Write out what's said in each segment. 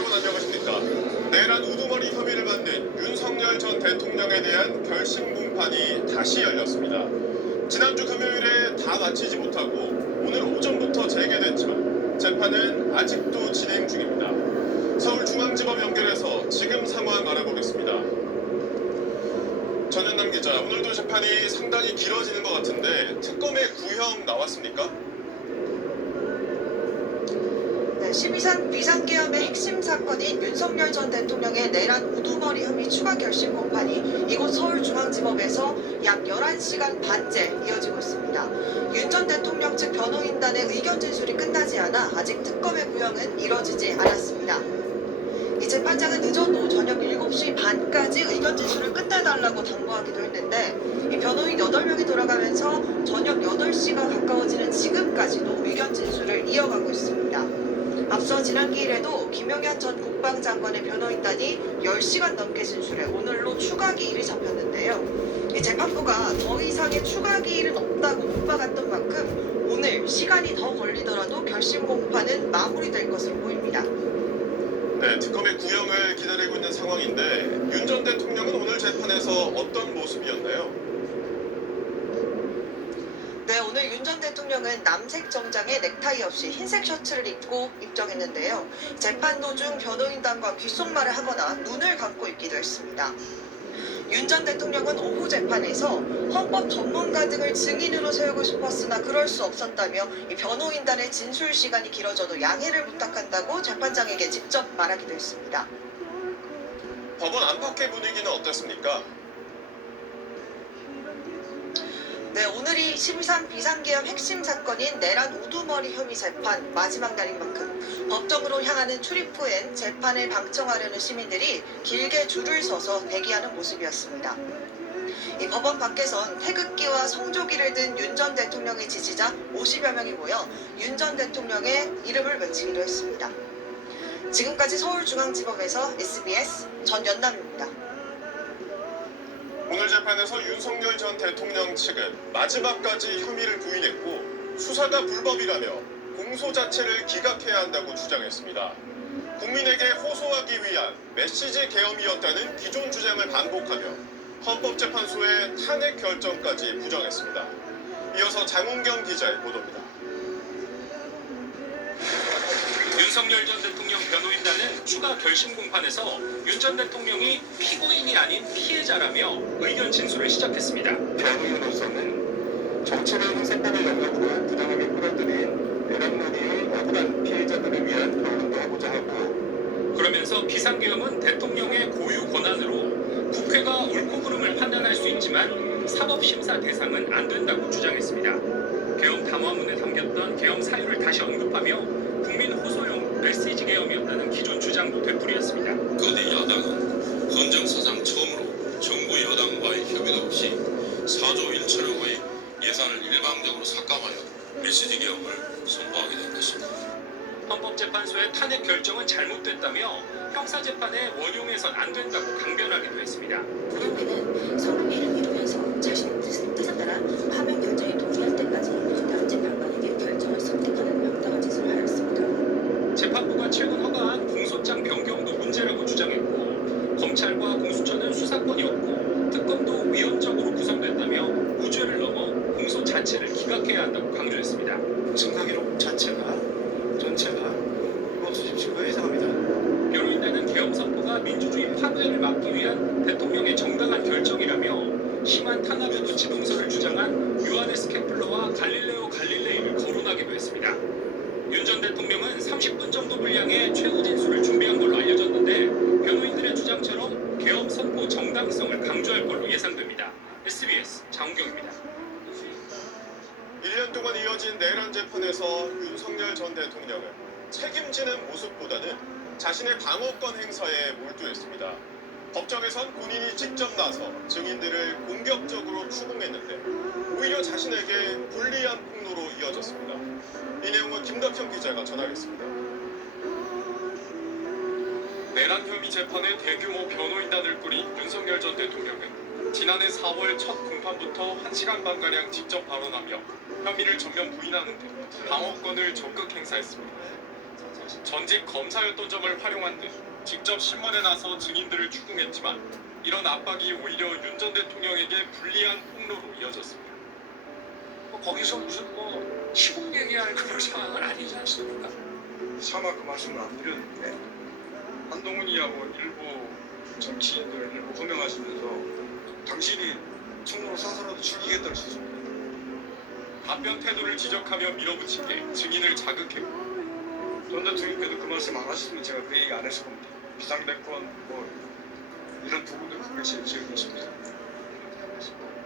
여러분 안녕하십니까. 내란 우두머리 혐의를 받는 윤석열 전 대통령에 대한 결심 공판이 다시 열렸습니다. 지난주 금요일에 다 마치지 못하고 오늘 오전부터 재개됐지만 재판은 아직도 진행 중입니다. 서울중앙지법 연결해서 지금 상황 알아보겠습니다. 전현남 기자, 오늘도 재판이 상당히 길어지는 것 같은데 특검의 구형 나왔습니까? 12.3 비상계엄의 핵심 사건인 윤석열 전 대통령의 내란 우두머리 혐의 추가 결심 공판이 이곳 서울중앙지법에서 약 11시간 반째 이어지고 있습니다. 윤 전 대통령 측 변호인단의 의견 진술이 끝나지 않아 아직 특검의 구형은 이뤄지지 않았습니다. 이 재판장은 늦어도 저녁 7시 반까지 의견 진술을 끝내달라고 당부하기도 했는데 이 변호인 8명이 돌아가면서 저녁 8시가 가까워지는 지금까지도 의견 진술을 이어가고 있습니다. 앞서 지난 기일에도 김용현 전 국방장관의 변호인단이 10시간 넘게 진술해 오늘로 추가 기일이 잡혔는데요. 이 재판부가 더 이상의 추가 기일은 없다고 못 박았던 만큼 오늘 시간이 더 걸리더라도 결심 공판은 마무리될 것으로 보입니다. 네, 특검의 구형을 기다리고 있는 상황인데 윤 전 대통령은 오늘 재판에서 어떤 모습이었나요? 네, 오늘 윤 전 대통령은 남색 정장에 넥타이 없이 흰색 셔츠를 입고 입정했는데요. 재판 도중 변호인단과 귓속말을 하거나 눈을 감고 있기도 했습니다. 윤 전 대통령은 오후 재판에서 헌법 전문가 등을 증인으로 세우고 싶었으나 그럴 수 없었다며 이 변호인단의 진술 시간이 길어져도 양해를 부탁한다고 재판장에게 직접 말하기도 했습니다. 법원 안팎의 분위기는 어땠습니까? 네, 오늘이 12.3 비상계엄 핵심 사건인 내란 우두머리 혐의 재판 마지막 날인 만큼 법정으로 향하는 출입 후엔 재판을 방청하려는 시민들이 길게 줄을 서서 대기하는 모습이었습니다. 이 법원 밖에선 태극기와 성조기를 든 윤 전 대통령의 지지자 50여 명이 모여 윤 전 대통령의 이름을 외치기도 했습니다. 지금까지 서울중앙지법에서 SBS 전연남입니다. 오늘 재판에서 윤석열 전 대통령 측은 마지막까지 혐의를 부인했고 수사가 불법이라며 공소 자체를 기각해야 한다고 주장했습니다. 국민에게 호소하기 위한 메시지 계엄이었다는 기존 주장을 반복하며 헌법재판소의 탄핵 결정까지 부정했습니다. 이어서 장훈경 기자의 보도입니다. 윤석열 전 대통령 변호인단은 추가 결심 공판에서 윤 전 대통령이 피고인이 아닌 피해자라며 의견 진술을 시작했습니다. 변호인으로서는 정치를 형사법의 영역으로 부당하게 끌어들인 내란놀이의 억울한 피해자들을 위한 변론도 하고자 하고, 그러면서 비상계엄은 대통령의 고유 권한으로 국회가 옳고 그름을 판단할 수 있지만 사법심사 대상은 안 된다고 주장했습니다. 계엄 담화문에 담겼던 계엄 사유를 다시 언급하며 국민 호소용 메시지 계엄이었다는 기존 주장도 되풀이했습니다. 거대 야당은 헌정사상 처음으로 정부 여당과의 협의도 없이 4조 1천억의 예산을 일방적으로 삭감하여 메시지 계엄을 선포하게 된 것입니다. 헌법재판소의 탄핵 결정은 잘못됐다며 형사재판에 원용해선 안 된다고 강변하기도 했습니다. 변호인은 성명회를 이루면서 자신의 뜻에 따라 파면 결정에 동의할 때까지 다른 재판관에게 결정을 선택하는 명당한 짓을 하였습니다. 재판부가 최근 허가한 공소장 변경도 문제라고 주장했고 검찰과 공수처는 수사권이 없고 특검도 위헌적으로 구성됐다며 무죄를 넘어 공소 자체를 기각해야 한다고 강조했습니다. 증거기록 자체가 전체가 멈추십시오 예상합니다. 변호인단은 계엄 선포가 민주주의 파괴를 막기 위한 대통령의 정당한 결정이라며 심한 탄압에도 지동설을 주장한 요하네스 케플러와 갈릴레오 갈릴레이를 거론하기도 했습니다. 윤 전 대통령은 30분 정도 분량의 최후 진술을 준비한 걸로 알려졌는데 변호인들의 주장처럼 계엄 선포 정당성을 강조할 걸로 예상됩니다. SBS 장훈경입니다. 1년 동안 이어진 내란 재판에서 윤석열 전 대통령은 책임지는 모습보다는 자신의 방어권 행사에 몰두했습니다. 법정에선 본인이 직접 나서 증인들을 공격적으로 추궁했는데 오히려 자신에게 불리한 폭로로 이어졌습니다. 이 내용은 김덕현 기자가 전하겠습니다. 내란 혐의 재판에 대규모 변호인단을 꾸린 윤석열 전 대통령은 지난해 4월 첫 공판부터 1시간 반가량 직접 발언하며 혐의를 전면 부인하는 등 방어권을 적극 행사했습니다. 전직 검사였던 점을 활용한 듯 직접 신문에 나서 증인들을 추궁했지만 이런 압박이 오히려 윤 전 대통령에게 불리한 폭로로 이어졌습니다. 거기서 무슨 시국 얘기할 그런 상황은 아니지 않습니까? 차마 그 말씀을 안 드렸는데 한동훈이하고 일부 정치인들 일부 호명하시면서 당신이 총으로 쏴서라도 죽이겠다고 했습니다. 답변 태도를 지적하며 밀어붙인 게 증인을 자극했고 전 대통령께도 그 말씀 안 하셨으면 제가 그 얘기 안 했을 겁니다. 비상대권 이런 부분들 그걸 제일 지은 것입니다.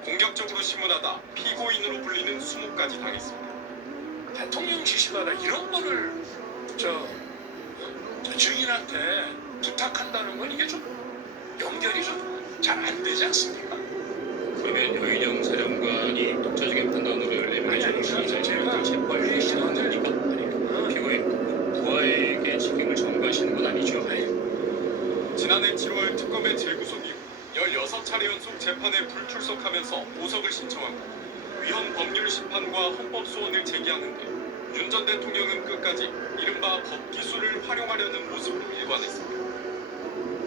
공격적으로 신문하다 피고인으로 불리는 수모까지 당했습니다. 대통령 지시마다 이런 거를 저 증인한테 부탁한다는 건 이게 좀 연결이 좀 잘 안 되지 않습니까? 그러면 여인영 사령관이 독자적인 판단으로 내밀지 제가 재판을 시행하니까 피고인 부하에게 책임을 전가하시는 건 아니죠? 지난해 7월 특검의 재구속 이후 16차례 연속 재판에 불출석하면서 보석을 신청하고 위헌 법률 심판과 헌법 소원을 제기하는데 윤 전 대통령은 끝까지 이른바 법기술을 활용하려는 모습으로 일관했습니다.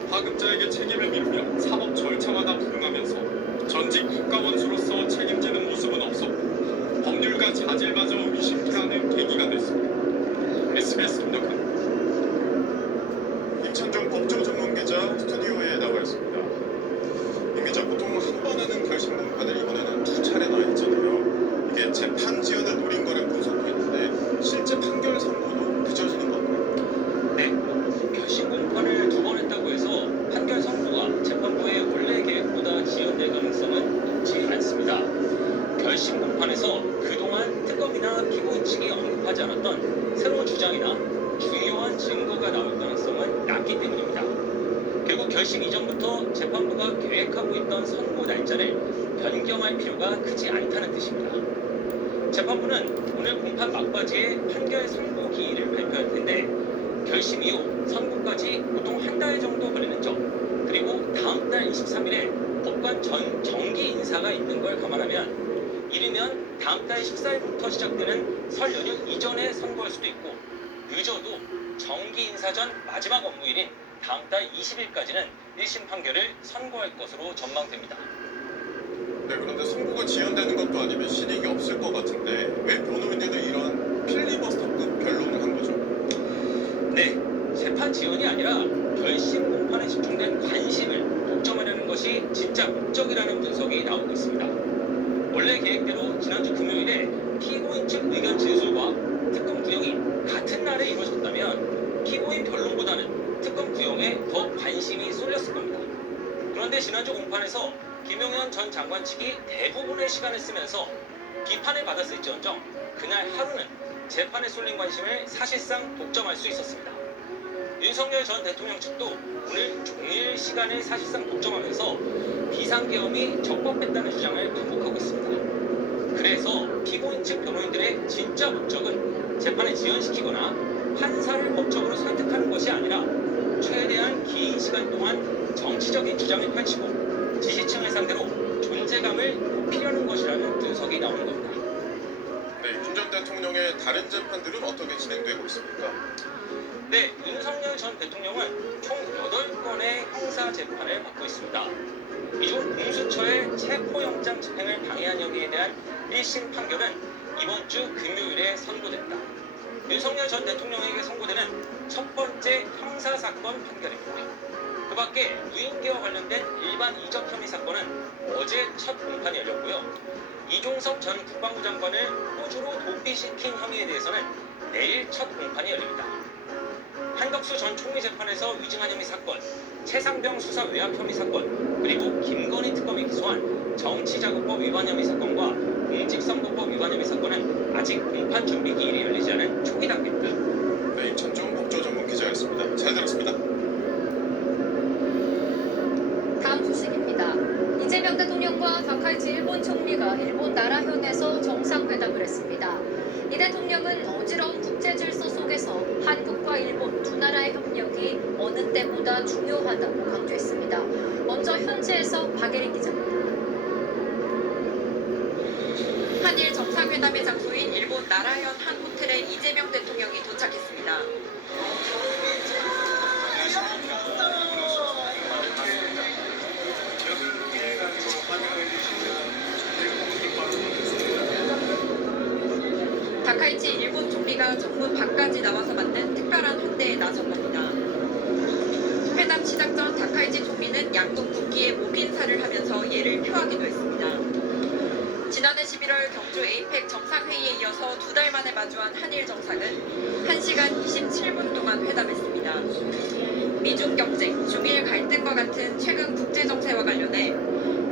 파급자에게 책임을 미루며 사법 절차마다 불응하면서 전직 국가원수로서 책임지는 모습은 없었고 법률가 자질마저 의심케하는 계기가 됐습니다. SBS 김덕환 임찬종 법조 전문 기자 스튜디오에 나와 있습니다. 임 기자, 보통 한 번 하는 결심 공판을 이번에는 2차례나 했잖아요. 이게 재판 지연을 노린 거란 분석도 있는데 실제 판결 선고도 늦어지는 건가요? 네, 결심 공판을 2번 했다고 해서 판결 선고가 재판부의 원래 계획보다 지연될 가능성은 높지 않습니다. 결심 공판에서 그동안 특검이나 피고인 측이 언급하지 않았던 새로운 주장이나 중요한 증거가 나올 가능성은 낮기 때문입니다. 결국 결심 이전부터 재판부가 계획하고 있던 선고 날짜를 변경할 필요가 크지 않다는 뜻입니다. 재판부는 오늘 공판 막바지에 판결 선고 기일을 발표할 텐데 결심 이후 선고까지 보통 한 달 정도 걸리는 점, 그리고 다음 달 23일에 법관 정기 인사가 있는 걸 감안하면 이르면 다음 달 14일부터 시작되는 설 연휴 이전에 선고할 수도 있고 늦어도 정기 인사 전 마지막 업무일인 다음 달 20일까지는 1심 판결을 선고할 것으로 전망됩니다. 네, 그런데 선고가 지연되는 것도 아니면 실익이 없을 것 같은데 왜 변호인들도 이런 필리버스터급 변론을 한 거죠? 네, 재판 지연이 아니라 결심 공판에 집중된 관심을 독점하려는 것이 진짜 목적이라는 분석이 나오고 있습니다. 원래 계획대로 지난주 금요일에 피고인 측 의견 진술과 특검 구형이 같은 날에 이루어졌다면 피고인 변론보다는 특검 구형에 더 관심이 쏠렸을 겁니다. 그런데 지난주 공판에서 김용현 전 장관 측이 대부분의 시간을 쓰면서 비판을 받았을지언정 그날 하루는 재판에 쏠린 관심을 사실상 독점할 수 있었습니다. 윤석열 전 대통령 측도 오늘 종일 시간을 사실상 독점하면서 비상계엄이 적법했다는 주장을 반복하고 있습니다. 그래서 피고인 측 변호인들의 진짜 목적은 재판을 지연시키거나 판사를 법적으로 설득하는 것이 아니라 최대한 긴 시간 동안 정치적인 주장을 펼치고 지지층을 상대로 존재감을 높이려는 것이라는 분석이 나오는 겁니다. 네, 윤 전 대통령의 다른 재판들은 어떻게 진행되고 있습니까? 네, 윤석열 전 대통령은 총 8건의 형사 재판을 받고 있습니다. 이 중 공수처의 체포영장 집행을 방해한 혐의에 대한 1심 판결은 이번 주 금요일에 선고됐다. 윤석열 전 대통령에게 선고되는 첫 번째 형사사건 판결입니다. 그 밖에 무인기와 관련된 일반 이적 혐의 사건은 어제 첫 공판이 열렸고요. 이종석 전 국방부 장관을 호주로 도피시킨 혐의에 대해서는 내일 첫 공판이 열립니다. 한덕수 전 총리 재판에서 위증한 혐의 사건, 최상병 수사 외압 혐의 사건, 그리고 김건희 특검이 기소한 정치자금법 위반 혐의 사건과 공직선거법 위반 혐의 사건은 아직 공판 준비 기일이 열리지 않은 초기 단계입니다. 네, 임찬종 법조 전문 기자였습니다. 잘 들었습니다. 다음 소식입니다. 이재명 대통령과 다카이치 일본 총리가 일본 나라현에서 정상회담을 했습니다. 이 대통령은 어지러운 국제 질서 속에서 한국과 일본 두 나라의 협력이 어느 때보다 중요하다고 강조했습니다. 먼저 현지에서 박예린 기자입니다. 한일 정상회담의 장소인 일본 나라현 한 호텔에 이재명 대통령이 도착했습니다. 본부 밖까지 나와서 맞는 특별한 환대에 나선 겁니다. 회담 시작 전 다카이치 총리는 양국 국기에 목 인사를 하면서 예를 표하기도 했습니다. 지난해 11월 경주 에이펙 정상회의에 이어서 2달 만에 마주한 한일 정상은 1시간 27분 동안 회담했습니다. 미중 경쟁, 중일 갈등과 같은 최근 국제정세와 관련해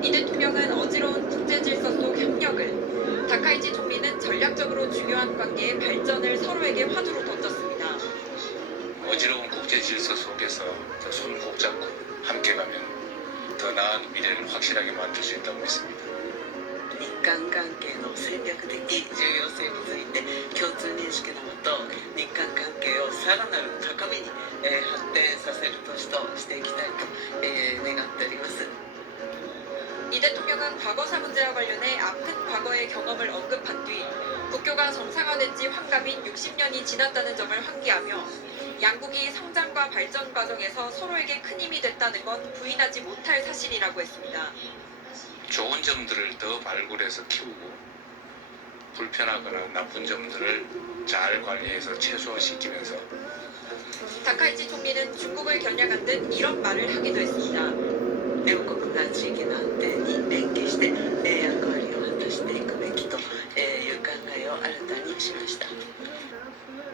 이 대통령은 어지러운 국제질서 속 협력을, 다카이치 총리는 전략적으로 중요한 관계의 발전을 서로에게 화두로 던졌습니다. 어지러운 국제 질서 속에서 손 꼭 잡고 함께 가면 더 나은 미래를 확실하게 만들 수 있다고 믿습니다. 日韓関係の戦略的重要性について共通認識のもと日韓関係をさらなる高みに、発展させる年としていきたいと、願っております。 이 대통령은 과거사 문제와 관련해 아픈 과거의 경험을 언급한 뒤 국교가 정상화된 지 환갑인 60년이 지났다는 점을 환기하며 양국이 성장과 발전 과정에서 서로에게 큰 힘이 됐다는 건 부인하지 못할 사실이라고 했습니다. 좋은 점들을 더 발굴해서 키우고 불편하거나 나쁜 점들을 잘 관리해서 최소화시키면서 다카이치 총리는 중국을 겨냥한 듯 이런 말을 하기도 했습니다. 両国が地域の安定に連携して、役割を果たしていくべきという考えを新たにしました。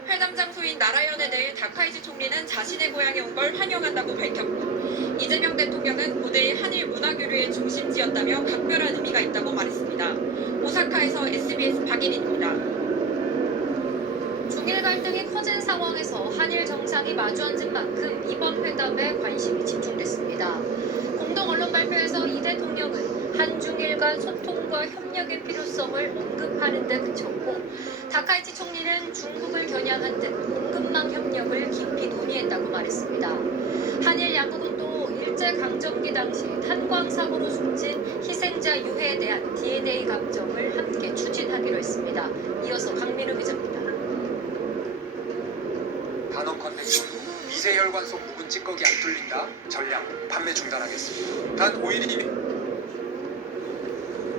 회담 장소인 나라현에 대해 다카이치 총리는 자신의 고향에 온 걸 환영한다고 밝혔고 이재명 대통령은 고대의 한일 문화교류의 중심지였다며 각별한 의미가 있다고 말했습니다. 오사카에서 SBS 박인입니다. 중일 갈등이 커진 상황에서 한일 정상이 마주 앉은 만큼 이번 회담에 관심이 집중됐습니다. 공동 언론 발표에서 이 대통령은 한중일 간 소통과 협력의 필요성을 언급하는 데 그쳤고 다카이치 총리는 중국을 겨냥한 듯 공급망 협력을 깊이 논의했다고 말했습니다. 한일 양국은 또 일제강점기 당시 탄광사고로 숨진 희생자 유해에 대한 D&A 감정을 함께 추진하기로 했습니다. 이어서 강민우 기자입니다. 단언컨대 이걸로 미세혈관 속 묵은 찌꺼기 안 뚫린다. 전량 판매 중단하겠습니다. 단 5일이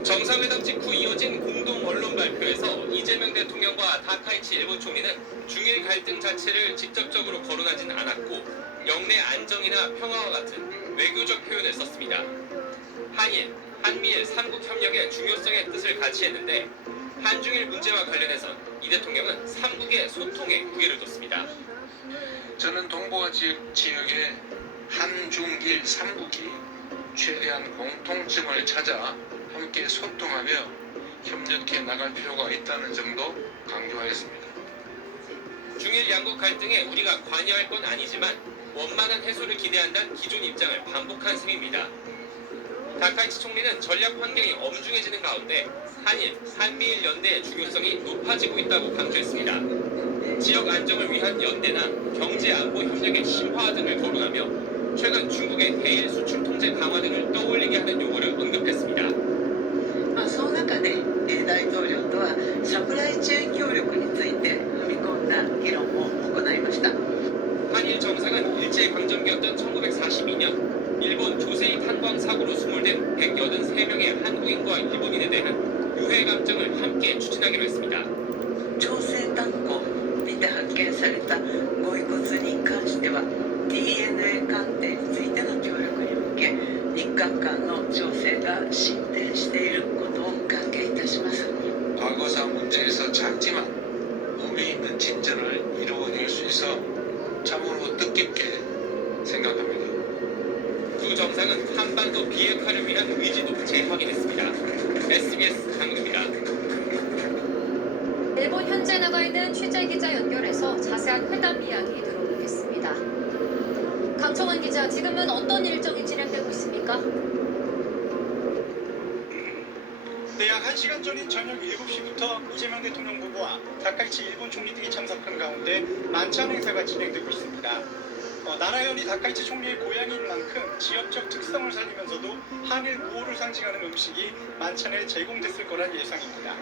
정상회담 직후 이어진 공동 언론 발표에서 이재명 대통령과 다카이치 일본 총리는 중일 갈등 자체를 직접적으로 거론하진 않았고 영내 안정이나 평화와 같은 외교적 표현을 썼습니다. 한일, 한미일 3국 협력의 중요성의 뜻을 같이 했는데 한중일 문제와 관련해선 이 대통령은 3국의 소통에 무게를 뒀습니다. 저는 동북아 지역의 한중일 3국이 최대한 공통점을 찾아 함께 소통하며 협력해 나갈 필요가 있다는 점도 강조하였습니다. 중일 양국 갈등에 우리가 관여할 건 아니지만 원만한 해소를 기대한다는 기존 입장을 반복한 셈입니다. 다카이치 총리는 전략 환경이 엄중해지는 가운데 한일, 한미일 연대의 중요성이 높아지고 있다고 강조했습니다. 지역 안정을 위한 연대나 경제 안보 협력의 심화 등을 거론하며 최근 중국의 대일 수출 통제 강화 등을 떠올리게 하는 요구를 언급했습니다. その中で、大統領とはサプライチェーン協力について踏み込んだ議論を行いました。 한일 정상은 일제강점기였던 1942년 일본 조세이 탄광 사고로 수몰된 183명의 한국인과 일본인에 대한 유해 감정을 함께 추진하기로 했습니다. 朝鮮炭鉱にて発見されたご遺骨に関しては DNA 鑑定についての協力に向け日韓間の調整が進展していることを歓迎いたします。 과거사 문제에서 작지만 의미 있는 진전을 이루어낼 수 있어 참으로 뜻깊게 생각합니다. 두 정상은 한반도 비핵화를 위한 의지도 재확인했습니다. SBS 강민우입니다. 일본 현지에 나가 있는 취재 기자 연결해서 자세한 회담 이야기 들어보겠습니다. 강청원 기자, 지금은 어떤 일정이 진행되고 있습니까? 네, 약 1시간 전인 저녁 7시부터 이재명 대통령 부부와 다카이치 일본 총리 등이 참석한 가운데 만찬 행사가 진행되고 있습니다. 나라현이 다카이치 총리의 고향인 만큼 지역적 특성을 살리면서도 한일 우호를 상징하는 음식이 만찬에 제공됐을 거란 예상입니다.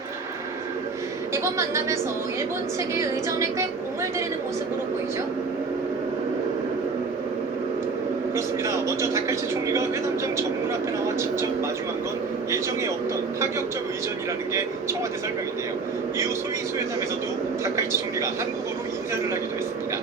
이번 만남에서 일본 측의 의전에 꽤 공을 들이는 모습으로 보이죠? 그렇습니다. 먼저 다카이치 총리가 회담장 정문 앞에 나와 직접 마주한 건 예정에 없던 파격적 의전이라는 게 청와대 설명인데요. 이후 소위 회담에서도 다카이치 총리가 한국어로 인사를 하기도 했습니다.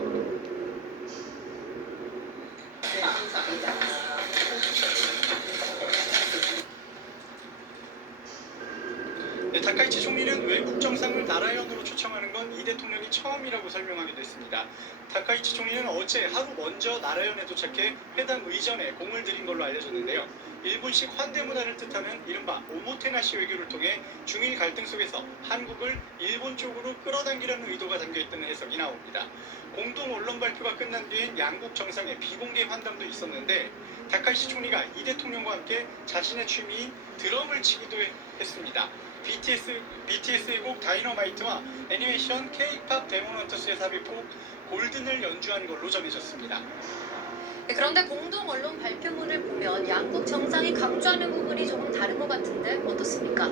네, 다카이치 총리는 외국 정상을 나라연으로 초청하는 건 이 대통령이 처음이라고 설명하기도 했습니다. 다카이치 총리는 어제 하루 먼저 나라연에 도착해 회담 의전에 공을 들인 걸로 알려졌는데요. 일본식 환대 문화를 뜻하는 이른바 오모테나시 외교를 통해 중일 갈등 속에서 한국을 일본 쪽으로 끌어당기려는 의도가 담겨있다는 해석이 나옵니다. 공동 언론 발표가 끝난 뒤엔 양국 정상의 비공개 환담도 있었는데 다카이치 총리가 이 대통령과 함께 자신의 취미인 드럼을 치기도 했습니다. BTS의 곡 다이너마이트와 애니메이션 K-팝 데몬헌터스의 삽입곡 골든을 연주한 걸로 전해졌습니다. 네, 그런데 공동 언론 발표문을 보면 양국 정상이 강조하는 부분이 조금 다른 것 같은데 어떻습니까?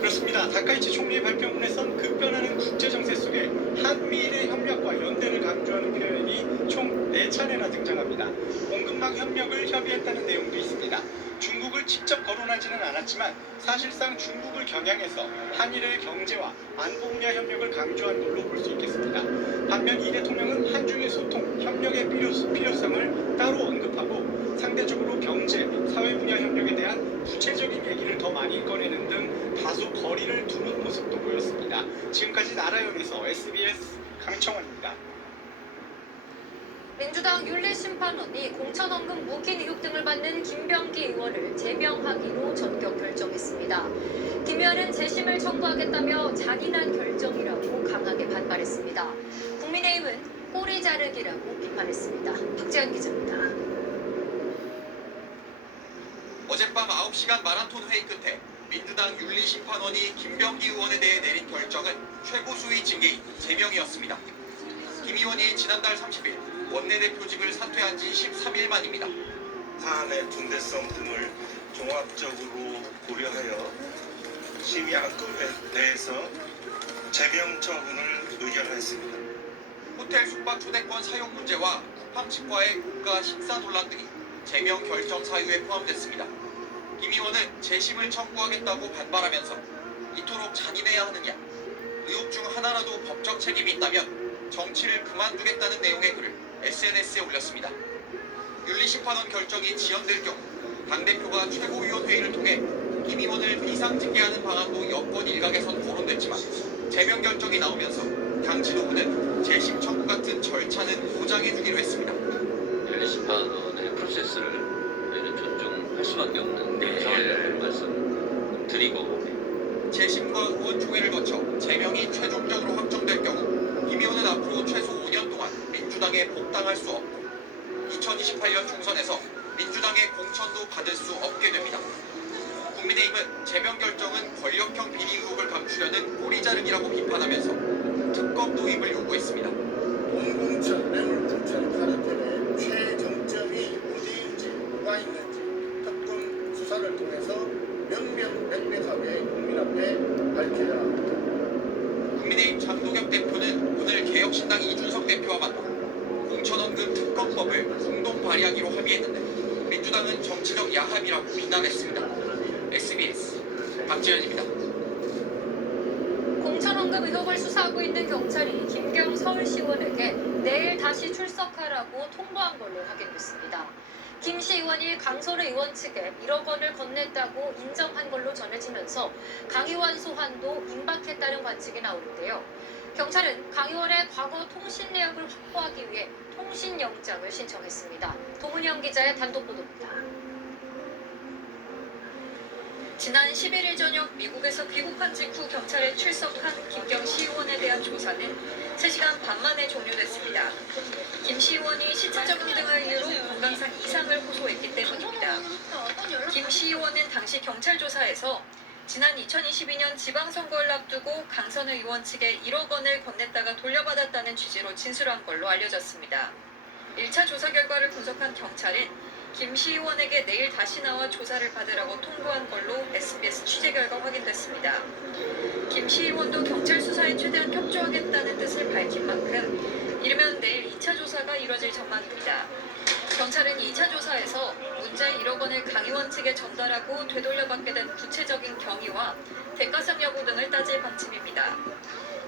그렇습니다. 다카이치 총리의 발표문에선 급변하는 국제정세 속에 한미일의 협력과 연대를 강조하는 표현이 총 4차례나 등장합니다. 공급망 협력을 협의했다는 내용도 있습니다. 중국을 직접 거론하지는 않았지만 사실상 중국을 겨냥해서 한일의 경제와 안보 분야 협력을 강조한 걸로 볼 수 있겠습니다. 반면 이 대통령은 한중의 소통, 협력의 필요성을 따로 언급하고 상대적으로 경제, 사회 분야 협력에 대한 구체적인 얘기를 더 많이 꺼내는 등 다소 거리를 두는 모습도 보였습니다. 지금까지 나라연에서 SBS 강청원입니다. 민주당 윤리심판원이 공천원금 무기 의혹 등을 받는 김병기 의원을 제명하기로 전격 결정했습니다. 김 의원은 재심을 청구하겠다며 잔인한 결정이라고 강하게 반발했습니다. 국민의힘은 꼬리 자르기라고 비판했습니다. 박재현 기자입니다. 어젯밤 9시간 마라톤 회의 끝에 민주당 윤리심판원이 김병기 의원에 대해 내린 결정은 최고 수위 징계인 제명이었습니다. 김 의원이 지난달 30일 원내대표직을 사퇴한 지 13일 만입니다. 사안의 중대성 등을 종합적으로 고려하여 심의안건에 대해서 제명 처분을 의결했습니다. 호텔 숙박 초대권 사용 문제와 쿠팡 치과의 고가 식사 논란 등이 제명 결정 사유에 포함됐습니다. 김 의원은 재심을 청구하겠다고 반발하면서 이토록 잔인해야 하느냐, 의혹 중 하나라도 법적 책임이 있다면 정치를 그만두겠다는 내용의 글을 SNS에 올렸습니다. 윤리심판원 결정이 지연될 경우 당대표가 최고위원회의를 통해 김 의원을 비상징계하는 방안도 여권 일각에선 거론됐지만 제명 결정이 나오면서 당 지도부는 재심 청구 같은 절차는 보장해주기로 했습니다. 윤리심판원의 프로세스를 저희는 존중할 수밖에 없는 상황이라는 말씀 드리고, 재심과 의원총회를 거쳐 제명이 최종적으로 확정될 경우 김 의원은 앞으로 최소 5년 동안 민주당에 복당할 수 없고 2028년 총선에서 민주당의 공천도 받을 수 없게 됩니다. 국민의힘은 제명 결정은 권력형 비리 의혹을 감추려는 꼬리 자르기라고 비판하면서 특검 도입을 요구했습니다. 공공천, 뇌물공천 사례점의 최정점이 어디인지 누가 있는지 특검 수사를 통해서 명명백백하게 국민 앞에 밝혀야 합니다. 국민의힘 장도겸 대표는 오늘 개혁신당 이준석 대표와 만나 공천원금 특검법을 공동 발의하기로 합의했는데 민주당은 정치적 야합이라고 비난했습니다. SBS 박지현입니다. 공천원금 의혹을 수사하고 있는 경찰이 김경 서울시의원에게 내일 다시 출석하라고 통보한 걸로 확인됐습니다. 김 시의원이 강선우 의원 측에 1억 원을 건넸다고 인정한 걸로 전해지면서 강 의원 소환도 임박했다는 관측이 나오는데요. 경찰은 강 의원의 과거 통신 내역을 확보하기 위해 통신영장을 신청했습니다. 도문영 기자의 단독 보도입니다. 지난 11일 저녁 미국에서 귀국한 직후 경찰에 출석한 김경 시의원에 대한 조사는 3시간 반 만에 종료됐습니다. 김 시의원이 신체 적응 등을 이유로 건강상 이상을 호소했기 때문입니다. 김 시의원은 당시 경찰 조사에서 지난 2022년 지방선거를 앞두고 강선우 의원 측에 1억 원을 건넸다가 돌려받았다는 취지로 진술한 걸로 알려졌습니다. 1차 조사 결과를 분석한 경찰은 김 시의원에게 내일 다시 나와 조사를 받으라고 통보한 걸로 SBS 취재 결과 확인됐습니다. 김 시의원도 경찰 수사에 최대한 협조하겠다는 뜻을 밝힌 만큼 이르면 내일 2차 조사가 이뤄질 전망입니다. 경찰은 2차 조사에서 문자의 1억 원을 강 의원 측에 전달하고 되돌려받게 된 구체적인 경위와 대가성 여부 등을 따질 방침입니다.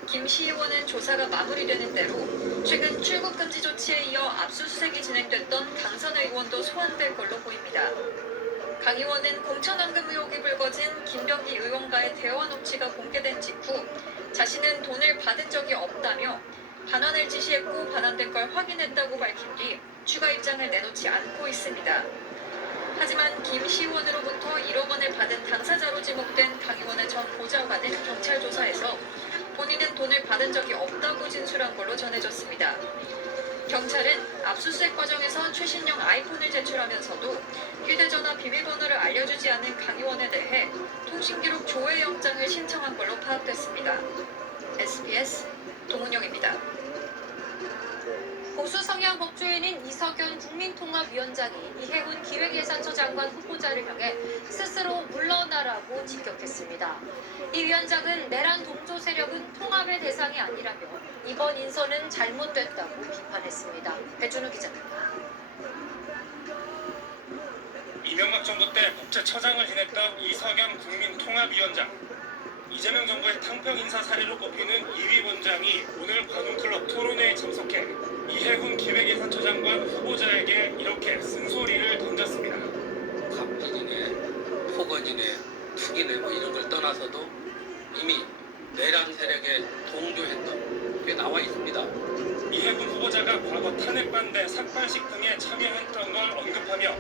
김 시의원은 조사가 마무리되는 대로 최근 출국 금지 조치에 이어 압수수색이 진행됐던 강선 의원도 소환될 걸로 보입니다. 강 의원은 공천원금 의혹이 불거진 김병기 의원과의 대화 녹취가 공개된 직후 자신은 돈을 받은 적이 없다며 반환을 지시했고 반환된 걸 확인했다고 밝힌 뒤 추가 입장을 내놓지 않고 있습니다. 하지만 김 시의원으로부터 1억 원을 받은 당사자로 지목된 강 의원의 전 보좌관은 경찰 조사에서 본인은 돈을 받은 적이 없다고 진술한 걸로 전해졌습니다. 경찰은 압수수색 과정에서 최신형 아이폰을 제출하면서도 휴대전화 비밀번호를 알려주지 않은 강 의원에 대해 통신기록 조회 영장을 신청한 걸로 파악됐습니다. SBS 동은영입니다. 보수 성향 법조인인 이석연 국민통합위원장이 이해훈 기획예산처 장관 후보자를 향해 스스로 물러나라고 직격했습니다. 이 위원장은 내란 동조 세력은 통합의 대상이 아니라며 이번 인선은 잘못됐다고 비판했습니다. 배준우 기자입니다. 이명박 정부 때 국제처장을 지냈던 이석연 국민통합위원장. 이재명 정부의 탕평 인사 사례로 꼽히는 이 위원장이 오늘 관훈클럽 토론회에 참석해 이해훈 기획예산처 장관 후보자에게 이렇게 쓴소리를 던졌습니다. 갑질이네, 포거지네, 투기네 뭐 이런 걸 떠나서도 이미 내란 세력에 동조했던 게 나와 있습니다. 이해훈 후보자가 과거 탄핵반대 삭발식 등에 참여했던 걸 언급하며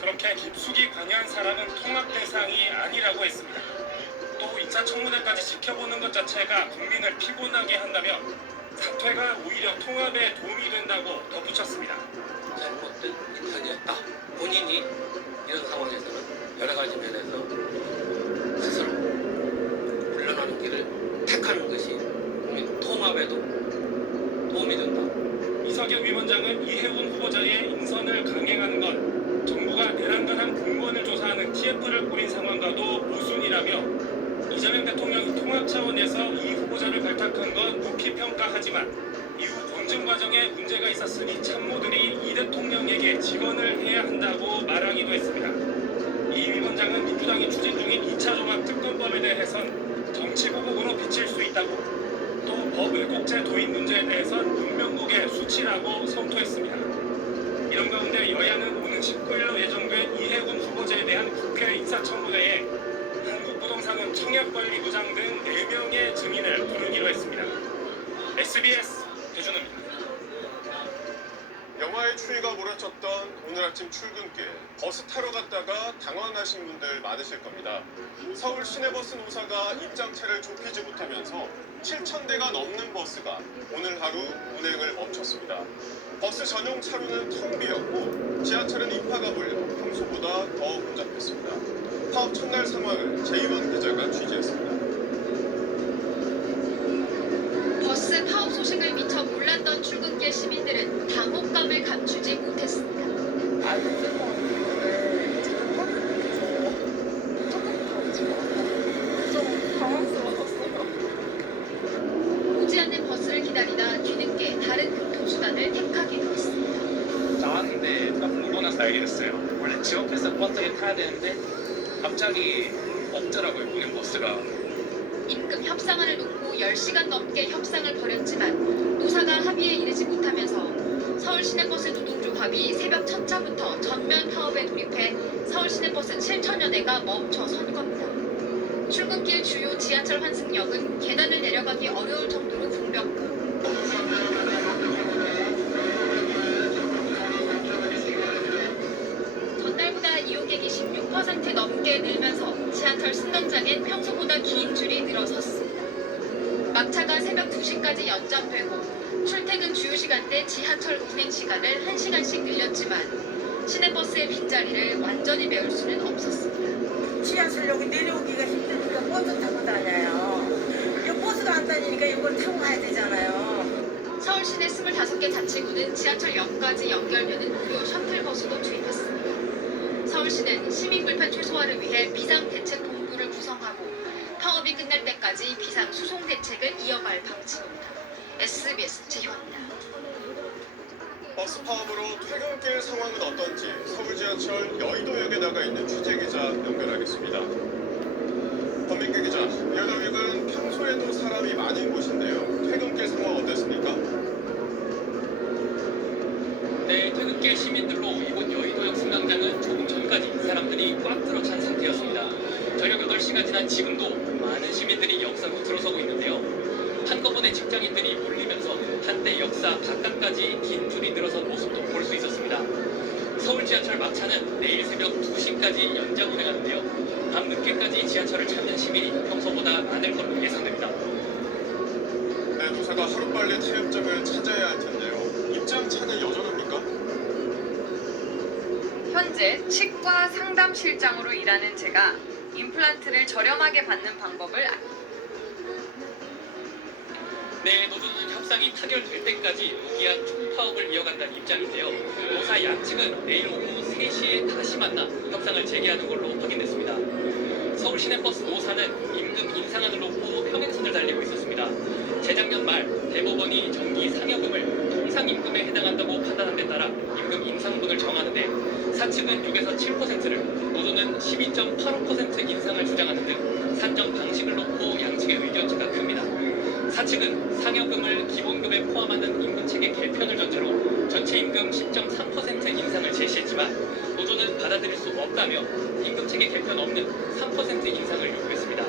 그렇게 깊숙이 관여한 사람은 통합 대상이 아니라고 했습니다. 또 인사청문회까지 지켜보는 것 자체가 국민을 피곤하게 한다며 사퇴가 오히려 통합에 도움이 된다고 덧붙였습니다. 잘못된 인선이었다. 본인이 이런 상황에서는 여러 가지 면에서 스스로 물러나는 길을 택하는 것이 국민 통합에도 도움이 된다. 이석연 위원장은 이해훈 후보자의 인선을 강행하는 건 정부가 내란관한 공무원을 조사하는 TF를 꾸린 상황과도 모순이라며 이재명 대통령이 통합 차원에서 이 후보자를 발탁한 건 높이 평가하지만 이후 검증 과정에 문제가 있었으니 참모들이 이 대통령에게 직언을 해야 한다고 말하기도 했습니다. 이 위원장은 민주당이 추진 중인 2차 종합특검법에 대해선 정치 보복으로 비칠 수 있다고 또 법 왜곡죄 도입 문제에 대해선 문명국의 수치라고 성토했습니다. 이런 가운데 여야는 오는 19일로 예정된 이해훈 후보자에 대한 국회 인사청문회에 한국부동산은 청약관리부장 등 4명의 증인을 부르기로 했습니다. SBS 배준호입니다. 영하의 추위가 몰아쳤던 오늘 아침 출근길 버스 타러 갔다가 당황하신 분들 많으실 겁니다. 서울 시내버스 노사가 입장차를 좁히지 못하면서 7,000대가 넘는 버스가 오늘 하루 운행을 멈췄습니다. 버스 전용 차로는 텅 비었고 지하철은 인파가 몰려 평소보다 더 혼잡했습니다. 파업 첫날 상황을 재유원 기자가 취재했습니다. 버스 파업 소식을 미처 몰랐던 출근길 시민들은 당혹감을 감추지 못했습니다. 오지 않는 버스를 기다리다 뒤늦게 다른 교통수단을 택하기로 했습니다. 나왔는데 딱 보고 나서 알게 됐어요. 원래 지역에서 버스를 타야 되는데 갑자기 없더라고요, 운행 버스가. 임금 협상안을 놓고 10시간 넘게 협상을 벌였지만 노사가 합의에 이르지 못하면서 서울 시내버스 노동조합이 새벽 첫 차부터 전면 파업에 돌입해 서울 시내버스 7천여 대가 멈춰 선 겁니다. 출근길 주요 지하철 환승역은 계단을 내려가기 어려울 정도로 붐볐고 전날보다 이용객이 16% 넘게 늘면서 지하철 승강장엔 평소보다 긴 줄이 늘어섰습니다. 막차가 새벽 2시까지 연장되고 출퇴근 주요 시간대 지하철 운행 시간을 1시간씩 늘렸지만 시내버스의 빈자리를 완전히 메울 수는 없었습니다. 지하철역에 내려오기가 힘드니까 버스 타고 다녀요. 이 버스가 안 다니니까 이걸 타고 가야 되잖아요. 서울 시내 25개 자치구는 지하철역까지 연결되는 무료 셔틀버스도 투입했습니다. 서울시는 시민 불편 최소화를 위해 비상대책본부를 구성하고 파업이 끝날 때까지 비상수송 대책을 이어갈 방침입니다. SBS 최희원입니다. 버스 파업으로 퇴근길 상황은 어떤지 서울 지하철 여의도역에 나가 있는 취재기자 연결하겠습니다. 권민규 기자, 여의도역은 평소 평소에도 사람이 많은 곳인데요. 퇴근길 상황 어땠습니까? 네, 퇴근길 시민들로 이곳 여의도역 승강장은 조금 전까지 사람들이 꽉 들어찬 상태였습니다. 저녁 8시가 지난 지금도 많은 시민들이 역사로 들어서고 있는데요. 한꺼번에 직장인들이 몰리면서 한때 역사 바깥까지 긴 줄이 늘어선 모습도 볼 수 있었습니다. 서울 지하철 막차는 내일 새벽 2시까지 연장 운행하는데요. 밤 늦게까지 지하철을 찾는 시민이 평소보다 많을 걸로 예상됩니다. 네, 노사가 하루빨리 타협점을 찾아야 할 텐데요. 입장차는 여전합니까? 현재 치과 상담실장으로 일하는 제가 임플란트를 저렴하게 받는 방법을 네, 노조는 협상이 타결될 때까지 무기한 총파업을 이어간다는 입장인데요. 노사 양측은 내일 오후 3시에 다시 만나 협상을 재개하는 걸로 확인됐습니다. 서울시내버스 노사는 임금 인상안을 놓고 평행선을 달리고 있었습니다. 재작년 말 대법원이 정기 상여금을 통상임금에 해당한다고 판단한 데 따라 임금 인상분을 정하는데 사측은 6에서 7%를, 노조는 12.85% 인상을 주장하는 등 산정 방식을 놓고 양측의 의견차가 큽니다. 사측은 상여금을 기본급에 포함하는 임금체계 개편을 전제로 전체 임금 10.3% 인상을 제시했지만 노조는 받아들일 수 없다며 임금체계 개편 없는 3% 인상을 요구했습니다.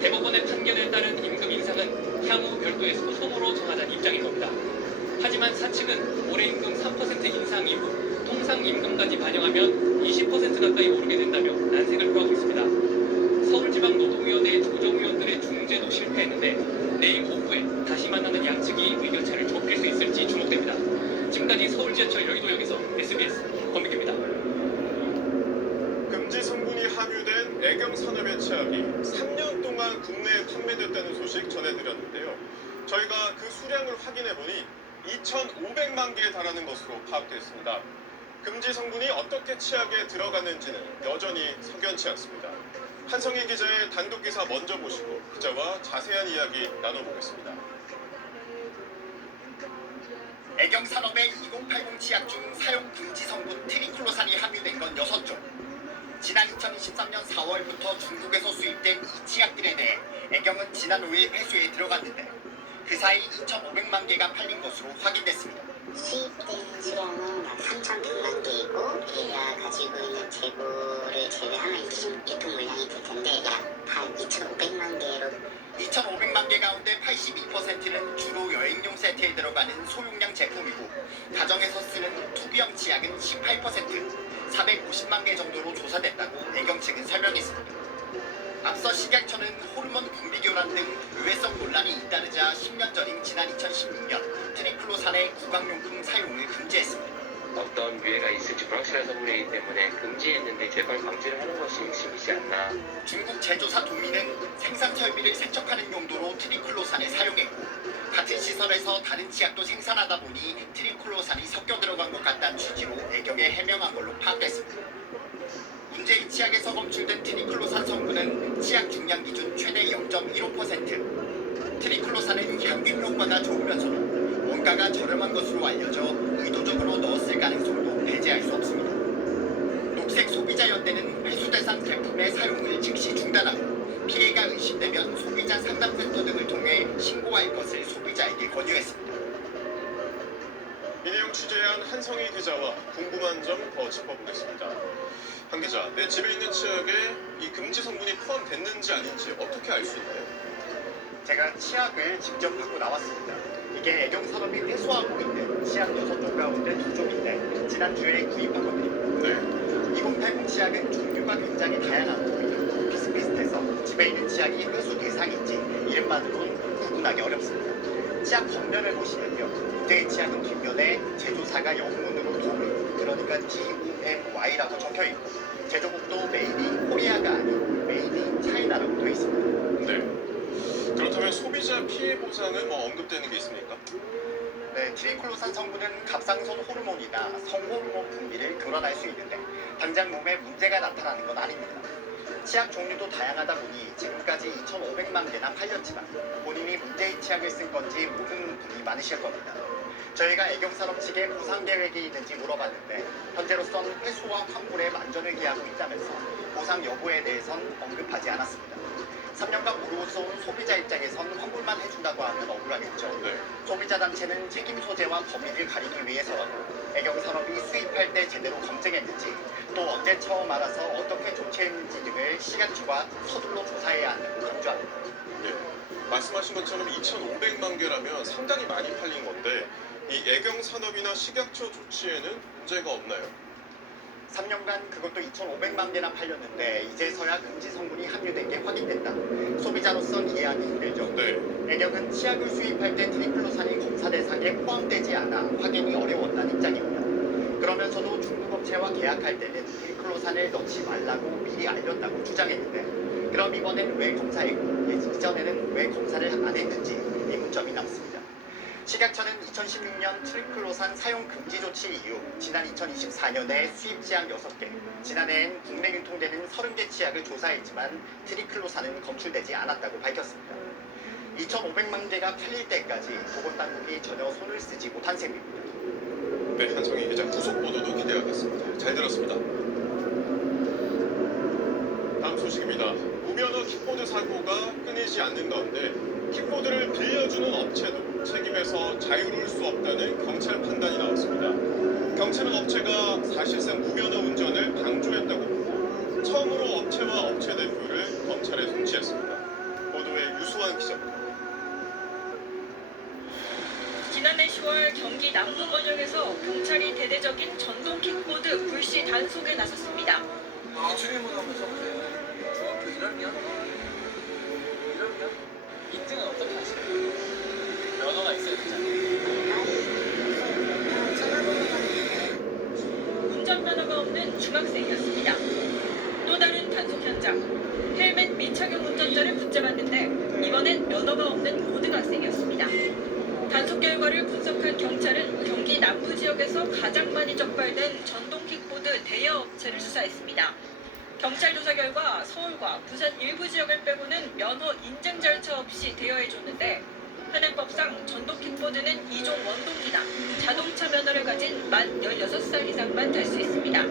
대법원의 판결에 따른 임금 인상은 향후 별도의 소송으로 정하자는 입장인 겁니다. 하지만 사측은 올해 임금 3% 인상 이후 통상 임금까지 반영하면 20% 가까이 오르게 된다며 난색을 표하고 있습니다. 서울지방노동위원회 조정위원들의 중재도 실패했는데 내일 오후에 다시 만나는 양측이 의견차를 좁힐 수 있을지 주목됩니다. 지금까지 서울지하철 여의도역에서 SBS 권민규입니다. 금지 성분이 함유된 애경산업의 치약이 3년 동안 국내에 판매됐다는 소식 전해드렸는데요. 저희가 그 수량을 확인해보니 2,500만 개에 달하는 것으로 파악됐습니다. 금지 성분이 어떻게 치약에 들어갔는지는 여전히 석연치 않습니다. 한성희 기자의 단독 기사 먼저 보시고 기자와 자세한 이야기 나눠보겠습니다. 애경산업의 2080 치약 중 사용 금지 성분 트리클로산이 함유된 건 6종. 지난 2023년 4월부터 중국에서 수입된 이 치약들에 대해 애경은 지난 5일 회수에 들어갔는데 그 사이 2,500만 개가 팔린 것으로 확인됐습니다. 수입된 수량은 약 3,100만 개이고 우리가 가지고 있는 재고를 제외하면 유통 물량이 될 텐데 약 2,500만 개로 2,500만 개 가운데 82%는 주로 여행용 세트에 들어가는 소용량 제품이고 가정에서 쓰는 투기형 치약은 18%, 450만 개 정도로 조사됐다고 애경 측은 설명했습니다. 앞서 식약처는 호르몬 분비교란 등 의외성 논란이 잇따르자 10년 전인 지난 2016년 트리클로산의 구강용품 사용을 금지했습니다. 어떤 유해가 있을지 불확실한 성분이기 때문에 금지했는데 제발 방지를 하는 것이 핵심이지 않나. 중국 제조사 도미는 생산 설비를 세척하는 용도로 트리클로산을 사용했고 같은 시설에서 다른 치약도 생산하다 보니 트리클로산이 섞여 들어간 것 같다는 취지로 애경에 해명한 걸로 파악됐습니다. 문제의 치약에서 검출된 트리클로산 성분은 치약 중량 기준 최대 0.15%. 트리클로산은 향균 효과가 좋으면서도 원가가 저렴한 것으로 알려져 의도적으로 넣었을 가능성도 배제할 수 없습니다. 녹색소비자연대는 회수 대상 제품의 사용을 즉시 중단하고 피해가 의심되면 소비자 상담센터 등을 통해 신고할 것을 소비자에게 권유했습니다. 이 내용 취재한 한성희 기자와 궁금한 점 더 짚어보겠습니다. 한 기자, 내 집에 있는 치약에 이 금지 성분이 포함됐는지 아닌지 어떻게 알 수 있나요? 제가 치약을 직접 갖고 나왔습니다. 이게 애경산업이 회수하고 있는 치약 6종 가운데 2종인데 지난주에 구입한 겁니다. 네. 2080 치약은 종류가 굉장히 다양하고 비슷비슷해서 집에 있는 치약이 회수 대상인지 이름만으로는 구분하기 어렵습니다. 치약 겉면을 보시면요. 문제의 치약은 뒷면에 제조사가 영문으로 도미, 그러니까 DOMY라고 적혀있고 제조국도 메이드 인 코리아가 아닌 메이드 인 차이나라고 되어 있습니다. 네. 그렇다면 소비자 피해 보상은 언급되는 게 있습니까? 네, 트리클로산 성분은 갑상선 호르몬이나 성호르몬 분비를 교란할 수 있는데 당장 몸에 문제가 나타나는 건 아닙니다. 치약 종류도 다양하다 보니 지금까지 2,500만 개나 팔렸지만 본인이 문제의 치약을 쓴 건지 모르는 분이 많으실 겁니다. 저희가 애경산업 측에 보상 계획이 있는지 물어봤는데 현재로선 회수와 환불에 만전을 기하고 있다면서 보상 여부에 대해선 언급하지 않았습니다. 3년간 무르서온 소비자 입장에선 환불만 해준다고 하면 억울하겠죠. 소비자 단체는 책임 소재와 범위를 가리기 위해서라도 애경 산업이 수입할 때 제대로 검증했는지, 또 언제 처음 알아서 어떻게 조치했는지 등을 시각주가 서둘러 조사해야 한다고 강조합니다. 말씀하신 것처럼 2,500만 개라면 상당히 많이 팔린 건데 이 애경 산업이나 식약처 조치에는 문제가 없나요? 3년간 그것도 2,500만 개나 팔렸는데 이제서야 금지 성분이 함유된 게 확인됐다. 소비자로선 이해하기 힘들죠. 애경은 치약을 수입할 때 트리클로산이 검사 대상에 포함되지 않아 확인이 어려웠다는 입장입니다. 그러면서도 중국 업체와 계약할 때는 트리클로산을 넣지 말라고 미리 알렸다고 주장했는데, 그럼 이번엔 왜 검사했고 이전에는 왜 검사를 안 했는지 의문점이 남습니다. 식약처는 2016년 트리클로산 사용 금지 조치 이후 지난 2024년에 수입 치약 6개, 지난해엔 국내 유통되는 30개 치약을 조사했지만 트리클로산은 검출되지 않았다고 밝혔습니다. 2,500만 개가 팔릴 때까지 보건당국이 전혀 손을 쓰지 못한 셈입니다. 네, 한성희 기자 후속 보도도 기대하겠습니다. 잘 들었습니다. 다음 소식입니다. 무면허 킥보드 사고가 끊이지 않는 가운데 킥보드를 빌려주는 업체도 책임에서 자유로울 수 없다는 경찰 판단이 나왔습니다. 경찰은 업체가 사실상 무면허 운전을 방조했다고 보고 처음으로 업체와 업체 대표를 검찰에 송치했습니다. 보도에 유수환 기자입니다. 지난해 10월 경기 남부권역에서 경찰이 대대적인 전동 킥보드 불시 단속에 나섰습니다. 출입문하면서 중학교 1학년? 1학년? 인증은 어떻게 하시나요? 면허가 있어야 되잖아요. 운전면허가 없는 중학생이었습니다. 또 다른 단속 현장. 헬멧 미착용 운전자를 붙잡았는데 이번엔 면허가 없는 고등학생이었습니다. 단속 결과를 분석한 경찰은 경기 남부 지역에서 가장 많이 적발된 전동 킥보드 대여 업체를 수사했습니다. 경찰 조사 결과 서울과 부산 일부 지역을 빼고는 면허 인증 절차 없이 대여해줬는데, 현행법상 전동 킥보드는 2종 원동기나 자동차 면허를 가진 만 16살 이상만 탈 수 있습니다.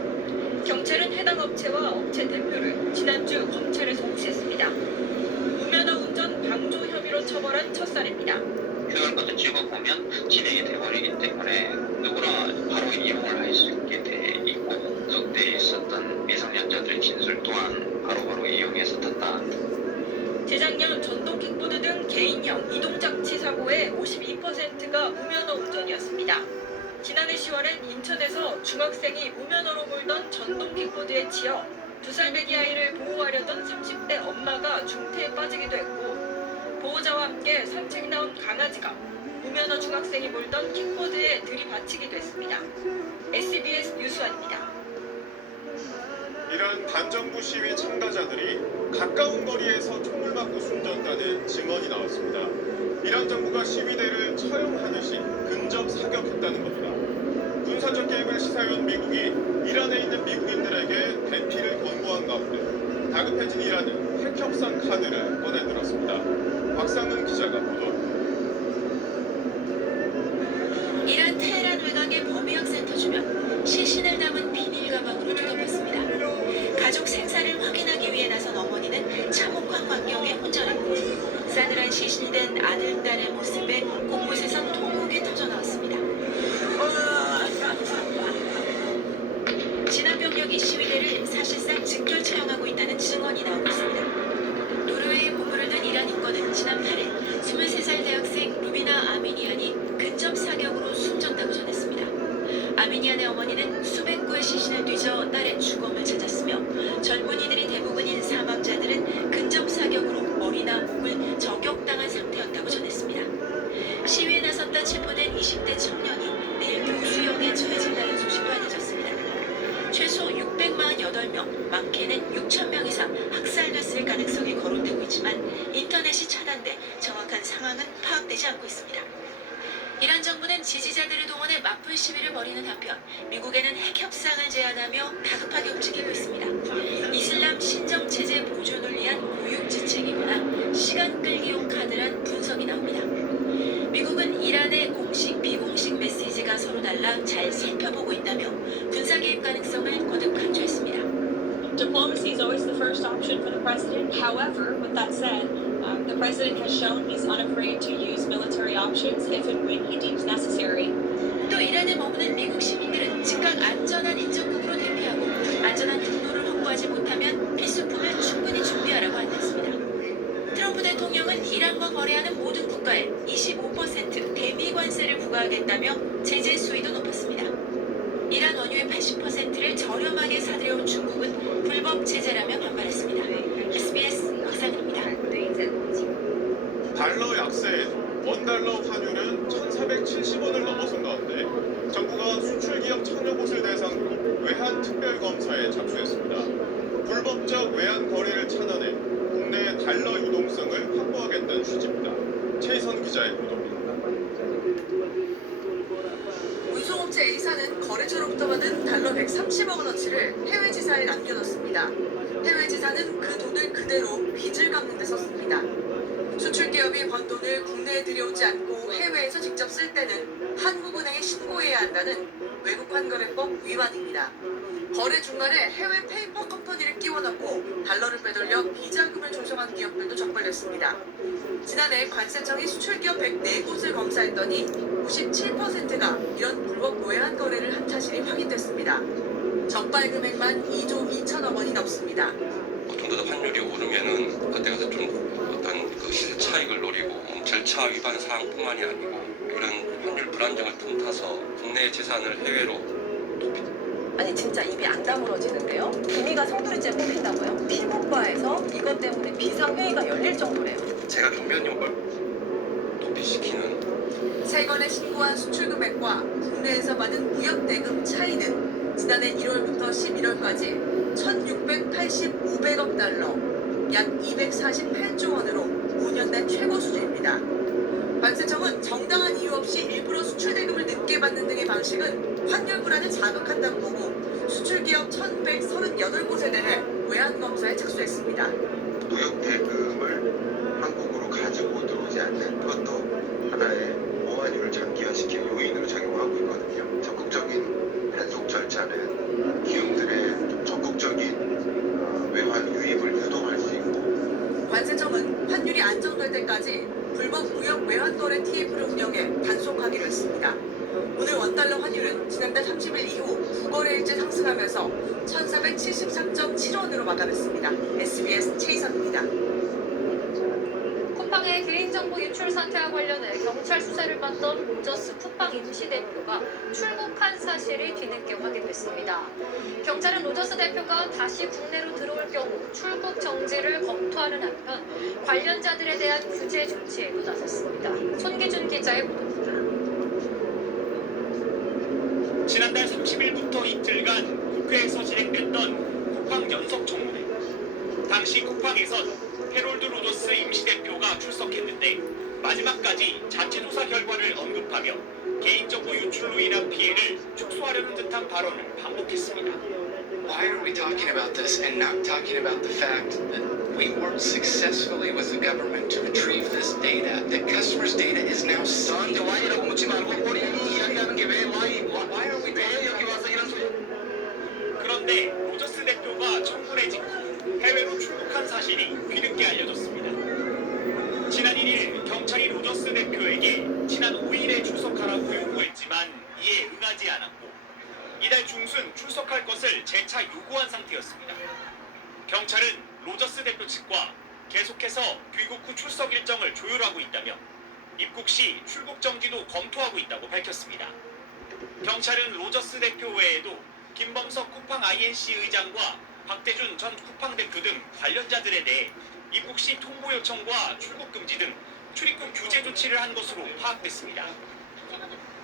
경찰은 해당 업체와 업체 대표를 지난주 검찰에 송치했습니다. 무면허 운전 방조 혐의로 처벌한 첫 사례입니다. QR코드 찍어보면 진행이 돼버리기 때문에 누구나 바로 이용을 할 수 있게 돼 있고, 그때 있었던 미성년자들의 진술 또한 바로바로 이용해서 탔다. 재작년 전동 킥보드 등 개인형 이동장치 사고의 52%가 무면허 운전이었습니다. 지난해 10월엔 인천에서 중학생이 무면허로 몰던 전동 킥보드에 치여 2살 배기 아이를 보호하려던 30대 엄마가 중태에 빠지기도 했고, 보호자와 함께 산책 나온 강아지가 무면허 중학생이 몰던 킥보드에 들이받치기도 했습니다. SBS 유수환입니다. 이런 반정부 시위 참가자들이 가까운 거리에서 총을 맞고 숨졌다는 증언이 나왔습니다. 이란 정부가 시위대를 처형하듯이 근접 사격했다는 겁니다. 군사적 개입을 시사해온 미국이 이란에 있는 미국인들에게 대피를 권고한 가운데 다급해진 이란은 핵협상 카드를 꺼내들었습니다. 박상은 기자가 보도합니다. 이란 테헤란 외곽의 범위학센터 주변 시신을 담은 비닐 가방으로 뒤덮였습니다. 가족 생사를 확인하기 위해 나선 어머니는 참혹한 광경에 혼절했고, 싸늘한 시신이 된 아들, 딸의 모습에 곳곳에서 통곡이 터져나왔습니다. 진화 병력이 시위대를 사실상 직결 처형하고 있다는 증언이 나오고 있습니다. 노르웨이에 보물을 든 이란 인권은 지난 8일 23살 대학생 루비나 아미니안이 근접 사격으로 숨졌다고 전했습니다. 아미니안의 어머니는 수백 구의 시신을 뒤져 딸의 주검을 찾았으며, 젊은이들이 대부분인 사망자들은 근접 사격으로 머리나 목을 저격당한 상태였다고 전했습니다. 시위에 나섰다 체포된 20대 청년이 내일 교수형에 처해진다는 소식도 알려졌습니다. 최소 648명, 많게는 6,000명 이상 학살됐을 가능성이 거론되고 있지만 인터넷이 차단돼 정확한 상황은 파악되지 않고 있습니다. 이란 정부는 지지자들을 동원해 맞불 시위를 벌이는 한편 미국에는 핵협상을 제안하며 다급하게 움직이고 있습니다. 이슬람 신정체제 보존을 위한 고육지책이거나 시간 끌기용 카드란 분석이 나옵니다. 미국은 이란의 공식, 비공식 메시지가 서로 달라 잘 살펴보고 있다며 군사 개입 가능성을 거듭 강조했습니다. Diplomacy is always the first option for the president. However, with that said, the president has shown he's unafraid to use military options if and when he deems necessary. 또 이란에 머무는 미국 시민들은 즉각 안전한 인접국으로 대피하고 안전한 경로를 확보하지 못하면 필수품을 충분히 준비하라고 안냈습니다. 트럼프 대통령은 이란과 거래하는 모든 국가에 25% 대미 관세를 부과하겠다며 제재 수위도 높였습니다. 이란 원유의 80%를 저렴하게 사들여온 중국은 불법 제재라며 반발했습니다. SBS 박상은입니다. 달러 약세에도 원달러 환율은 1,470원을 넘어선 가운데 정부가 수출기업 1,000여 곳을 대상으로 외환 특별검사에 착수했습니다. 불법적 외환 거래를 차단해 국내 달러 유동성을 확보하겠다는 취지입니다. 최희선 기자의 보도입니다. 운송업체 A사는 거래처로부터 받은 달러 130억 원어치를 해외 지사에 남겨뒀습니다. 해외 지사는 그 돈을 그대로 빚을 갚는 데 썼습니다. 수출기업이 번 돈을 국내에 들여오지 않고 해외에서 직접 쓸 때는 한국은행에 신고해야 한다는 외국환거래법 위반입니다. 거래 중간에 해외 페이퍼 컴퍼니를 끼워 넣고 달러를 빼돌려 비자금을 조성한 기업들도 적발됐습니다. 지난해 관세청이 수출기업 104곳을 검사했더니 97%가 이런 불법 외환 거래를 한 사실이 확인됐습니다. 적발 금액만 2조 2천억 원이 넘습니다. 보통 더 환율이 오르면은 그때 가서 좀 어떤 그 시세 차익을 노리고 절차 위반 사항뿐만이 아니고 이런 환율 불안정을 틈타서 국내 재산을 해외로 아니 진짜 입이 안 다물어지는데요. 기미가 성두리째 뽑힌다고요? 피부과에서 이것 때문에 비상회의가 열릴 정도래요. 제가 경비원님을 도피시키는 세 건에 신고한 수출 금액과 국내에서 받은 무역 대금 차이는 지난해 1월부터 11월까지 1,685억 달러, 약 248조 원으로 5년 내 최고 수준입니다. 관세청은 정당한 이유 없이 일부러 수출 대금을 늦게 받는 등의 방식은 환율 불안을 자극한다고 보고 수출기업 1,138곳에 대해 외환 검사에 착수했습니다. 무역 대금을 한국으로 가지고 들어오지 않는 것도 하나의 보안율을 장기화시키는 요인으로 작용하고 있거든요. 적극적인 단속 절차는 기업들의 좀 적극적인 외환 유입을 유도할 수 있고 관세청은 환율이 안정될 때까지 불법 무역 외환 거래 TF를 운영해 단속하기로 했습니다. 오늘 원달러 환율은 지난달 30일 이후 9거래일째 상승하면서 1,473.7원으로 마감했습니다. SBS 최희선입니다. 쿠팡의 개인정보 유출 사태와 관련해 경찰 수사를 받던 로저스 쿠팡 임시대표가 출국한 사실이 뒤늦게 확인됐습니다. 경찰은 로저스 대표가 다시 국내로 들어올 경우 출국 정지를 검토하는 한편 관련자들에 대한 규제 조치에도 나섰습니다. 손기준 기자의 보도입니다. 지난달 30일부터 이틀간 국회에서 진행됐던 쿠팡 연석 청문회. 당시 쿠팡에선 해롤드 로저스 임시대표가 출석했는데 마지막까지 자체 조사 결과를 언급하며 개인정보 유출로 인한 피해를 축소하려는 듯한 발언을 반복했습니다. Why are we talking about this and not talking about the fact that we worked successfully with the government to retrieve this data, that customers' data is now safe? 와이라고 묻지 말고 본인이 이야기하는 게 왜 why are we 왜 여기 와서 이런 소리? 그런데 로저스 대표가 청문회 직후 해외로 출국한 사실이 뒤늦게 알려졌습니다. 지난 1일 경찰이 로저스 대표에게 지난 5일에 출석하라고 요구했지만 이에 응하지 않았고 이달 중순 출석할 것을 재차 요구한 상태였습니다. 경찰은 로저스 대표 측과 계속해서 귀국 후 출석 일정을 조율하고 있다며 입국 시 출국 정지도 검토하고 있다고 밝혔습니다. 경찰은 로저스 대표 외에도 김범석 쿠팡 INC 의장과 박대준 전 쿠팡 대표 등 관련자들에 대해 입국 시 통보 요청과 출국 금지 등 출입국 규제 조치를 한 것으로 파악됐습니다.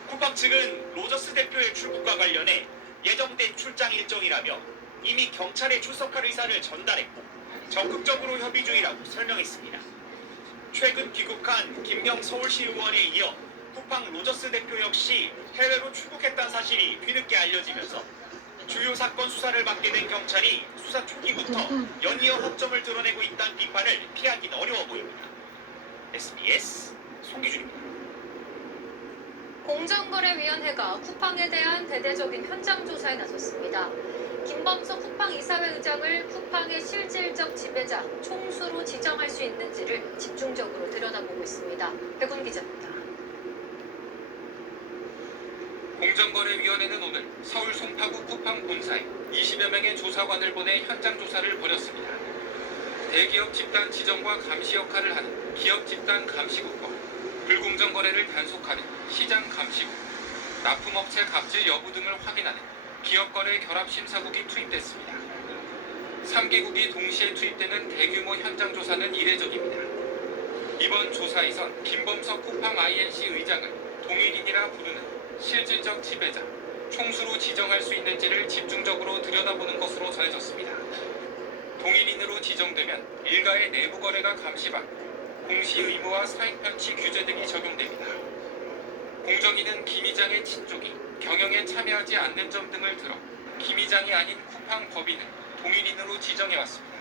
쿠팡 측은 로저스 대표의 출국과 관련해 예정된 출장 일정이라며 이미 경찰에 출석할 의사를 전달했고 적극적으로 협의 중이라고 설명했습니다. 최근 귀국한 김명 서울시 의원에 이어 쿠팡 로저스 대표 역시 해외로 출국했다는 사실이 뒤늦게 알려지면서 주요 사건 수사를 받게 된 경찰이 수사 초기부터 연이어 허점을 드러내고 있다는 비판을 피하긴 어려워 보입니다. SBS 송기준입니다. 공정거래위원회가 쿠팡에 대한 대대적인 현장 조사에 나섰습니다. 김범석 쿠팡이사회 의장을 쿠팡의 실질적 지배자, 총수로 지정할 수 있는지를 집중적으로 들여다보고 있습니다. 백운 기자입니다. 공정거래위원회는 오늘 서울 송파구 쿠팡 본사에 20여 명의 조사관을 보내 현장 조사를 벌였습니다. 대기업 집단 지정과 감시 역할을 하는 기업 집단 감시국과 불공정 거래를 단속하는 시장 감시국, 납품업체 갑질 여부 등을 확인하는 기업거래 결합심사국이 투입됐습니다. 3개국이 동시에 투입되는 대규모 현장 조사는 이례적입니다. 이번 조사에선 김범석 쿠팡 INC 의장을 동일인이라 부르는 실질적 지배자, 총수로 지정할 수 있는지를 집중적으로 들여다보는 것으로 전해졌습니다. 동일인으로 지정되면 일가의 내부 거래가 감시받고 공시 의무와 사익 편취 규제 등이 적용됩니다. 공정위는 김 의장의 친족이 경영에 참여하지 않는 점 등을 들어 김 의장이 아닌 쿠팡 법인을 동일인으로 지정해왔습니다.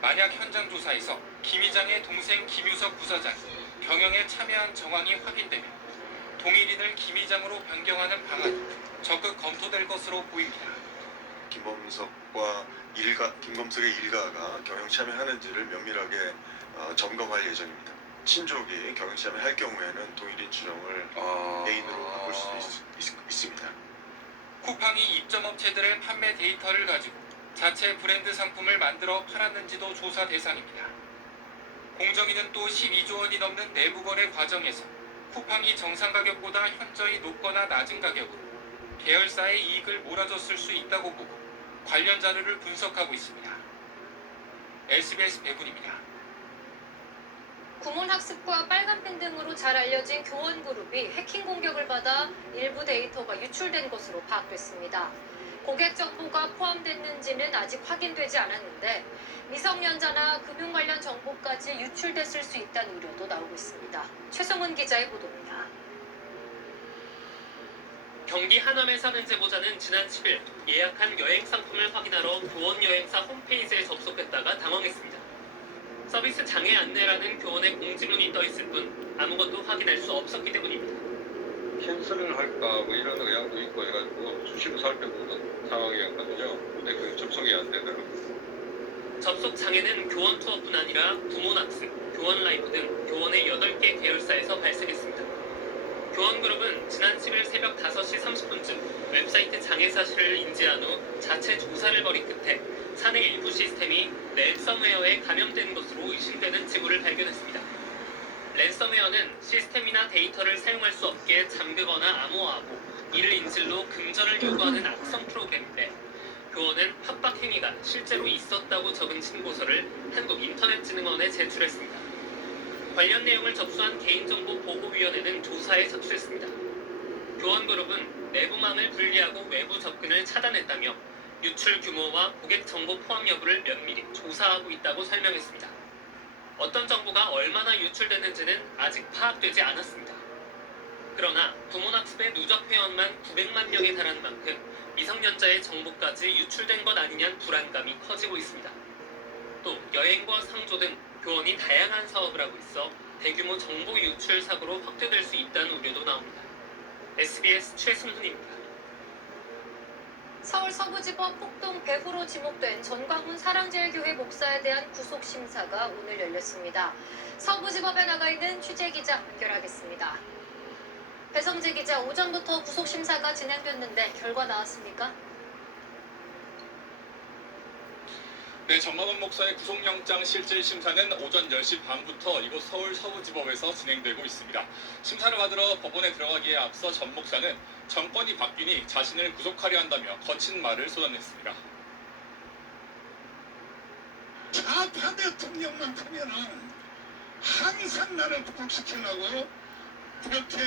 만약 현장 조사에서 김 의장의 동생 김유석 부사장이 경영에 참여한 정황이 확인되면 동일인을 김 의장으로 변경하는 방안이 적극 검토될 것으로 보입니다. 김범석의 일가가 경영 참여하는지를 면밀하게 점검할 예정입니다. 친족이 경영 참여할 경우에는 동일인 지정을 개인으로 바꿀 수도 있습니다. 쿠팡이 입점업체들의 판매 데이터를 가지고 자체 브랜드 상품을 만들어 팔았는지도 조사 대상입니다. 공정위는 또 12조 원이 넘는 내부 거래 과정에서 쿠팡이 정상 가격보다 현저히 높거나 낮은 가격으로 계열사의 이익을 몰아줬을 수 있다고 보고 관련 자료를 분석하고 있습니다. SBS 백운입니다. 구몬학습과 빨간펜 등으로 잘 알려진 교원그룹이 해킹 공격을 받아 일부 데이터가 유출된 것으로 파악됐습니다. 고객 정보가 포함됐는지는 아직 확인되지 않았는데 미성년자나 금융 관련 정보까지 유출됐을 수 있다는 우려도 나오고 있습니다. 최성훈 기자의 보도입니다. 경기 하남에 사는 제보자는 지난 10일 예약한 여행 상품을 확인하러 교원 여행사 홈페이지에 접속했다가 당황했습니다. 서비스 장애 안내라는 교원의 공지문이 떠있을 뿐 아무것도 확인할 수 없었기 때문입니다. 캔슬을 할까 뭐 이런 의향도 있고 해가지고 수시로 살펴보는 상황이었거든요. 근데 그 접속이 안 되더라고요. 접속 장애는 교원 투어뿐 아니라 부모낙스, 교원 라이브 등 교원의 8개 계열사에서 발생했습니다. 교원그룹은 지난 10일 새벽 5시 30분쯤 웹사이트 장애 사실을 인지한 후 자체 조사를 벌인 끝에 사내 일부 시스템이 랜섬웨어에 감염된 것으로 의심되는 징후를 발견했습니다. 랜섬웨어는 시스템이나 데이터를 사용할 수 없게 잠그거나 암호화하고 이를 인질로 금전을 요구하는 악성 프로그램인데 교원은 협박 행위가 실제로 있었다고 적은 신고서를 한국인터넷진흥원에 제출했습니다. 관련 내용을 접수한 개인정보보호위원회는 조사에 착수했습니다. 교원그룹은 내부망을 분리하고 외부 접근을 차단했다며 유출 규모와 고객 정보 포함 여부를 면밀히 조사하고 있다고 설명했습니다. 어떤 정보가 얼마나 유출됐는지는 아직 파악되지 않았습니다. 그러나 부모낙습의 누적 회원만 900만 명에 달하는 만큼 미성년자의 정보까지 유출된 것 아니냐는 불안감이 커지고 있습니다. 또 여행과 상조 등 교원이 다양한 사업을 하고 있어 대규모 정보 유출 사고로 확대될 수 있다는 우려도 나옵니다. SBS 최승훈입니다. 서울 서부지법 폭동 배후로 지목된 전광훈 사랑제일교회 목사에 대한 구속심사가 오늘 열렸습니다. 서부지법에 나가 있는 취재기자 연결하겠습니다. 배성재 기자, 오전부터 구속심사가 진행됐는데 결과 나왔습니까? 네, 전광훈 목사의 구속영장 실질심사는 오전 10시 반부터 이곳 서울 서부지법에서 진행되고 있습니다. 심사를 받으러 법원에 들어가기에 앞서 전 목사는 정권이 바뀌니 자신을 구속하려 한다며 거친 말을 쏟아냈습니다. 좌파 대통령만 하면은 항상 나를 구속시키려고 그렇게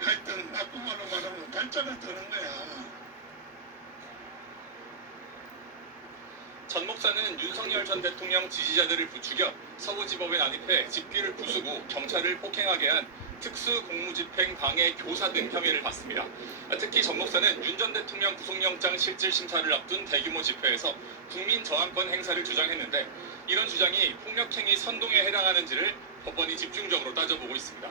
하여튼 나쁜 말로 말하면 발작을 드는 거야. 전 목사는 윤석열 전 대통령 지지자들을 부추겨 서부지법에 난입해 집기를 부수고 경찰을 폭행하게 한 특수공무집행 방해 교사 등 혐의를 받습니다. 특히 전 목사는 윤 전 대통령 구속영장 실질심사를 앞둔 대규모 집회에서 국민저항권 행사를 주장했는데 이런 주장이 폭력행위 선동에 해당하는지를 법원이 집중적으로 따져보고 있습니다.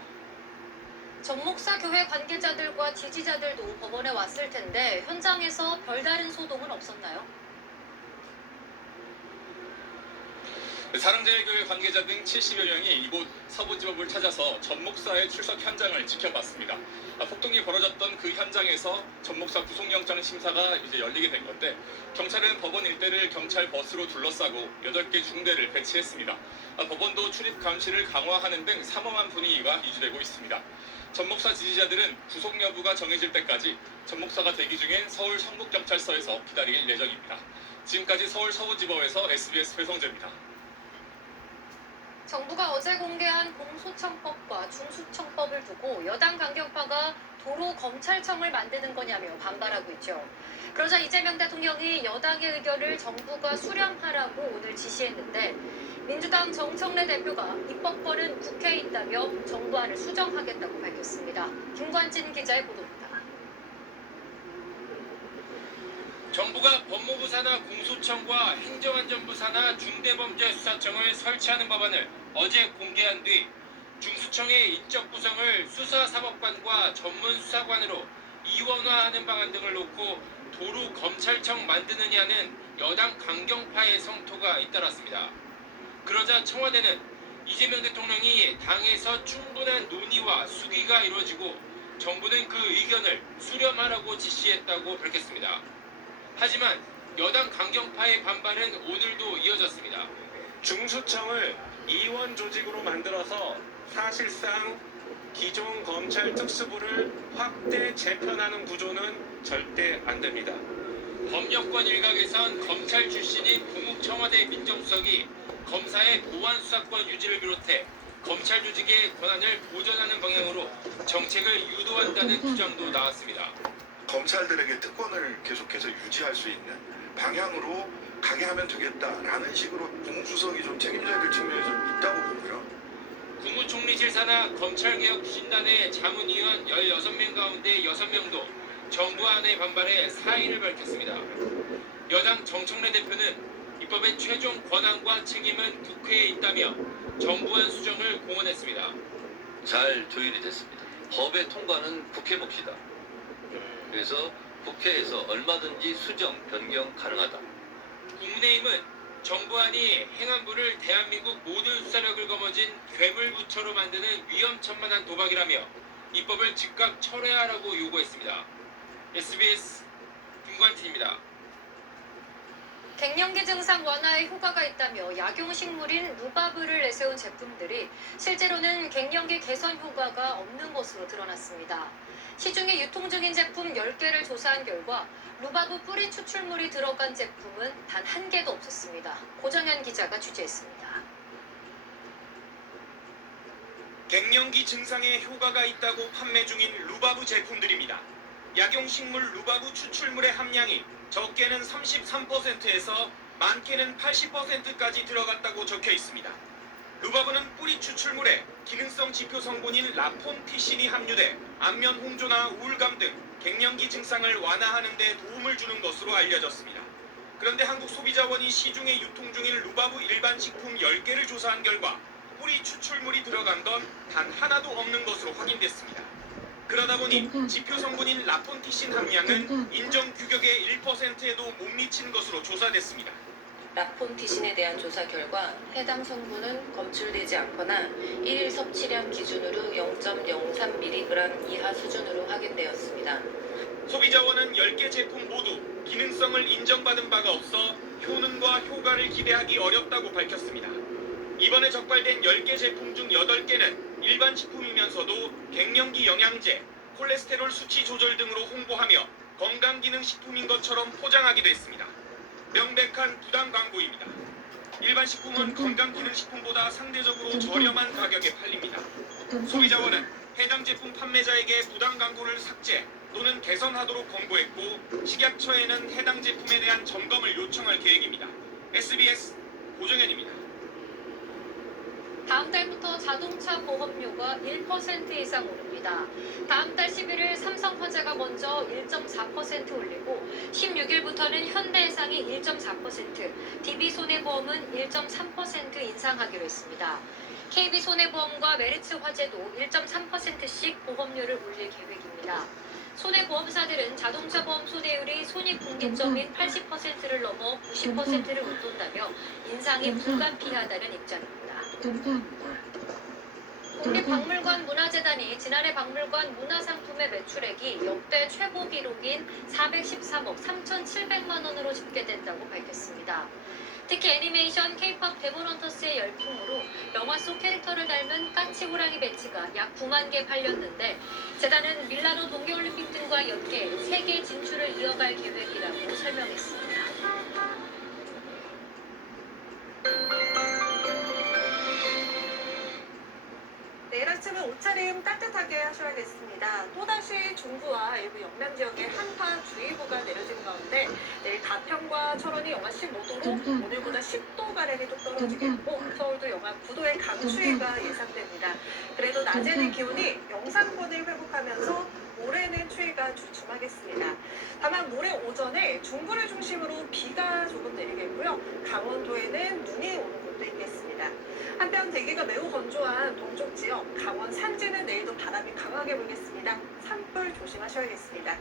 정 목사 교회 관계자들과 지지자들도 법원에 왔을 텐데 현장에서 별다른 소동은 없었나요? 사랑제일교회 관계자 등 70여 명이 이곳 서부지법을 찾아서 전 목사의 출석 현장을 지켜봤습니다. 폭동이 벌어졌던 그 현장에서 전 목사 구속영장 심사가 이제 열리게 된 건데 경찰은 법원 일대를 경찰 버스로 둘러싸고 8개 중대를 배치했습니다. 법원도 출입 감시를 강화하는 등 삼엄한 분위기가 유지되고 있습니다. 전 목사 지지자들은 구속 여부가 정해질 때까지 전 목사가 대기 중인 서울 성북경찰서에서 기다릴 예정입니다. 지금까지 서울 서부지법에서 SBS 회성재입니다. 정부가 어제 공개한 공소청법과 중수청법을 두고 여당 강경파가 도로 검찰청을 만드는 거냐며 반발하고 있죠. 그러자 이재명 대통령이 여당의 의견을 정부가 수렴하라고 오늘 지시했는데 민주당 정청래 대표가 입법권은 국회에 있다며 정부안을 수정하겠다고 밝혔습니다. 김관진 기자의 보도입니다. 정부가 법무부 산하 공소청과 행정안전부 산하 중대범죄수사청을 설치하는 법안을 어제 공개한 뒤 중수청의 인적 구성을 수사사법관과 전문수사관으로 이원화하는 방안 등을 놓고 도로 검찰청 만드느냐는 여당 강경파의 성토가 잇따랐습니다. 그러자 청와대는 이재명 대통령이 당에서 충분한 논의와 수기가 이루어지고 정부는 그 의견을 수렴하라고 지시했다고 밝혔습니다. 하지만 여당 강경파의 반발은 오늘도 이어졌습니다. 중수청을 이원 조직으로 만들어서 사실상 기존 검찰 특수부를 확대 재편하는 구조는 절대 안 됩니다. 범정권 일각에선 검찰 출신인 고국 청와대 민정수석이 검사의 보안 수사권 유지를 비롯해 검찰 조직의 권한을 보전하는 방향으로 정책을 유도한다는 주장도 나왔습니다. 검찰들에게 특권을 계속해서 유지할 수 있는 방향으로 가게 하면 되겠다라는 식으로 공수석이 좀 책임져야 될 측면이 좀 있다고 보고요. 국무총리실 산하 검찰개혁 추진단의 자문위원 16명 가운데 6명도 정부안에 반발해 사의를 밝혔습니다. 여당 정청래 대표는 입법의 최종 권한과 책임은 국회에 있다며 정부안 수정을 공언했습니다. 잘 조율이 됐습니다. 법의 통과는 국회 몫이다. 그래서 국회에서 얼마든지 수정, 변경 가능하다. 국민의힘은 정부안이 행안부를 대한민국 모든 수사력을 거머쥔 괴물부처로 만드는 위험천만한 도박이라며 입법을 즉각 철회하라고 요구했습니다. SBS 김관진입니다. 갱년기 증상 완화에 효과가 있다며 약용식물인 루바브를 내세운 제품들이 실제로는 갱년기 개선 효과가 없는 것으로 드러났습니다. 시중에 유통 중인 제품 10개를 조사한 결과 루바브 뿌리 추출물이 들어간 제품은 단 1개도 없었습니다. 고정현 기자가 취재했습니다. 갱년기 증상에 효과가 있다고 판매 중인 루바브 제품들입니다. 약용식물 루바브 추출물의 함량이 적게는 33%에서 많게는 80%까지 들어갔다고 적혀 있습니다. 루바브는 뿌리 추출물에 기능성 지표 성분인 라폰티신이 함유돼 안면 홍조나 우울감 등 갱년기 증상을 완화하는 데 도움을 주는 것으로 알려졌습니다. 그런데 한국소비자원이 시중에 유통 중인 루바브 일반 식품 10개를 조사한 결과 뿌리 추출물이 들어간 건 단 하나도 없는 것으로 확인됐습니다. 그러다 보니 지표 성분인 라폰티신 함량은 인정 규격의 1%에도 못 미친 것으로 조사됐습니다. 라폰티신에 대한 조사 결과 해당 성분은 검출되지 않거나 1일 섭취량 기준으로 0.03mg 이하 수준으로 확인되었습니다. 소비자원은 10개 제품 모두 기능성을 인정받은 바가 없어 효능과 효과를 기대하기 어렵다고 밝혔습니다. 이번에 적발된 10개 제품 중 8개는 일반 식품이면서도 갱년기 영양제, 콜레스테롤 수치 조절 등으로 홍보하며 건강기능식품인 것처럼 포장하기도 했습니다. 명백한 부당 광고입니다. 일반 식품은 건강기능식품보다 상대적으로 저렴한 가격에 팔립니다. 소비자원은 해당 제품 판매자에게 부당 광고를 삭제 또는 개선하도록 권고했고 식약처에는 해당 제품에 대한 점검을 요청할 계획입니다. SBS 고정현입니다. 다음 달부터 자동차 보험료가 1% 이상 오릅니다. 다음 달 11일 삼성화재가 먼저 1.4% 올리고 16일부터는 현대해상이 1.4%, DB손해보험은 1.3% 인상하기로 했습니다. KB손해보험과 메리츠 화재도 1.3%씩 보험료를 올릴 계획입니다. 손해보험사들은 자동차 보험 손해율이 손익분기점인 80%를 넘어 90%를 웃돈다며 인상이 불가피하다는 입장입니다. 국립박물관 문화재단이 지난해 박물관 문화상품의 매출액이 역대 최고 기록인 413억 3,700만 원으로 집계됐다고 밝혔습니다. 특히 애니메이션 K-POP 데몬헌터스의 열풍으로 영화 속 캐릭터를 닮은 까치 호랑이 배지가 약 9만 개 팔렸는데 재단은 밀라노 동계올림픽 등과 연계 세계 진출을 이어갈 계획이라고 설명했습니다. 내일 아침은 옷차림 따뜻하게 하셔야겠습니다. 또다시 중부와 일부 영남 지역에 한파주의보가 내려진 가운데 내일 가평과 철원이 영하 15도로 오늘보다 10도가량이 또 떨어지겠고 서울도 영하 9도의 강추위가 예상됩니다. 그래도 낮에는 기온이 영상권을 회복하면서 모레는 추위가 주춤하겠습니다. 다만 모레 오전에 중부를 중심으로 비가 조금 내리겠고요. 강원도에는 눈이 오는 곳도 있겠습니다. 한편 대기가 매우 건조한 동쪽 지역, 강원 산지는 내일도 바람이 강하게 불겠습니다. 산불 조심하셔야겠습니다.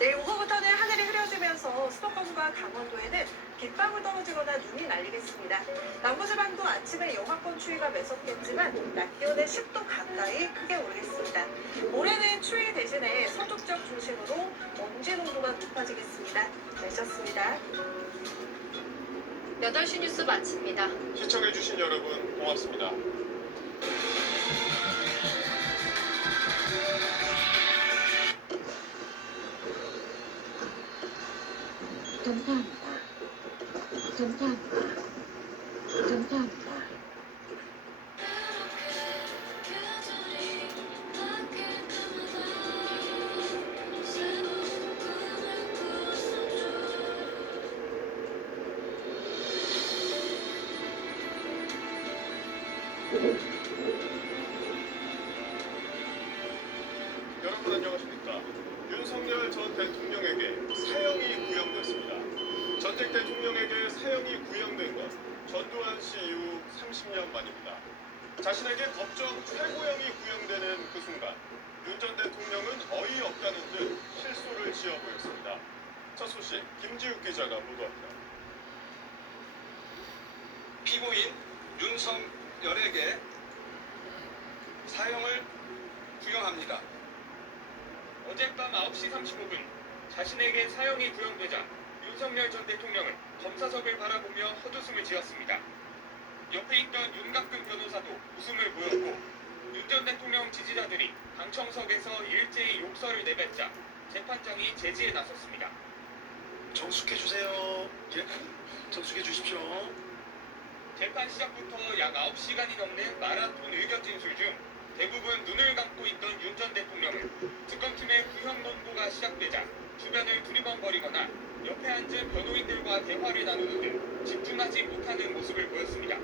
내일 오후부터는 하늘이 흐려지면서 수도권과 강원도에는 빗방울 떨어지거나 눈이 날리겠습니다. 남부지방도 아침에 영하권 추위가 매섭겠지만 낮 기온은 10도 가까이 크게 오르겠습니다. 모레는 추위 대신에 서쪽 지역 중심으로 먼지 농도가 높아지겠습니다. 날씨였습니다. 8시 뉴스 마칩니다. 시청해주신 여러분 고맙습니다. 여러분 안녕하십니까? 윤석열 전 대통령에게 사형이 구형됐습니다. 전직 대통령에게 사형이 구형된 건 전두환 씨 이후 30년 만입니다. 자신에게 법정 최고형이 구형되는 그 순간 윤 전 대통령은 어이없다는 듯 실소를 지어 보였습니다. 첫 소식 김지욱 기자가 보도합니다. 피고인 윤석열에게 사형을 구형합니다. 어젯밤 9시 35분 자신에게 사형이 구형되자 윤석열 전 대통령은 검사석을 바라보며 헛웃음을 지었습니다. 옆에 있던 윤갑근 변호사도 웃음을 보였고 윤 전 대통령 지지자들이 방청석에서 일제히 욕설을 내뱉자 재판장이 제지에 나섰습니다. 정숙해 주세요. 예, 정숙해 주십시오. 재판 시작부터 약 9시간이 넘는 마라톤 의견 진술 중 대부분 눈을 감고 있던 윤 전 대통령은 특검팀의 구형 논고가 시작되자 주변을 두리번거리거나 옆에 앉은 변호인들과 대화를 나누는 등 집중하지 못하는 모습을 보였습니다.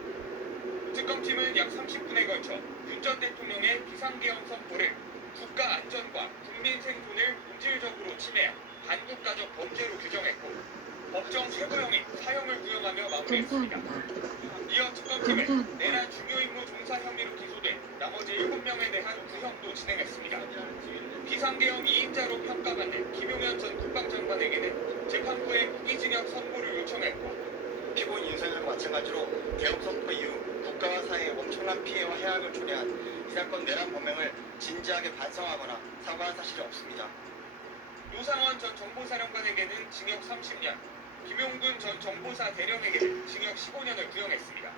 특검팀은 약 30분에 걸쳐 윤 전 대통령의 비상계엄 선포를 국가 안전과 국민 생존을 본질적으로 침해한 반국가적 범죄로 규정했고 법정 최고형인 사형을 구형하며 마무리했습니다. 이어 특검팀은 내란 중요임무 종사 혐의로 기소된 나머지 7명에 대한 구형도 진행했습니다. 비상계엄 2인자로 평가받는 김용현 전 국방장관에게는 재판부에 무기징역 선고를 요청했고 피고인 윤석열과 마찬가지로 개업 선포 이후 국가와 사회에 엄청난 피해와 해악을 초래한 이 사건 내란 범행을 진지하게 반성하거나 사과한 사실이 없습니다. 노상원 전 정보사령관에게는 징역 30년, 김용근 전 정보사 대령에게는 징역 15년을 구형했습니다.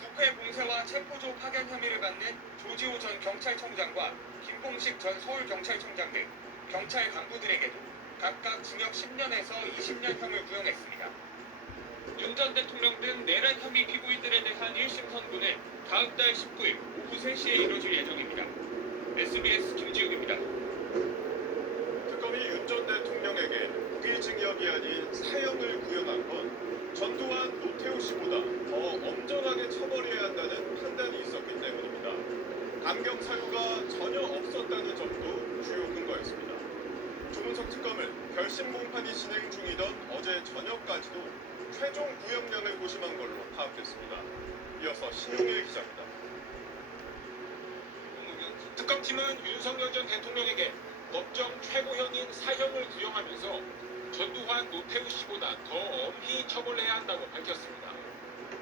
국회 공세와 체포조 파견 혐의를 받는 조지호 전 경찰청장과 김봉식 전 서울경찰청장 등 경찰 간부들에게도 각각 징역 10년에서 20년형을 구형했습니다. 윤 전 대통령 등 내란 혐의 피고인들에 대한 1심 선고는 다음 달 19일 오후 3시에 이뤄질 예정입니다. SBS 김지욱입니다. 특검이 윤 전 대통령에게 무기징역이 아닌 사형을 구형한 건 전두환 노태우 씨보다 더 엄정하게 처벌해야 한다는 판단이 있었기 때문입니다. 감경 사유가 전혀 없었다는 점도 주요 근거였습니다. 조문석 특검은 결심 공판이 진행 중이던 어제 저녁까지도 최종 구형량을 고심한 걸로 파악됐습니다. 이어서 신용일 기자입니다. 특검팀은 윤석열 전 대통령에게 법정 최고형인 사형을 구형하면서 전두환, 노태우 씨보다 더 엄히 처벌해야 한다고 밝혔습니다.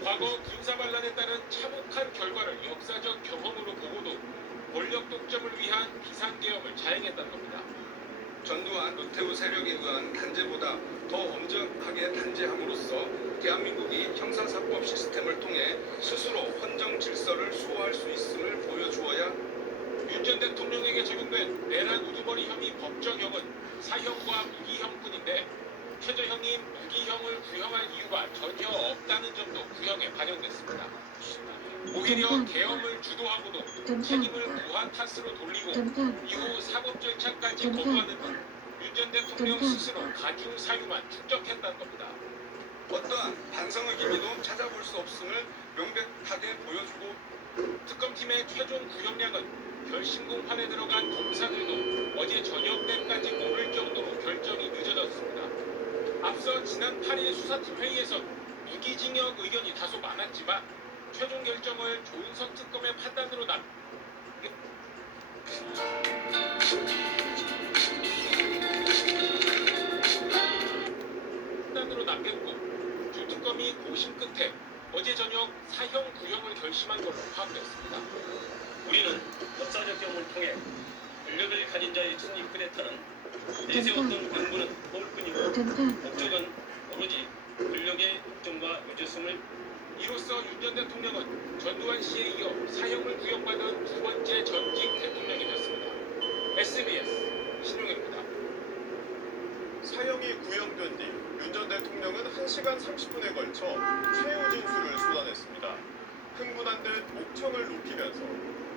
과거 군사반란에 따른 참혹한 결과를 역사적 경험으로 보고도 권력 독점을 위한 비상계엄을 자행했다는 겁니다. 전두환, 노태우 세력에 의한 단죄보다 더 엄정하게 단죄함으로써 대한민국이 형사사법 시스템을 통해 스스로 헌정 질서를 수호할 수 있음을 보여주어야. 윤 전 대통령에게 적용된 내란 우두머리 혐의 법정형은 사형과 무기형뿐인데 최저형인 무기형을 구형할 이유가 전혀 없다는 점도 구형에 반영됐습니다. 오히려 계엄을 주도하고도 책임을 무한 탓으로 돌리고 이후 사법 절차까지 거부하는 등 윤 전 대통령 스스로 가중 사유만 축적했다는 겁니다. 어떠한 반성의 기미도 찾아볼 수 없음을 명백하게 보여주고. 특검팀의 최종 구형량은 결심공판에 들어간 검사들도 어제 저녁 때까지 모를 정도로 결정이 늦어졌습니다. 앞서 지난 8일 수사팀 회의에서 무기징역 의견이 다소 많았지만 최종 결정을 조은석 특검의 판단으로 남겼고 주 특검이 고심 끝에 어제 저녁 사형 구형을 결심한 걸로 파악됐습니다. 우리는 역사적 경험을 통해 권력을 가진 자의 승리권에 따른 내세웠던 명분은 옳뿐이고 목적은 오로지 권력의 독점과 유죄성을. 이로써 윤 전 대통령은 전두환 씨에 이어 사형을 구형받은 두 번째 전직 대통령이 됐습니다. SBS 신용입니다. 사형이 구형된 뒤 윤 전 대통령은 1시간 30분에 걸쳐 최후 진술을 쏟아냈습니다. 흥분한 듯 목청을 높이면서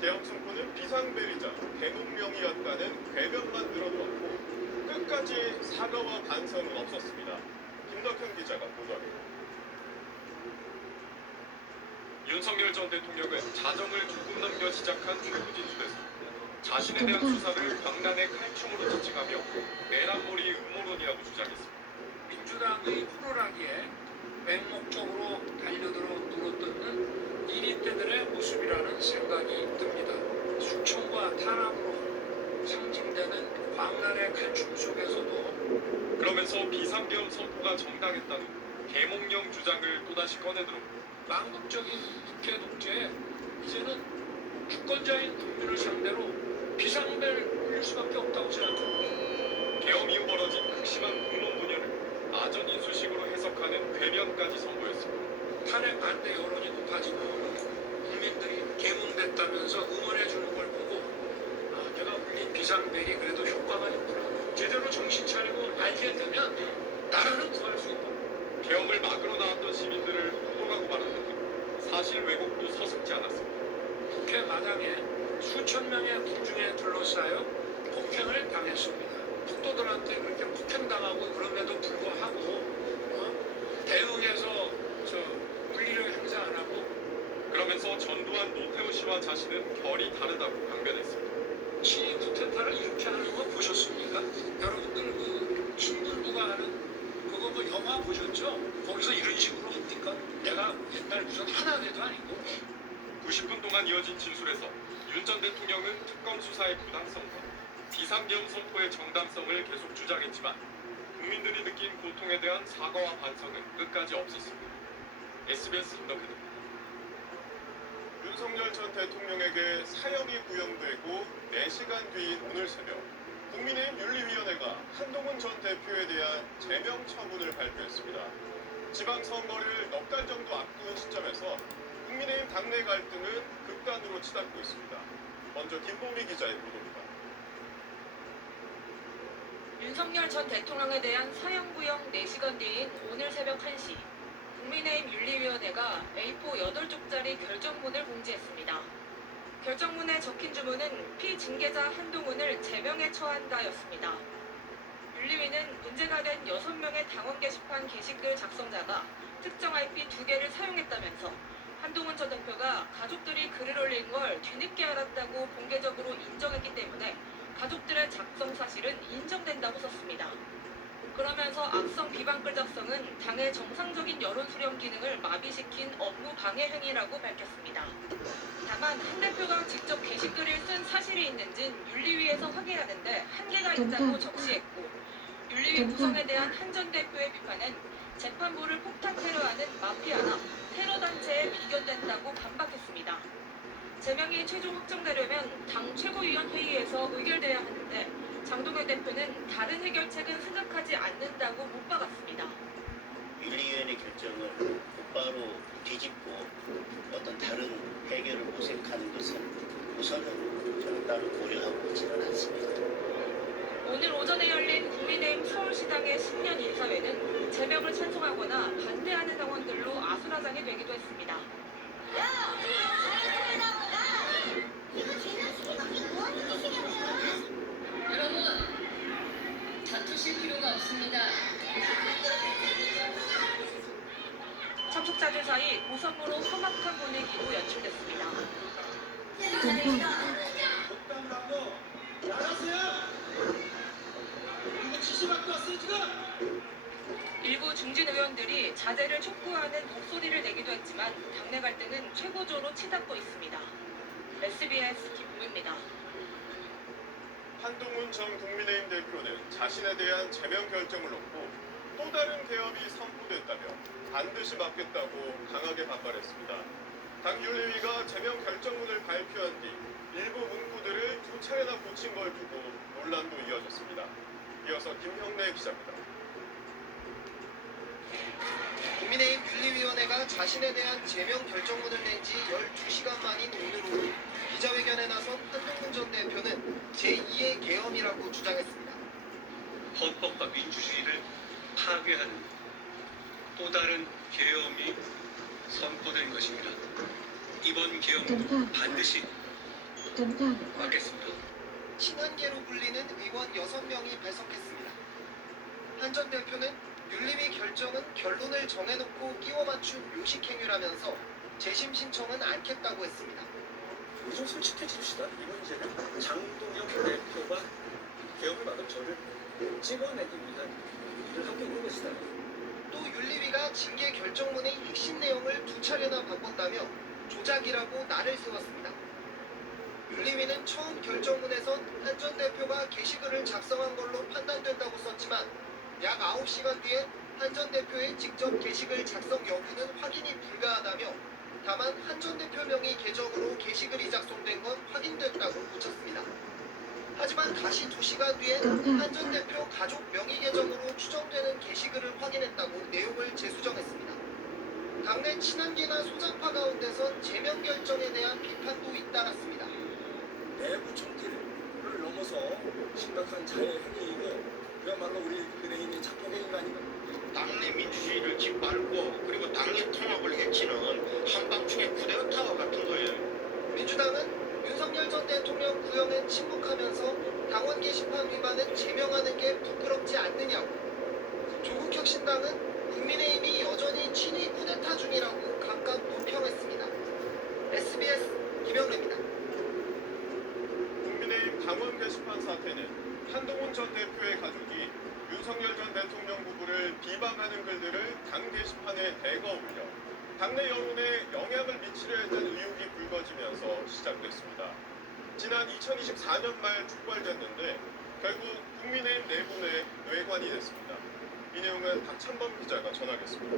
계엄 승부는 비상벨이자 대문명이었다는 궤변만 늘어놓았고 끝까지 사과와 반성은 없었습니다. 김덕현 기자가 보도합니다. 윤석열 전 대통령은 자정을 조금 넘겨 시작한 최후 진술에서 자신에 대한 수사를 광란의 칼춤으로 지칭하며 내란몰이 음모론이라고 주장했습니다. 민주당의 호루라기에 맹목적으로 달려들어 물어뜯는 이리떼들의 모습이라는 생각이 듭니다. 숙청과 탄압으로 상징되는 광란의 칼춤 속에서도 그러면서 비상계엄 선포가 정당했다는 계몽령 주장을 또다시 꺼내들었고 망국적인 국회 독재에 이제는 주권자인 국민을 상대로 비상벨 울릴 수밖에 없다고 생각합니다. 계엄 이후 벌어진 극심한 공론 분열을 아전 인수식으로 해석하는 궤변까지 선보였습니다. 탄핵 반대 여론이 높아지고 국민들이 계몽됐다면서 응원해주는 걸 보고 내가 울린 비상벨이 그래도 효과가 있구나. 제대로 정신 차리고 알게 되면 나라는 구할 수 있다. 계엄을 막으러 나왔던 시민들을 호도하고 말하는 등 사실 왜곡도 서슴지 않았습니다. 국회 마당에 수천 명의 군중에 둘러싸여 폭행을 당했습니다. 폭도들한테 그렇게 폭행당하고 그럼에도 불구하고 대응해서 물리를 행사 안 하고. 그러면서 전두환, 노태우 씨와 자신은 결이 다르다고 강변했습니다. 친위 쿠데타를 이렇게 하는 거 보셨습니까? 여러분들 그 신문부가 하는 그거 뭐 영화 보셨죠? 거기서 이런 식으로 합니까? 내가 옛날 무슨 하나대도 아니고. 90분 동안 이어진 진술에서 윤 전 대통령은 특검 수사의 부당성과 비상계엄 선포의 정당성을 계속 주장했지만 국민들이 느낀 고통에 대한 사과와 반성은 끝까지 없었습니다. SBS 김덕현입니다. 윤석열 전 대통령에게 사형이 구형되고 4시간 뒤인 오늘 새벽 국민의힘 윤리위원회가 한동훈 전 대표에 대한 제명 처분을 발표했습니다. 지방선거를 넉 달 정도 앞둔 시점에서 국민의힘 당내 갈등은 극단으로 치닫고 있습니다. 먼저 김보미 기자의 보도입니다. 윤석열 전 대통령에 대한 사형 구형 4시간 뒤인 오늘 새벽 1시 국민의힘 윤리위원회가 A4 8쪽짜리 결정문을 공지했습니다. 결정문에 적힌 주문은 피징계자 한동훈을 제명에 처한다였습니다. 윤리위는 문제가 된 6명의 당원 게시판 게시글 작성자가 특정 IP 2개를 사용했다면서 한동훈 전 대표가 가족들이 글을 올린 걸 뒤늦게 알았다고 공개적으로 인정했기 때문에 가족들의 작성 사실은 인정된다고 썼습니다. 그러면서 악성 비방글 작성은 당의 정상적인 여론 수렴 기능을 마비시킨 업무 방해 행위라고 밝혔습니다. 다만 한 대표가 직접 게시글을 쓴 사실이 있는지는 윤리위에서 확인하는데 한계가 있다고 적시했고, 윤리위 구성에 대한 한 전 대표의 비판은 재판부를 폭탄 테러하는 마피아나 테러 단체에 비견된다고 반박했습니다. 제명이 최종 확정되려면 당 최고위원 회의에서 의결돼야 하는데 장동혁 대표는 다른 해결책은 생각하지 않는다고 못 박았습니다. 윤리위원회 결정을 곧바로 뒤집고 어떤 다른 해결을 모색하는 것은 우선은 저는 따로 고려하고 있지는 않습니다. 오늘 오전에 열린 국민의힘 서울시당의 신년 인사회는 제명을 찬성하거나 반대하는 당원들로 아수라장이 되기도 했습니다. 여러분, 다투실 필요가 없습니다. 참석자들 사이 고성으로 험악한 분위기도 연출됐습니다. 일부 중진 의원들이 자제를 촉구하는 목소리를 내기도 했지만 당내 갈등은 최고조로 치닫고 있습니다. SBS 김부입니다. 한동훈 전 국민의힘 대표는 자신에 대한 제명 결정을 놓고 또 다른 개업이 선포됐다며 반드시 막겠다고 강하게 반발했습니다. 당 윤리위가 제명 결정문을 발표한 뒤 일부 문구들을 두 차례나 고친 걸 두고 논란도 이어졌습니다. 이어서 김형래 기자입니다. 국민의힘 윤리위원회가 자신에 대한 제명 결정문을 낸 지 12시간 만인 오늘 오후 기자회견에 나선 한동훈 전 대표는 제2의 계엄이라고 주장했습니다. 헌법과 민주주의를 파괴하는 또 다른 계엄이 선포된 것입니다. 이번 계엄도 반드시 막겠습니다. 친한계로 불리는 의원 6명이 배석했습니다. 한 전 대표는 윤리위 결정은 결론을 정해놓고 끼워 맞춘 요식행위라면서 재심 신청은 않겠다고 했습니다. 우리 좀 솔직해집시다. 이 문제는 장동혁 대표가 개혁을 막은 저를 찍어내기 위한 일을 하고 있는 것이다. 또 윤리위가 징계 결정문의 핵심 내용을 두 차례나 바꿨다며 조작이라고 날을 세웠습니다. 윤리위는 처음 결정문에선 한 전 대표가 게시글을 작성한 걸로 판단된다고 썼지만 약 9시간 뒤에 한 전 대표의 직접 게시글 작성 여부는 확인이 불가하다며 다만 한 전 대표 명의 계정으로 게시글이 작성된 건 확인됐다고 고쳤습니다. 하지만 다시 2시간 뒤에 한 전 대표 가족 명의 계정으로 추정되는 게시글을 확인했다고 내용을 재수정했습니다. 당내 친한계나 소장파 가운데선 제명 결정에 대한 비판도 잇따랐습니다. 내부 총기를 넘어서 심각한 자해 행위이고 그야말로 우리 국민의힘이 착한 행위가 아닌가. 당내 민주주의를 짓밟고 그리고 당의 통합을 해치는 한방충의 구데타와 같은 거예요. 민주당은 윤석열 전 대통령 구형에 침묵하면서 당원 게시판 위반은 제명하는 게 부끄럽지 않느냐고, 조국혁신당은 국민의힘이 여전히 친위 쿠데타 중이라고 각각 논평했습니다. SBS 김영래입니다. 국민의힘 당원 게시판 사태는 한동훈 전 대표의 가족이 윤석열 전 대통령 부부를 비방하는 글들을 당 게시판에 대거 올려 당내 여론에 영향을 미치려 했다는 의혹이 불거지면서 시작됐습니다. 지난 2024년 말 촉발됐는데 결국 국민의힘 내분의 뇌관이 됐습니다. 이 내용은 박찬범 기자가 전하겠습니다.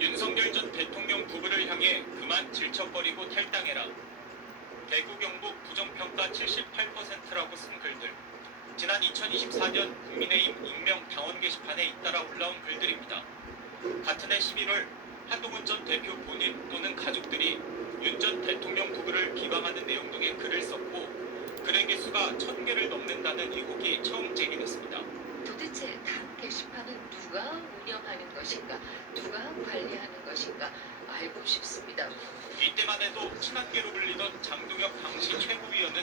윤석열 전 대통령 부부를 향해 그만 질척거리고 탈당해라. 대구 경북 부정평가 78%라고 쓴 글들. 지난 2024년 국민의힘 익명 당원 게시판에 잇따라 올라온 글들입니다. 같은 해 11월 한동훈 전 대표 본인 또는 가족들이 윤 전 대통령 부부를 비방하는 내용 등의 글을 썼고 글의 개수가 1000개를 넘는다는 의혹이 처음 제기됐습니다. 도대체 당 게시판은 누가 운영하는 것인가, 누가 관리하는 것인가 알고 싶습니다. 이때만 해도 친한계로 불리던 장동혁 당시 최고위원은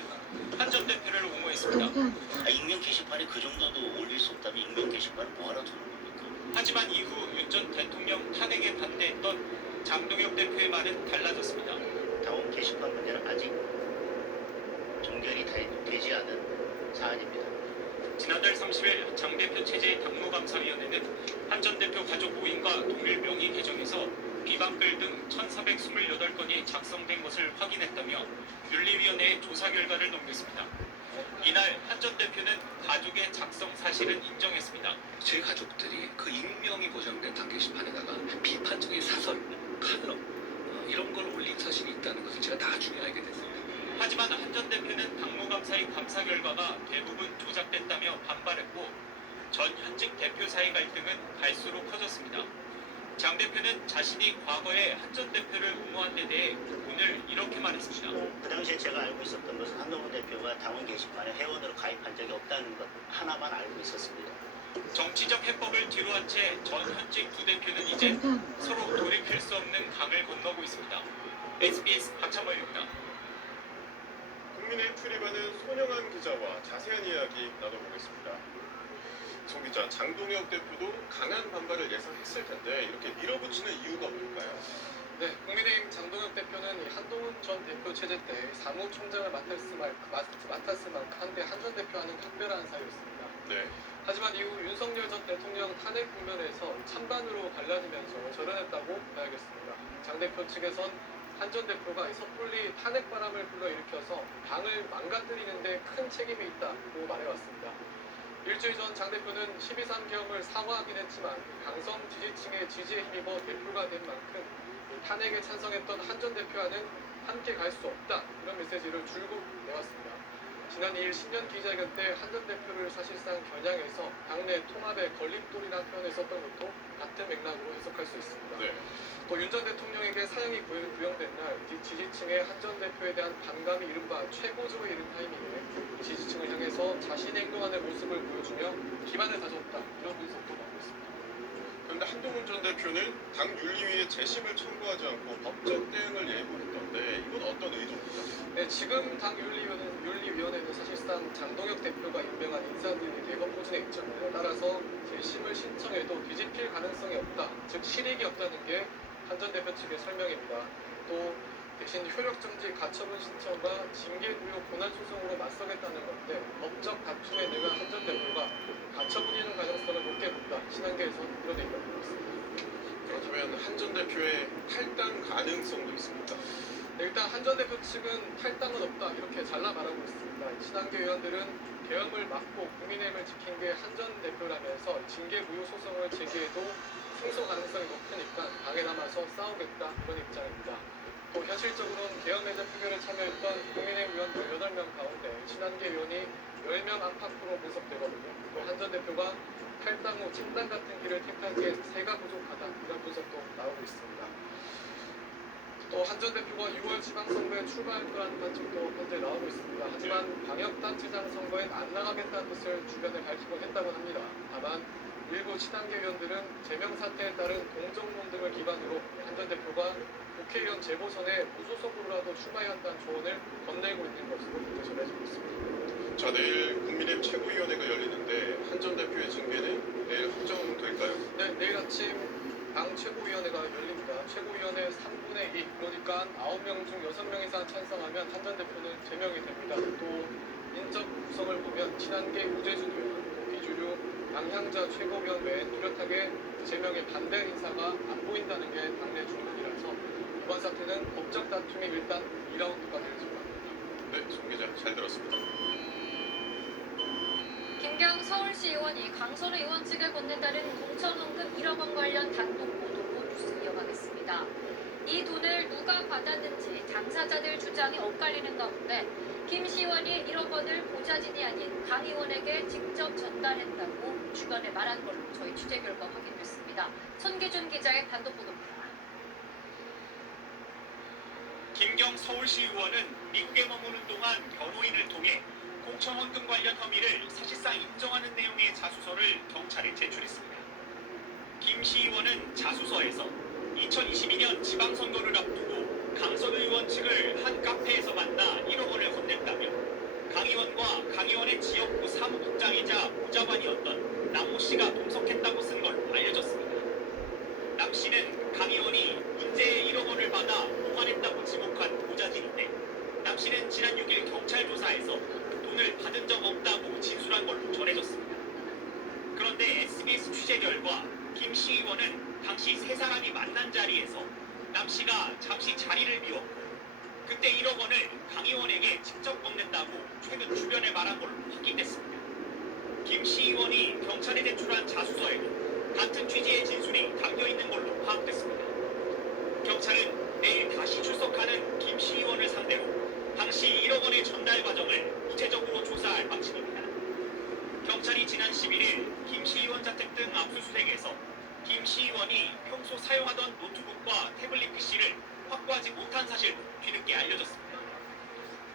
한 전 대표를 옹호했습니다. 익명 게시판에 그 정도도 올릴 수 없다면 익명 게시판을 뭐하러 두는 겁니까? 하지만 이후 윤 전 대통령 탄핵에 반대했던 장동혁 대표의 말은 달라졌습니다. 당원 게시판 문제는 아직 종결이 되지 않은 사안입니다. 지난달 30일 장 대표 체제 당무감사위원회는 한 전 대표 가족 모임과 동일 명의 계정에서 비방글 등 1,428건이 작성된 것을 확인했다며 윤리위원회에 조사 결과를 넘겼습니다. 이날 한 전 대표는 가족의 작성 사실은 인정했습니다. 제 가족들이 그 익명이 보장된 당 게시판에다가 비판적인 사설, 칼럼 이런 걸 올린 사실이 있다는 것을 제가 나중에 알게 됐습니다. 하지만 한 전 대표는 당무감사의 감사 결과가 대부분 조작됐다며 반발했고 전 현직 대표 사이 갈등은 갈수록 커졌습니다. 장 대표는 자신이 과거에 한 전 대표를 옹호한 데 대해 오늘 이렇게 말했습니다. 그 당시에 제가 알고 있었던 것은 한동훈 대표가 당원 게시판에 회원으로 가입한 적이 없다는 것 하나만 알고 있었습니다. 정치적 해법을 뒤로한 채 전 현직 두 대표는 이제 서로 돌이킬 수 없는 강을 건너고 있습니다. SBS 박찬모입니다. 국민의힘 출입하는 손영한 기자와 자세한 이야기 나눠보겠습니다. 송 기자, 장동혁 대표도 강한 반발을 예상했을 텐데 이렇게 밀어붙이는 이유가 뭘까요? 네, 국민의힘 장동혁 대표는 한동훈 전 대표 체제 때 사무총장을 맡았을 만큼 한때 한 전 대표와는 특별한 사이였습니다. 네. 하지만 이후 윤석열 전 대통령 탄핵 국면에서 찬반으로 갈라지면서 절연했다고 봐야겠습니다. 장 대표 측에선 한 전 대표가 섣불리 탄핵 바람을 불러일으켜서 당을 망가뜨리는데 큰 책임이 있다고 말해왔습니다. 일주일 전 장 대표는 12.3 계엄을 사과하긴 했지만 강성 지지층의 지지에 힘입어 대표가 된 만큼 탄핵에 찬성했던 한 전 대표와는 함께 갈 수 없다, 이런 메시지를 줄곧 내왔습니다. 지난 2일 신년 기자회견 때 한 전 대표를 사실상 겨냥해서 당내 통합의 걸림돌이라 표현했었던 것도 같은 맥락으로 해석할 수 있습니다. 네. 또 윤 전 대통령에게 사형이 구형된 날 지지층의 한 전 대표에 대한 반감이 이른바 최고조에 이른 타이밍에 지지층을 향해서 자신의 행동하는 모습을 보여주며 기반을 다졌다, 이런 분석도 나오고 있습니다. 그런데 한동훈 전 대표는 당 윤리위에 재심을 청구하지 않고 법적 대응을 예고했던데 이건 어떤 의도입니까? 네, 지금 당 윤리위원회는 사실상 장동혁 대표가 임명한 인사들이 대거 포진해 있잖아요. 따라서 재심을 신청해도 뒤집힐 가능성이 없다, 즉 실익이 없다는 게 한 전 대표 측의 설명입니다. 또 대신 효력정지 가처분 신청과 징계구역 고난 소송으로 맞서겠다는 건데 법적 다툼에 능한 한 전 대표가 가처분이는 가능성을 높게 본다, 신한계에서는 이런 얘기가 나오고 있습니다. 그렇다면 한 전 대표의 탈당 가능성도 있습니까? 네, 일단 한 전 대표 측은 탈당은 없다, 이렇게 잘라 말하고 있습니다. 친한계 의원들은 계엄을 막고 국민의힘을 지킨 게 한 전 대표라면서 징계무효 소송을 제기해도 승소 가능성이 높으니까 당에 남아서 싸우겠다, 이런 입장입니다. 또 현실적으로는 계엄 해제 표결에 참여했던 국민의힘 의원 18명 가운데 친한계 의원이 10명 안팎으로 분석되거든요. 또 한 전 대표가 탈당 후 창당 같은 길을 택한 게 세가 부족하다, 이런 분석도 나오고 있습니다. 또 한 전 대표가 6월 지방선거에 출마할 거라는 관측도 현재 나오고 있습니다. 하지만 광역단체장 선거엔 안 나가겠다는 뜻을 주변에 밝히곤 했다고 합니다. 다만 일부 친한계 의원들은 제명 사태에 따른 공정론 등을 기반으로 한 전 대표가 국회의원 재보선에 무소속으로라도 출마해야 한다는 조언을 건네고 있는 것으로 현재 전해지고 있습니다. 자, 내일 국민의힘 최고위원회가 열리는데 한 전 대표의 징계는 내일 확정될까요? 네, 내일 아침 당 최고위원회가 열립니다. 최고위원회 3분의 2, 그러니까 9명 중 6명 이상 찬성하면 한 전 대표는 제명이 됩니다. 또 인적 구성을 보면 친한계 우재준 의원, 비주류 양향자 최고위원 외엔 뚜렷하게 제명에 반대 인사가 안 보인다는 게 당내 주문이라서 이번 사태는 법적 다툼이 일단 2라운드가 될 전망입니다. 네, 송 기자 잘 들었습니다. 김경 서울시 의원이 강선 의원 측에 건넨다는 공천원금 1억 원 관련 단독 보도로 뉴스 이어가겠습니다. 이 돈을 누가 받았는지 당사자들 주장이 엇갈리는 가운데 김 시의원이 1억 원을 보좌진이 아닌 강 의원에게 직접 전달했다고 주변에 말한 걸로 저희 취재 결과 확인됐습니다. 손기준 기자의 단독 보도입니다. 김경 서울시 의원은 미국에 머무는 동안 변호인을 통해 공천원금 관련 혐의를 사실상 인정하는 내용의 자수서를 경찰에 제출했습니다. 김 시의원은 자수서에서 2022년 지방선거를 앞두고 강선 의원 측을 한 카페에서 만나 1억 원을 건넸다며 강 의원과 강 의원의 지역구 사무국장이자 보좌관이었던 남모 씨가 동석했다고 쓴 걸로 알려졌습니다. 남 씨는 강 의원이 문제의 1억 원을 받아 보관했다고 지목한 보좌진인데 남 씨는 지난 6일 경찰 조사에서 돈을 받은 적 없다고 진술한 도주한 걸로 전해졌습니다. 그런데 SBS 취재 결과 김 씨 의원은 당시 세 사람이 만난 자리에서 남 씨가 잠시 자리를 비웠고 그때 1억 원을 강 의원에게 직접 건넸다고 최근 주변에 말한 걸로 확인됐습니다. 김 씨 의원이 경찰에 제출한 자수서에도 같은 취지의 진술이 담겨 있는 걸로 파악됐습니다. 경찰은 내일 다시 출석하는 김 씨 의원을 상대로 당시 1억 원의 전달 과정을 구체적으로 조사할 방침입니다. 경찰이 지난 11일 김 씨 의원 자택 등 압수수색에서 김 씨 의원이 평소 사용하던 노트북과 태블릿 PC를 확보하지 못한 사실도 뒤늦게 알려졌습니다.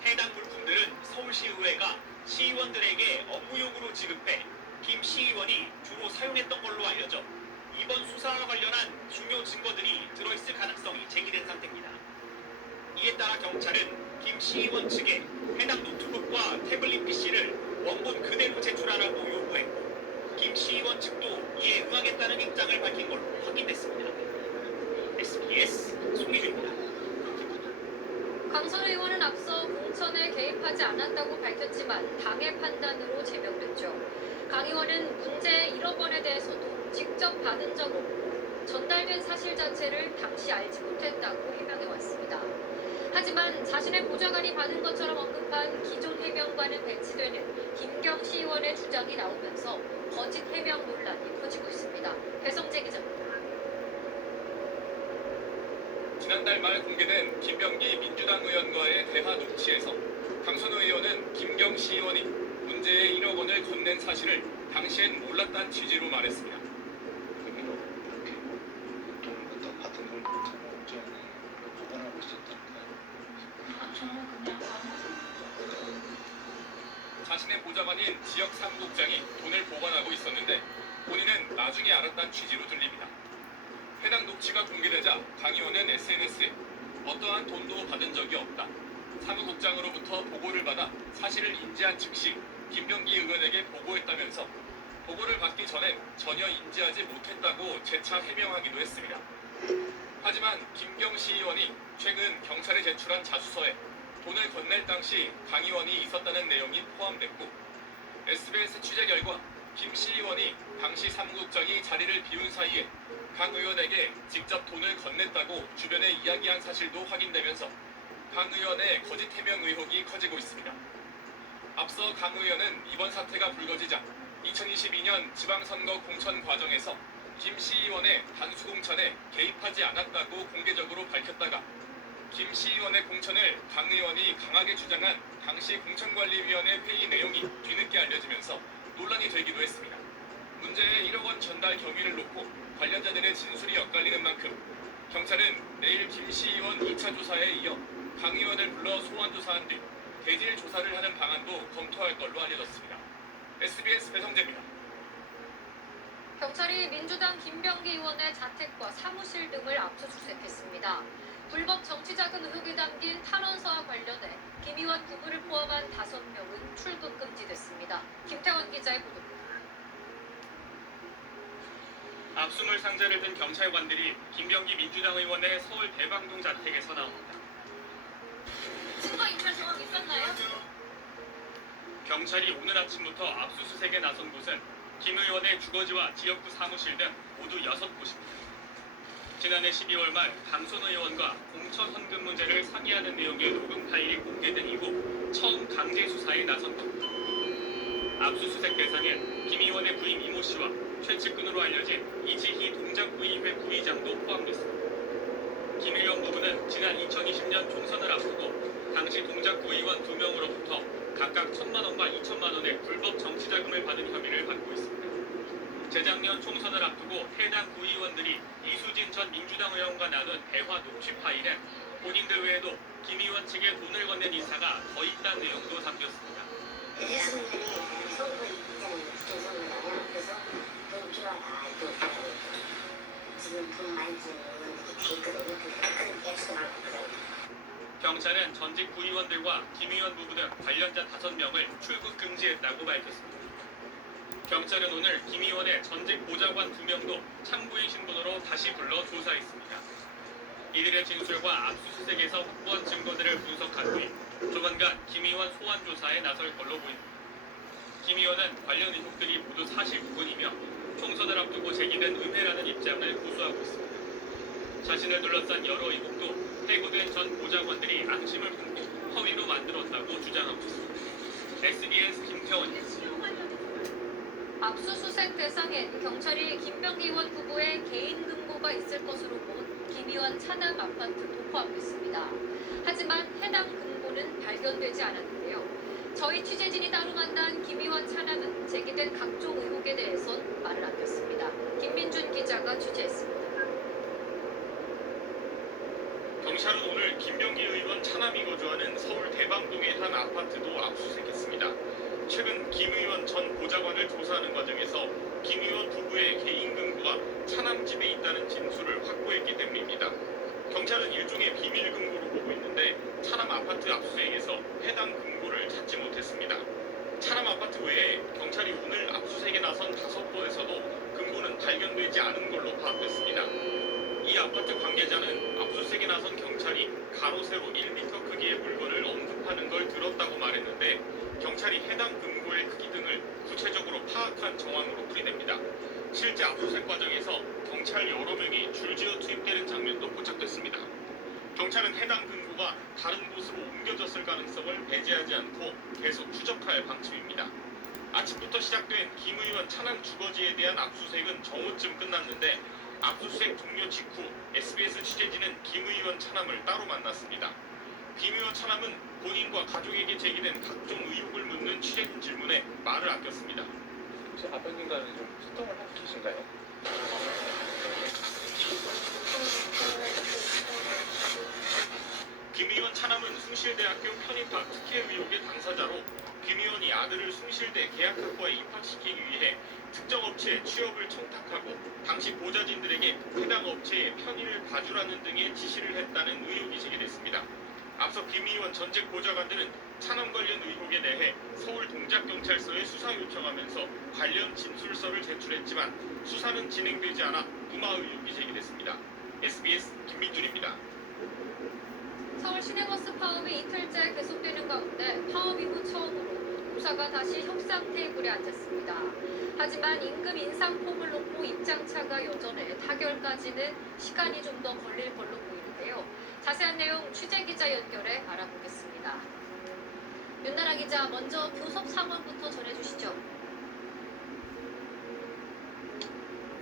해당 물품들은 서울시의회가 시의원들에게 업무용으로 지급해 김 시의원이 주로 사용했던 걸로 알려져 이번 수사와 관련한 중요 증거들이 들어있을 가능성이 제기된 상태입니다. 이에 따라 경찰은 김 시의원 측에 해당 노트북과 태블릿 PC를 원본 그대로 제출하라고 요구했고 김 시의원 측도 이에 응하겠다는 입장을 밝힌 걸로 확인됐습니다. SBS 송희준입니다. 강선 의원은 앞서 공천에 개입하지 않았다고 밝혔지만 당의 판단으로 제명됐죠. 강 의원은 문제 1억 원에 대해서도 직접 받은 적 없고 전달된 사실 자체를 당시 알지 못했다고 해명해왔습니다. 하지만 자신의 보좌관이 받은 것처럼 언급한 기존 해명과는 배치되는 김경시 의원의 주장이 나오면서 거짓 해명 논란이 커지고 있습니다. 배성재 기자입니다. 지난달 말 공개된 김병기 민주당 의원과의 대화 녹취에서 강선우 의원은 김경시 의원이 문제의 1억 원을 건넨 사실을 당시엔 몰랐다는 취지로 말했습니다. 자신의 보좌관인 지역 사무국장이 돈을 보관하고 있었는데 본인은 나중에 알았다는 취지로 들립니다. 해당 녹취가 공개되자 강 의원은 SNS에 어떠한 돈도 받은 적이 없다. 사무국장으로부터 보고를 받아 사실을 인지한 즉시 김병기 의원에게 보고했다면서 보고를 받기 전엔 전혀 인지하지 못했다고 재차 해명하기도 했습니다. 하지만 김경시 의원이 최근 경찰에 제출한 자수서에 돈을 건넬 당시 강 의원이 있었다는 내용이 포함됐고 SBS 취재 결과 김씨 의원이 당시 사무국장이 자리를 비운 사이에 강 의원에게 직접 돈을 건넸다고 주변에 이야기한 사실도 확인되면서 강 의원의 거짓 해명 의혹이 커지고 있습니다. 앞서 강 의원은 이번 사태가 불거지자 2022년 지방선거 공천 과정에서 김씨 의원의 단수 공천에 개입하지 않았다고 공개적으로 밝혔다가 김씨 의원의 공천을 강 의원이 강하게 주장한 당시 공천관리위원회 회의 내용이 뒤늦게 알려지면서 논란이 되기도 했습니다. 문제의 1억 원 전달 경위를 놓고 관련자들의 진술이 엇갈리는 만큼 경찰은 내일 김씨 의원 2차 조사에 이어 강 의원을 불러 소환 조사한 뒤 대질 조사를 하는 방안도 검토할 걸로 알려졌습니다. SBS 배성재입니다. 경찰이 민주당 김병기 의원의 자택과 사무실 등을 압수수색했습니다. 불법 정치자금 의혹이 담긴 탄원서와 관련해 김 의원 부부를 포함한 5명은 출국 금지됐습니다. 김태원 기자의 보도입니다. 압수물 상자를 든 경찰관들이 김병기 민주당 의원의 서울 대방동 자택에서 나옵니다. 증거 인멸 정황 있었나요? 경찰이 오늘 아침부터 압수수색에 나선 곳은 김 의원의 주거지와 지역구 사무실 등 모두 6곳입니다. 지난해 12월 말 강선 의원과 공천 헌금 문제를 상의하는 내용의 녹음 파일이 공개된 이후 처음 강제 수사에 나선 겁니다. 압수수색 대상엔 김 의원의 부인 이모 씨와 최측근으로 알려진 이지희 동작구의회 부의장도 포함됐습니다. 김 의원 부부는 지난 2020년 총선을 앞두고 당시 동작구 의원 2명으로부터 각각 1,000만 원과 2천만 원의 불법 정치자금을 받은 혐의를 받고 있습니다. 재작년 총선을 앞두고 해당 구의원들이 이수진 전 민주당 의원과 나눈 대화 녹취 파일엔 본인들 외에도 김 의원 측에 돈을 건넨 인사가 더 있다는 내용도 담겼습니다. 경찰은 전직 구의원들과 김 의원 부부 등 관련자 5명을 출국 금지했다고 밝혔습니다. 경찰은 오늘 김 의원의 전직 보좌관 2명도 참고인 신분으로 다시 불러 조사했습니다. 이들의 진술과 압수수색에서 확보한 증거들을 분석한 뒤 조만간 김 의원 소환 조사에 나설 걸로 보입니다. 김 의원은 관련 의혹들이 모두 사실 무근이며 총선을 앞두고 제기된 음해라는 입장을 고수하고 있습니다. 자신을 둘러싼 여러 의혹도 해고된 전 보좌관들이 앙심을 품고 허위로 만들었다고 주장하고 있습니다. SBS 김태원입니다. 압수수색 대상엔 경찰이 김병기 의원 부부의 개인 금고가 있을 것으로 본 김 의원 차남 아파트도 포함됐습니다. 하지만 해당 금고는 발견되지 않았는데요. 저희 취재진이 따로 만난 김 의원 차남은 제기된 각종 의혹에 대해선 말을 아꼈습니다. 김민준 기자가 취재했습니다. 경찰은 오늘 김병기 의원 차남이 거주하는 서울 대방동의 한 아파트도 압수수색했습니다. 최근 김 의원 전 보좌관을 조사하는 과정에서 김 의원 부부의 개인 금고가 차남 집에 있다는 진술을 확보했기 때문입니다. 경찰은 일종의 비밀 금고로 보고 있는데 차남 아파트 압수수색에서 해당 금고를 찾지 못했습니다. 차남 아파트 외에 경찰이 오늘 압수수색에 나선 5곳에서도 금고는 발견되지 않은 걸로 파악됐습니다. 이 아파트 관계자는 압수수색에 나선 경찰이 가로 세로 1m 크기의 물건을 언급하는 걸 들었다고 말했는데 경찰이 해당 금고의 크기 등을 구체적으로 파악한 정황으로 풀이됩니다. 실제 압수수색 과정에서 경찰 여러 명이 줄지어 투입되는 장면도 포착됐습니다. 경찰은 해당 금고가 다른 곳으로 옮겨졌을 가능성을 배제하지 않고 계속 추적할 방침입니다. 아침부터 시작된 김 의원 차남 주거지에 대한 압수수색은 정오쯤 끝났는데 압수수색 종료 직후 SBS 취재진은 김 의원 차남을 따로 만났습니다. 김 의원 차남은 본인과 가족에게 제기된 각종 의혹을 묻는 취재진 질문에 말을 아꼈습니다. 혹시 아버님과는 좀 소통을 하고 계신가요? 김 의원 차남은 숭실대학교 편입학 특혜 의혹의 당사자로 김 의원이 아들을 숭실대 계약학과에 입학시키기 위해 특정 업체에 취업을 청탁하고 당시 보좌진들에게 해당 업체의 편의를 봐주라는 등의 지시를 했다는 의혹이 제기됐습니다. 앞서 김 의원 전직 보좌관들은 차남 관련 의혹에 대해 서울 동작경찰서에 수사 요청하면서 관련 진술서를 제출했지만 수사는 진행되지 않아 무마 의혹이 제기됐습니다. SBS 김민준입니다. 서울 시내버스 파업이 이틀째 계속되는 가운데 파업 이후 처음으로 노사가 다시 협상 테이블에 앉았습니다. 하지만 임금 인상 폭을 놓고 입장차가 여전해 타결까지는 시간이 좀 더 걸릴 걸로 보이는데요. 자세한 내용 취재기자 연결해 알아보겠습니다. 윤나라 기자, 먼저 교섭 상황부터 전해주시죠.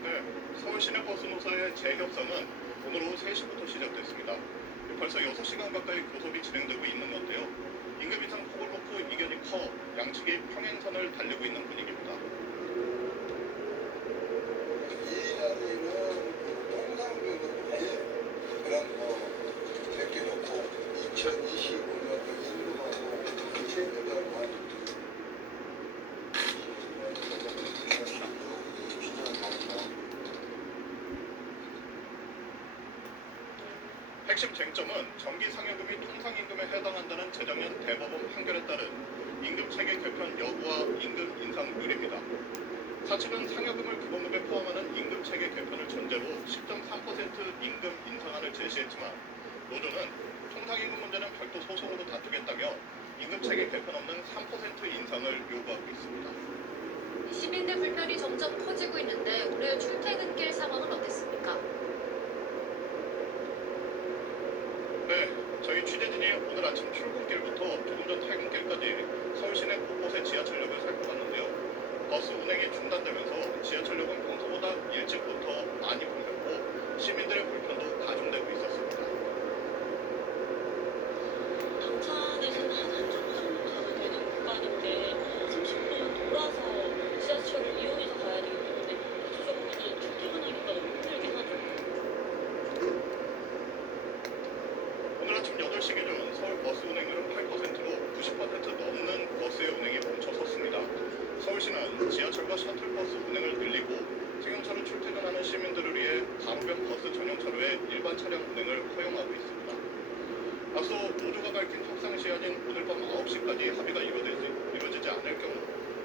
네, 서울 시내버스 노사의 재협상은 오늘 오후 3시부터 시작됐습니다. 벌써 6시간 가까이 교섭이 진행되고 있는 건데요. 임금 인상 폭을 놓고 이견이 커 양측이 평행선을 달리고 있는 분위기입니다. 이 자리는 통상적으로 그런 제껴놓고 2025년도 임금하고 세금하고 핵심 쟁점은 정기 상여금이 통상임금에 해당한다는 재작년 대법원 판결에 따른 임금 체계 개편 여부와 임금 인상률입니다. 사측은 상여금을 기본급에 포함하는 임금 체계 개편을 전제로 10.3% 임금 인상안을 제시했지만 노조는 통상임금 문제는 별도 소송으로 다투겠다며 임금 체계 개편 없는 3% 인상을 요구하고 있습니다. 시민들 불편이 점점 커지고 있는데 오늘 출퇴근길 상황은 어땠습니까? 네, 저희 취재진이 오늘 아침 출근길부터 조금 전 퇴근길까지 서울 시내 곳곳의 지하철역을 살펴봤는데요. 버스 운행이 중단되면서 지하철역은 평소보다 일찍부터 많이 풀렸고 시민들의 불편도 가중되고 있었습니다. 당찬에서는 한 정도 가도 되는 구간인데 30분 돌아서 지하철을 이용해서 가야 되기 때문에 대체적으로는 출퇴근하기가 너무 힘들긴 하죠. 오늘 아침 8시 기준 서울 버스 운행률은 8%로 90% 넘는 버스의 운행이 멈춰섰습니다. 서울시는 지하철과 셔틀버스 운행을 늘리고 승용차로 출퇴근하는 시민들을 위해 가로변 버스 전용차로의 일반 차량 운행을 허용하고 있습니다. 앞서 노조가 밝힌 협상 시한인 오늘 밤 9시까지 합의가 이루어지지 않을 경우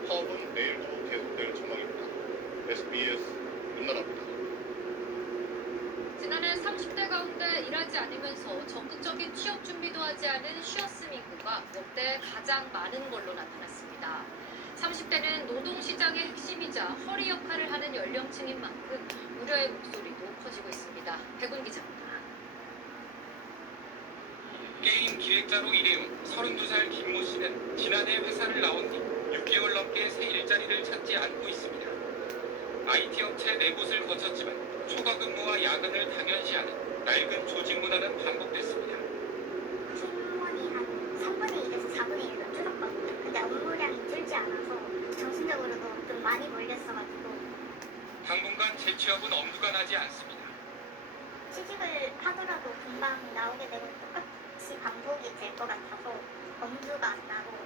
파업은 내일도 계속될 전망입니다. SBS 윤나라입니다. 지난해 30대 가운데 일하지 않으면서 적극적인 취업 준비도 하지 않은 쉬어스민 인구가 역대 가장 많은 걸로 나타났습니다. 30대는 시장의 핵심이자 허리 역할을 하는 연령층인 만큼 우려의 목소리도 커지고 있습니다. 백운 기자입니다. 게임 기획자로 일해온 32살 김모 씨는 지난해 회사를 나온 뒤 6개월 넘게 새 일자리를 찾지 않고 있습니다. IT 업체 4곳을 거쳤지만 초과 근무와 야근을 당연시하는 낡은 조직 문화는 반복됐습니다. 팀원이 한 3분의 1에서 4분의 1로 줄었거든요. 근데 업무량이 줄지 않아서 정신적으로도 좀 많이 몰렸어가지고 당분간 재취업은 엄두가 나지 않습니다. 취직을 하더라도 금방 나오게 되면 똑같이 반복이 될 것 같아서 엄두가 안 나고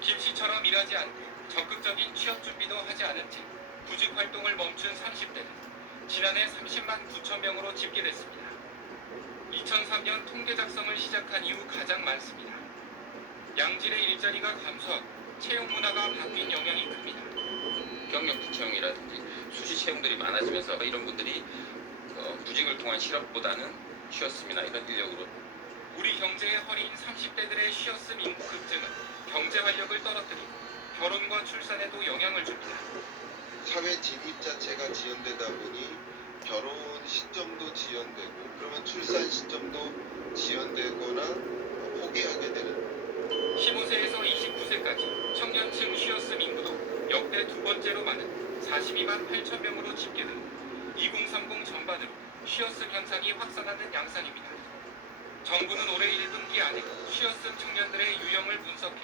김 씨처럼 일하지 않고 적극적인 취업 준비도 하지 않은 채 구직 활동을 멈춘 30대는 지난해 30만 9천 명으로 집계됐습니다. 2003년 통계 작성을 시작한 이후 가장 많습니다. 양질의 일자리가 감소하고 채용 문화가 바뀐 영향이 큽니다. 경력직 채용이라든지 수시 채용들이 많아지면서 이런 분들이 구직을 통한 실업보다는 쉬었음이나 이런 인력으로 우리 경제의 허리인 30대들의 쉬었음 인구 급증은 경제 활력을 떨어뜨리고 결혼과 출산에도 영향을 줍니다. 사회 지급 자체가 지연되다 보니 결혼 시점도 지연되고 그러면 출산 시점도 지연되거나 포기하게 되는 15세에서 29세까지 청년층 쉬었음 인구도 역대 두 번째로 많은 42만 8천 명으로 집계되고 2030 전반으로 쉬었음 현상이 확산하는 양상입니다. 정부는 올해 1분기 안에 쉬었음 청년들의 유형을 분석해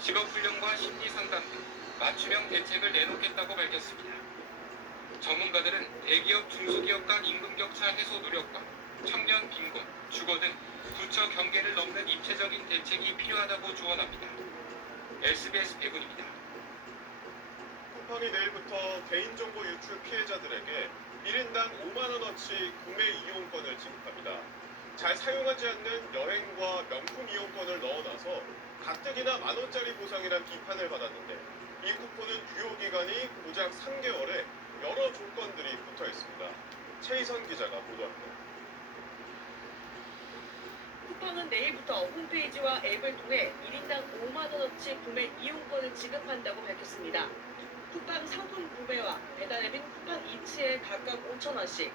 직업훈련과 심리상담 등 맞춤형 대책을 내놓겠다고 밝혔습니다. 전문가들은 대기업, 중소기업 간 임금 격차 해소 노력과 청년 빈곤, 주거 등 부처 경계를 넘는 입체적인 대책이 필요하다고 조언합니다. SBS 백운입니다. 쿠팡이 내일부터 개인정보 유출 피해자들에게 1인당 5만 원어치 구매 이용권을 지급합니다. 잘 사용하지 않는 여행과 명품 이용권을 넣어놔서 가뜩이나 만원짜리 보상이란 비판을 받았는데 이 쿠폰은 유효 기간이 고작 3개월에 여러 조건들이 붙어 있습니다. 최희선 기자가 보도합니다. 쿠팡은 내일부터 홈페이지와 앱을 통해 1인당 5만 원어치 구매 이용권을 지급한다고 밝혔습니다. 쿠팡 상품 구매와 배달 앱인 쿠팡 이츠에 각각 5천 원씩,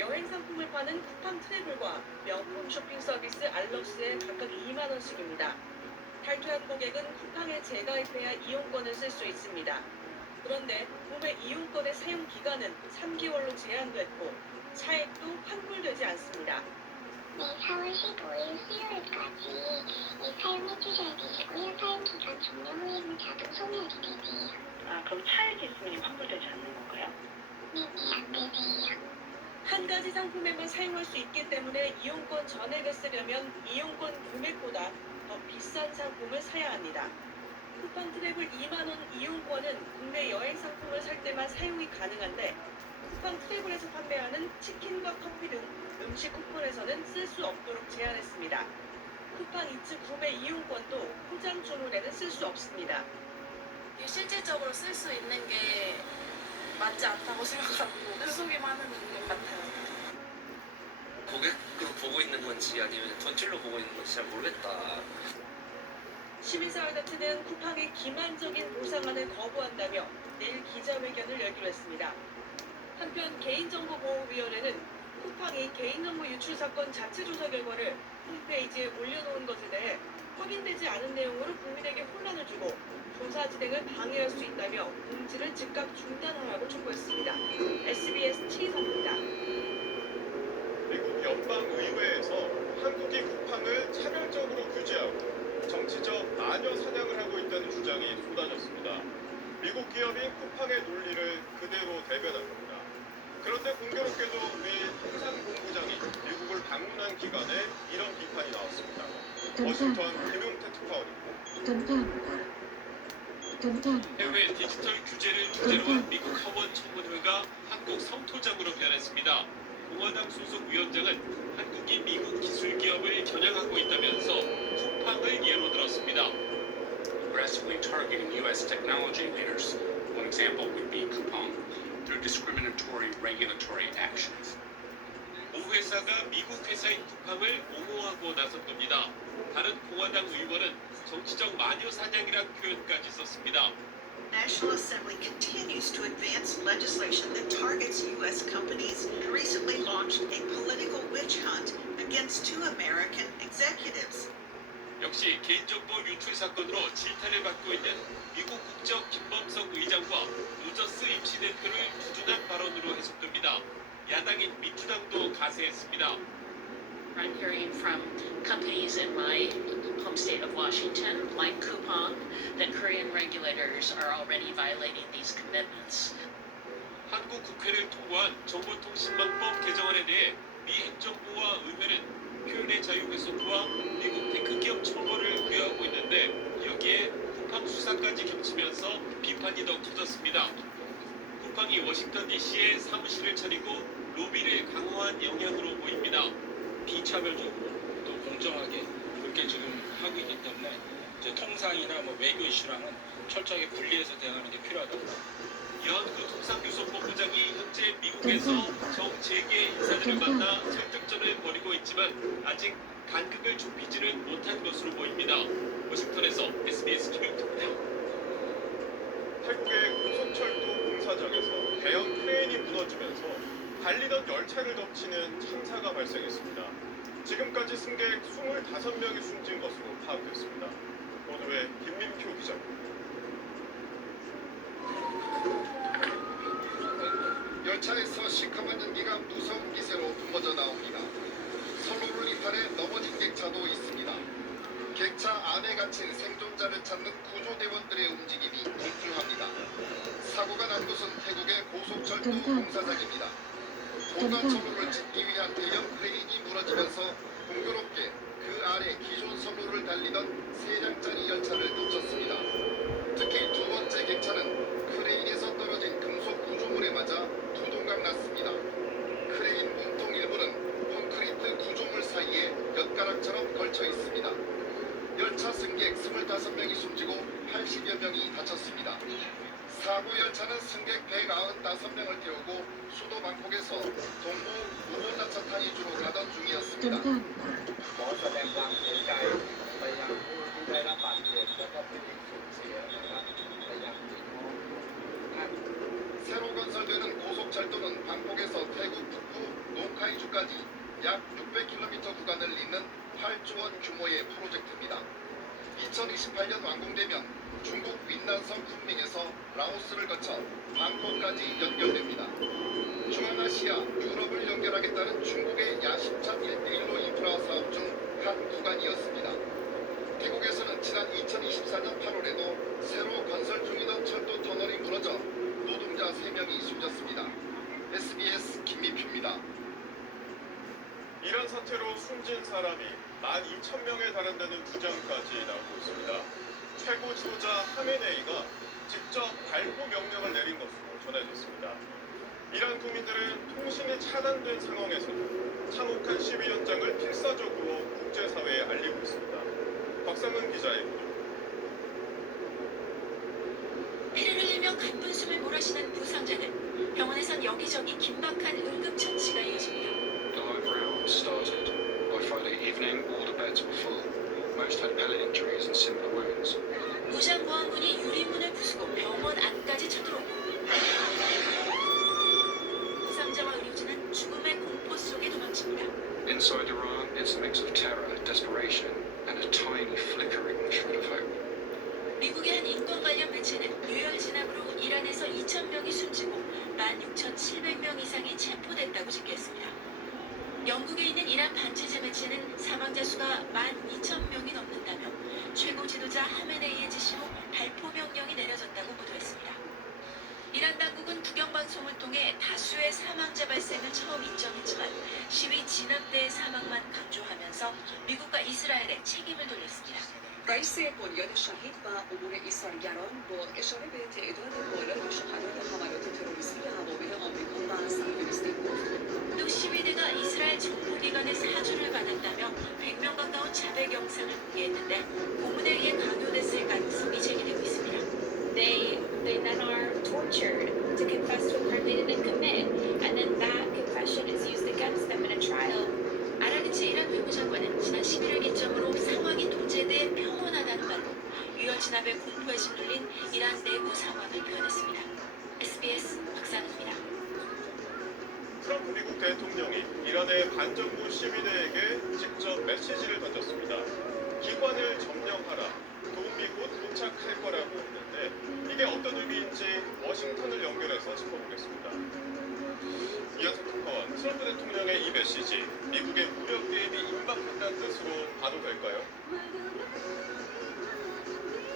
여행 상품을 파는 쿠팡 트래블과 명품 쇼핑 서비스 알럭스에 각각 2만 원씩입니다. 탈퇴한 고객은 쿠팡에 재가입해야 이용권을 쓸 수 있습니다. 그런데 구매 이용권의 사용 기간은 3개월로 제한됐고 차액도 환불되지 않습니다. 네, 4월 15일 수요일까지 사용해 주셔야 되시고요. 사용 기간 종료 후에는 자동 소멸이 되세요. 아, 그럼 차액이 있으면 환불되지 않는 건가요? 네, 안 되세요. 한 가지 상품에만 사용할 수 있기 때문에 이용권 전액을 쓰려면 이용권 금액보다 더 비싼 상품을 사야 합니다. 쿠팡 트래블 2만원 이용권은 국내 여행 상품을 살 때만 사용이 가능한데 쿠팡 트래블에서 판매하는 치킨과 커피 등 음식 쿠폰에서는 쓸 수 없도록 제한했습니다. 쿠팡 이츠 구매 이용권도 포장 주문에는 쓸 수 없습니다. 실질적으로 쓸 수 있는 게 맞지 않다고 생각하고 흡속이만 하는 것 같아요. 고객으로 보고 있는 건지 아니면 돈줄로 보고 있는 건지 잘 모르겠다. 시민사회단체는 쿠팡의 기만적인 보상안을 거부한다며 내일 기자회견을 열기로 했습니다. 한편 개인정보보호위원회는 쿠팡이 개인정보 유출 사건 자체 조사 결과를 홈페이지에 올려놓은 것에 대해 확인되지 않은 내용으로 국민에게 혼란을 주고 조사 진행을 방해할 수 있다며 공지를 즉각 중단하라고 촉구했습니다. SBS 최희선입니다. 미국 연방의회에서 한국이 쿠팡을 차별적으로 규제하고 정치적 마녀 사냥을 하고 있다는 주장이 쏟아졌습니다. 미국 기업인 쿠팡의 논리를 그대로 대변한 겁니다. 그런데 공교롭게도 미 통상본부장이 미국을 방문한 기간에 이런 비판이 나왔습니다. 워싱턴 김용태 특파원입니다. 해외 디지털 규제를 주제로 한 미국 하원 청문회가 한국 성토장으로 변했습니다. 공화당 소속 위원장은 한국이 미국 기술 기업을 겨냥하고 있다면서 쿠팡을 예로 들었습니다. Aggressively targeting U.S. technology leaders. One example would be Coupang through discriminatory regulatory actions. 모 회사가 미국 회사인 쿠팡을 옹호하고 나선 겁니다. 다른 공화당 의원은 정치적 마녀 사냥이란 표현까지 썼습니다. National Assembly continues to advance legislation that targets U.S. companies and recently launched a political witch hunt against 2 American executives. 역시 개인정보 유출 사건으로 질타를 받고 있는 미국 국적 김범석 의장과 로저스 임시대표를 두둔한 발언으로 해석됩니다. 야당인 민주당도 가세했습니다. I'm hearing from companies in my home state of Washington, like Coupang, that Korean regulators are already violating these commitments. 한국 국회를 통과한 정보통신망법 개정안에 대해 미 행정부와 의회는 표현의 자유 훼손과 미국 테크기업 처벌을 우려하고 있는데 여기에 쿠팡 수사까지 겹치면서 비판이 더 커졌습니다. 쿠팡이 워싱턴 DC에 사무실을 차리고 로비를 강화한 영향으로 보입니다. 비차별적으로 또 공정하게 그렇게 지금 하고 있기 때문에 이제 통상이나 뭐 외교 이슈랑은 철저하게 분리해서 대응하는 게 필요하다고. 여한구 통상교섭본부장이 현재 미국에서 정재계 인사들을 만나 설득전을 벌이고 있지만 아직 간극을 좁히지는 못한 것으로 보입니다. 워싱턴에서 SBS 김용태입니다. 태국의 고속철도 공사장에서 대형 크레인이 무너지면서 달리던 열차를 덮치는 참사가 발생했습니다. 지금까지 승객 25명이 숨진 것으로 파악됐습니다. 보도에 김민표 기자입니다. 열차에서 시커먼 연기가 무서운 기세로 뿜어져 나옵니다. 선로를 이탈해 넘어진 객차도 있습니다. 객차 안에 갇힌 생존자를 찾는 구조대원들의 움직임이 분주합니다. 사고가 난 곳은 태국의 고속철도 공사장입니다. 고관 선로를 짓기 위한 대형 크레인이 무너지면서 공교롭게 그 아래 기존 선로를 달리던 3량짜리 열차를 덮쳤습니다. 특히 2번째 객차는 크레인에서 떨어진 금속 구조물에 맞아 두동강 났습니다. 크레인 몸통 일부는 콘크리트 구조물 사이에 엿가락처럼 걸쳐 있습니다. 열차 승객 25명이 숨지고 80여 명이 다쳤습니다. 사고 열차는 승객 195명을 태우고 수도 방콕에서 동부 우본나차타이주로 가던 중이었습니다. 새로 건설되는 고속철도는 방콕에서 태국 북부 농카이주까지 약 600km 구간을 잇는 8조 원 규모의 프로젝트입니다. 2028년 완공되면 중국 윈난성 쿤밍에서 라오스를 거쳐 방콕까지 연결됩니다. 중앙아시아, 유럽을 연결하겠다는 중국의 야심찬 1대1로 인프라 사업 중 한 구간이었습니다. 태국에서는 지난 2024년 8월에도 새로 건설 중이던 철도 터널이 무너져 노동자 3명이 숨졌습니다. SBS 김미표입니다. 이란 사태로 숨진 사람이 12,000명에 달한다는 주장까지 나오고 있습니다. 최고 지도자 하메네이가 직접 발포 명령을 내린 것으로 전해졌습니다. 이란 국민들은 통신이 차단된 상황에서도 참혹한 시위 현장을 필사적으로 국제사회에 알리고 있습니다. 박상은 기자의 보도. 피를 흘리며 가쁜 숨을 몰아쉬는 부상자들. 병원에선 여기저기 긴박한 응급처치가 이어집니다. The live round started. By Friday evening, all the beds were full. Most had pellet injuries and similar wounds. 무장보안군이 유리문을 부수고 병원 안까지 쳐들어오고 부상자와 의료진은 죽음의 공포 속에 도망칩니다. Inside Iran, it's a mix of terror, desperation, and a tiny flickering shred of hope. 미국의 한 인권 관련 매체는 유혈 진압으로 이란에서 2,000명이 숨지고 16,700명 이상이 체포됐다고 집계했습니다. 영국에 있는 이란 반체제 매체는 사망자 수가 12,000명이 넘는다며 최고 지도자 하메네이의 지시로 발포 명령이 내려졌다고 보도했습니다. 이란 당국은 국영방송을 통해 다수의 사망자 발생을 처음 인정했지만 시위 진압대의 사망만 강조하면서 미국과 이스라엘에 책임을 돌렸습니다. رئیس بنیاد شهید و امور ایثارگران با اشاره به تعداد بالا و شهدای حملات تروریستی هواپیمای آمریکا و صهیونیستی گفت. 또 시위대가 이스라엘 정보기관의 사주를 받았다며 100명 가까운 자백 영상을 공개했는데 고문에 의해 강요됐을 가능성이 제기되고 있습니다. They then are tortured to confess to a crime they didn't commit, and then that confession is used against them in a trial. 아라그치 이란 외무장관은 지난 11일 기점으로 상황이 도제돼 평온하다는 말로 유혈 진압의 공포에 짓눌린 이란 내부 상황 일본의 반정부 시민회에게 직접 메시지를 던졌습니다. 기관을 점령하라. 도움이 곧 도착할 거라고 했는데 이게 어떤 의미인지 워싱턴을 연결해서 짚어보겠습니다. 이어서 특파원 트럼프 대통령의 이 메시지 미국의 무력 개입이 임박한다는 뜻으로 봐도 될까요?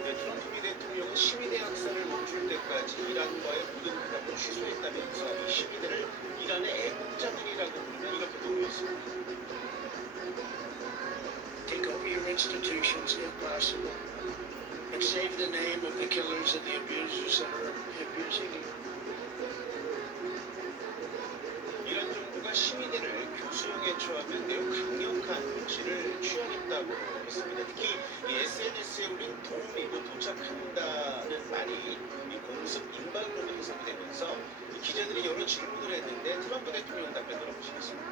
네, 트럼프 대통령은 시민의 학살을 멈출 때까지 이란과의 모든 회담을 취소했다면서 이 시민들을 이란의 애국자들이라고 부르며 이렇게 동요했습니다. Take over your institutions if possible, and save the name of the killers and the abusers that are abusing you. 이란 정부가 시민들을 교수형에 처하면 매우 강력한 조치를 취하겠다고 했습니다. 특히 이 SNS에 올린 도움이고 도착한다는 말이 이 공습 임박으로 해석이 되면서 기자들이 여러 질문을 했는데 트럼프 대통령 답변 들어보시겠습니다.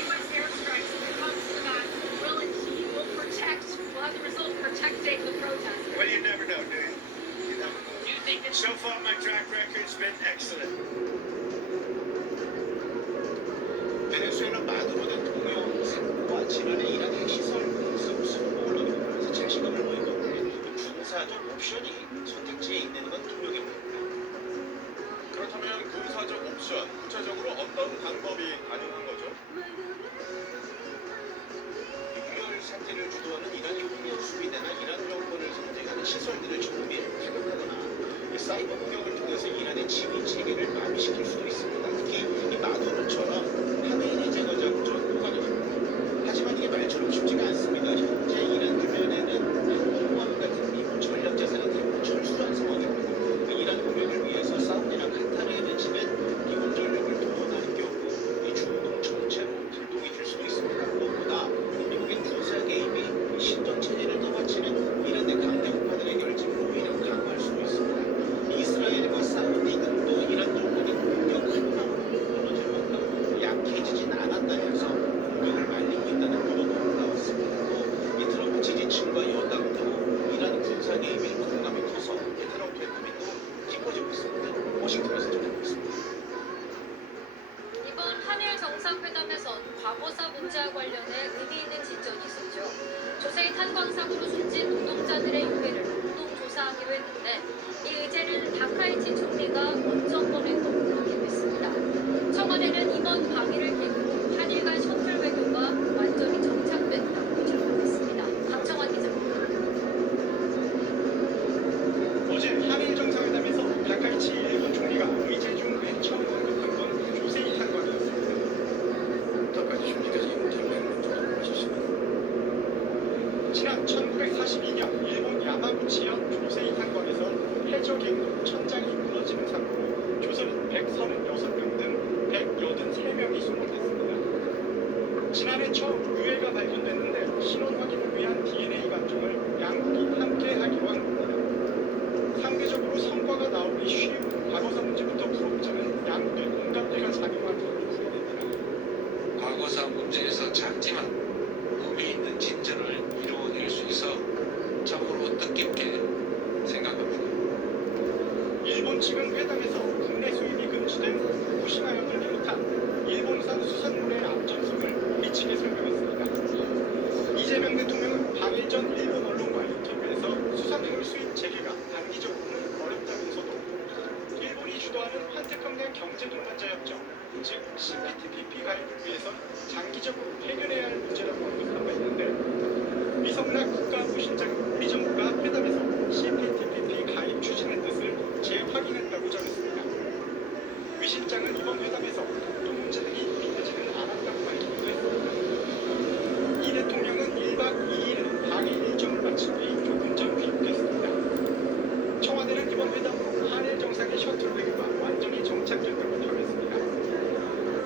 U.S. airstrikes in response to that will have the result of protecting the protesters. Well, you never know, do you? You never know. Do you think that So far, my track record's been excellent. 베네수엘라 마두로 대통령 사고와 지난해 이란 핵시설 공습 성공을 얻으면서 자신감을 보인 건데 군사적 옵션이 선택지에 있는 건 통역해 보입니다. 그렇다면 군사적 옵션, 구체적으로 어떤 방법이 가능한 거죠? 유혈 사태를 주도하는 이란의 훈련 수비대나 이란 정권을 선택하는 시설들을 정밀 타격하거나 사이버 공격을 통해서 이란의 지휘 체계를 마비시킬 수도 있습니다. 특히 이 마두로처럼 하메니 제거 작전 가능합니다. 하지만 이게 말처럼 쉽지가 않습니다. 현재 이란 주변에는 항공모함 같은 미국 전략 자산이 대부분 철수한 상황입니다. 이란 공격을 위해서 사우디나 카타르에 배치된 미국 전력을 동원하는 경우 이 중동 전체로 불통이 될 수도 있습니다. 무엇보다 미국의 군사 개입이 신정 체제를 떠받치는 이란 내 강대 우파들의 결집으로 오히려 강화할 수도 있습니다. 이스라엘과 사우디 등도 이란 정권이 공격 한 방으로 무너질 만큼 약해지진 않았다면서 공격을 말리고 있다는 보도도 올라왔습니다. 또 이 트럼프 지지층과 여당도 이란 군사 개입에 공감이 커서 트럼프의 꿈이 또 깊어지고 있습니다. 워싱턴에서 전해드리고 있습니다. 이번 한일 정상회담에선 과거사 문제와 관련해 의미 있는 진전이 있었죠. 조세희 탄광 사고로 숨진 노동자들의 유해를 공동조사하기로 했는데 이 의제를 다카이치 총리가 먼저 꺼낸 것으로 확인됐습니다. 청와대는 이번 방위를 계기로 한일 간 셔틀 외교가 완전히 정착됐다고 전했습니다. 강청환 기자입니다. 어제 한일 정상회담에서 다카이치 일본 총리가 의제 중 맨 처음 언급한 건 조세희 탄광이었습니다. 다카이치 총리께서 인터뷰에 돌아가셨습니다. 지난 1942년 일본 야마구치현 조세희 탄광에서 해저 갱로 천장이 무너지는 사고로 조선인 136명 등 183명이 수몰됐습니다. 지난해 처음 유해가 발견됐는데 신원 확인을 위한 DNA 감정을 양국이 함께 하기로 한 겁니다. 상대적으로 성과가 나오기 쉬운 과거사 문제부터 풀어보자는 양국의 공감대가 작용한 것으로 풀어냅니다. 과거사 문제에서 작지만 의미 있는 진전을 이루어낼 수 있어 참으로 뜻깊게 생각합니다. 일본 측은 회담에서 국내 수입이 금지된 후쿠시마현을 비롯한 일본산 수산물의 안전성을 우리 측에 설명했습니다. 이재명 대통령은 방일 전 일본 언론과 인터뷰에서 수산물 수입 재개가 단기적으로는 어렵다면서도 일본이 주도하는 환태평양 경제동반자 협정, 즉 CPTPP 가입을 위해선 장기적으로 해결해야 할 문제라고 언급한 바 있는데 위성락 국가부신장은 우리 정부가 회담에서 CPTPP 가입 추진의 뜻을 재확인했다고 전했습니다. 위 실장은 이번 회담에서 또 문제 등이 비켜지는 않았다고 밝히기도 했습니다. 이 대통령은 1박 2일 방일 일정을 마친 뒤 조금 전 귀국했습니다. 청와대는 이번 회담으로 한일 정상의 셔틀 외교가 완전히 정착됐다고 평했습니다.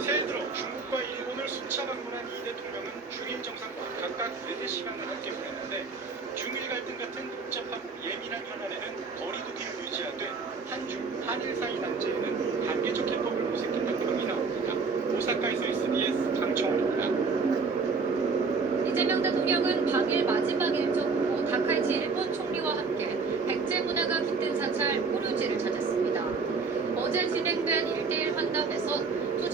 새해 들어 중국과 일본을 순차 방문한 이 대통령은 중일 정상과 각각 4시간을 함께 보냈는데 중일 갈등 같은 복잡하고 예민한 현안에는 거리두기를 유지하되 한중, 한일 사이 난제에는 단계적 해법을 모색했다는 평이 나옵니다. 오사카에서 SBS 강청원입니다. 이재명 대통령은 방일 마지막 일정으로 다카이치 일본 총리와 함께 백제 문화가 깃든 사찰 호류지를 찾았습니다. 어제 진행된 1대1 환담에서 두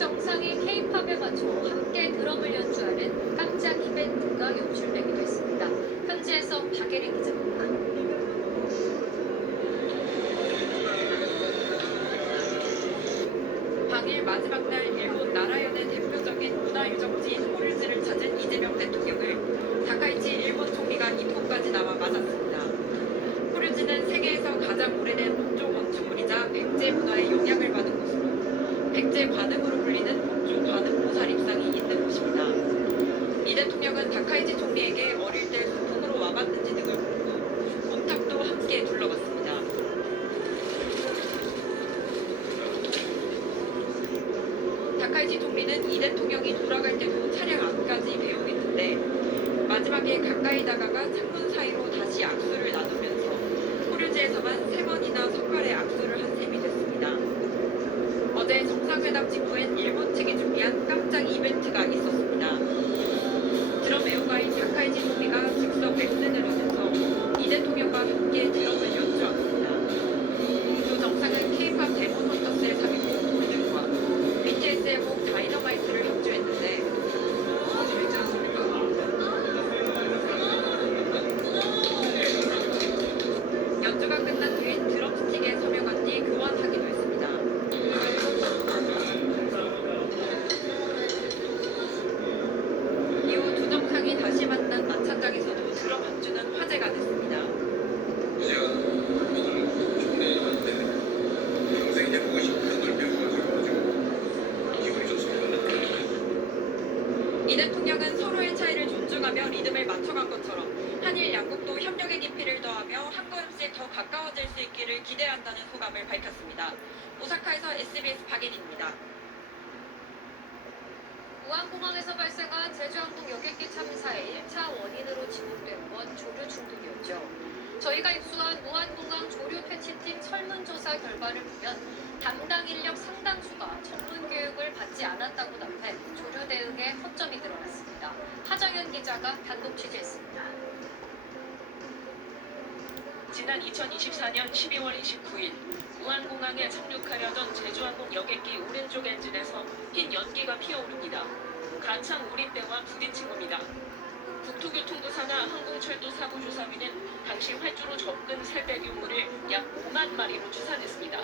마지막 날 일본 나라현의 대표적인 문화유적지인 호류지를 찾은 이재명 대통령을 다카이치 일본 총리가 입구까지 나와 맞았습니다. 호류지는 세계에서 가장 오래된 목조 건축물이자 백제 문화의 영향을 받은 곳으로 백제 관음으로 불리는 목조 관음보살 입상이 있는 곳입니다. 이 대통령은 다카이치 총리에게 어릴 때 소풍으로 와봤는지 등을 묻고 곤탑도 함께 둘러봤습니다. 다카이치 총리는 이 대통령이 돌아갈 때도 차량 앞까지 배웅했는데 마지막에 가까이 다가가 창문 사이로 다시 악수를 나누면서 호류지에서만 3번이나 성갈의 악수를 한 셈이 됐습니다. 어제 정상회담 직후엔 일본 측이 준비한 깜짝 이벤트가 있었습니다. 드럼 애호가인 다카이치 총리가 즉석 레슨을 하면서 이 대통령과 함께 드럼을 연주합니다. 두 정상은 K-팝 데몬 헌터스의 삽입곡 돌들과 BTS의 곡 다이너마이트를 합주했는데 연주가 끝난 뒤엔 드럼스틱에 서명한 뒤 교환하기도 했습니다. 이후 두 정상이 다시 만난 만찬장에서도 드럼 합주는 화제가 됐습니다. 제가 오늘 총리님한테 평생 해보고 싶은 걸 배워가지고 기분이 좋습니다. 이 대통령은 서로의 차이를 존중하며 리듬을 맞춰간 것처럼 한일 양국도 협력의 깊이를 더하며 한 걸음씩 더 가까워질 수 있기를 기대한다는 소감을 밝혔습니다. 오사카에서 SBS 박예린입니다. 우한공항에서 발생한 제주항공 여객기 참사의 1차 원인으로 지목된 건 조류 충돌이었죠. 저희가 입수한 우한공항 조류 퇴치팀 설문조사 결과를 보면 담당 인력 상당수가 전문 교육을 받지 않았다고 답해 조류 대응에 허점이 드러났습니다. 하정현 기자가 단독 취재했습니다. 지난 2024년 12월 29일 우한공항에 착륙하려던 제주항공 여객기 오른쪽 엔진에서 흰 연기가 피어오릅니다. 가창 오리대와 부딪힌 겁니다. 국토교통부 산하 항공철도 사고조사위는 당시 활주로 접근 세대규모를 약 5만 마리로 추산했습니다.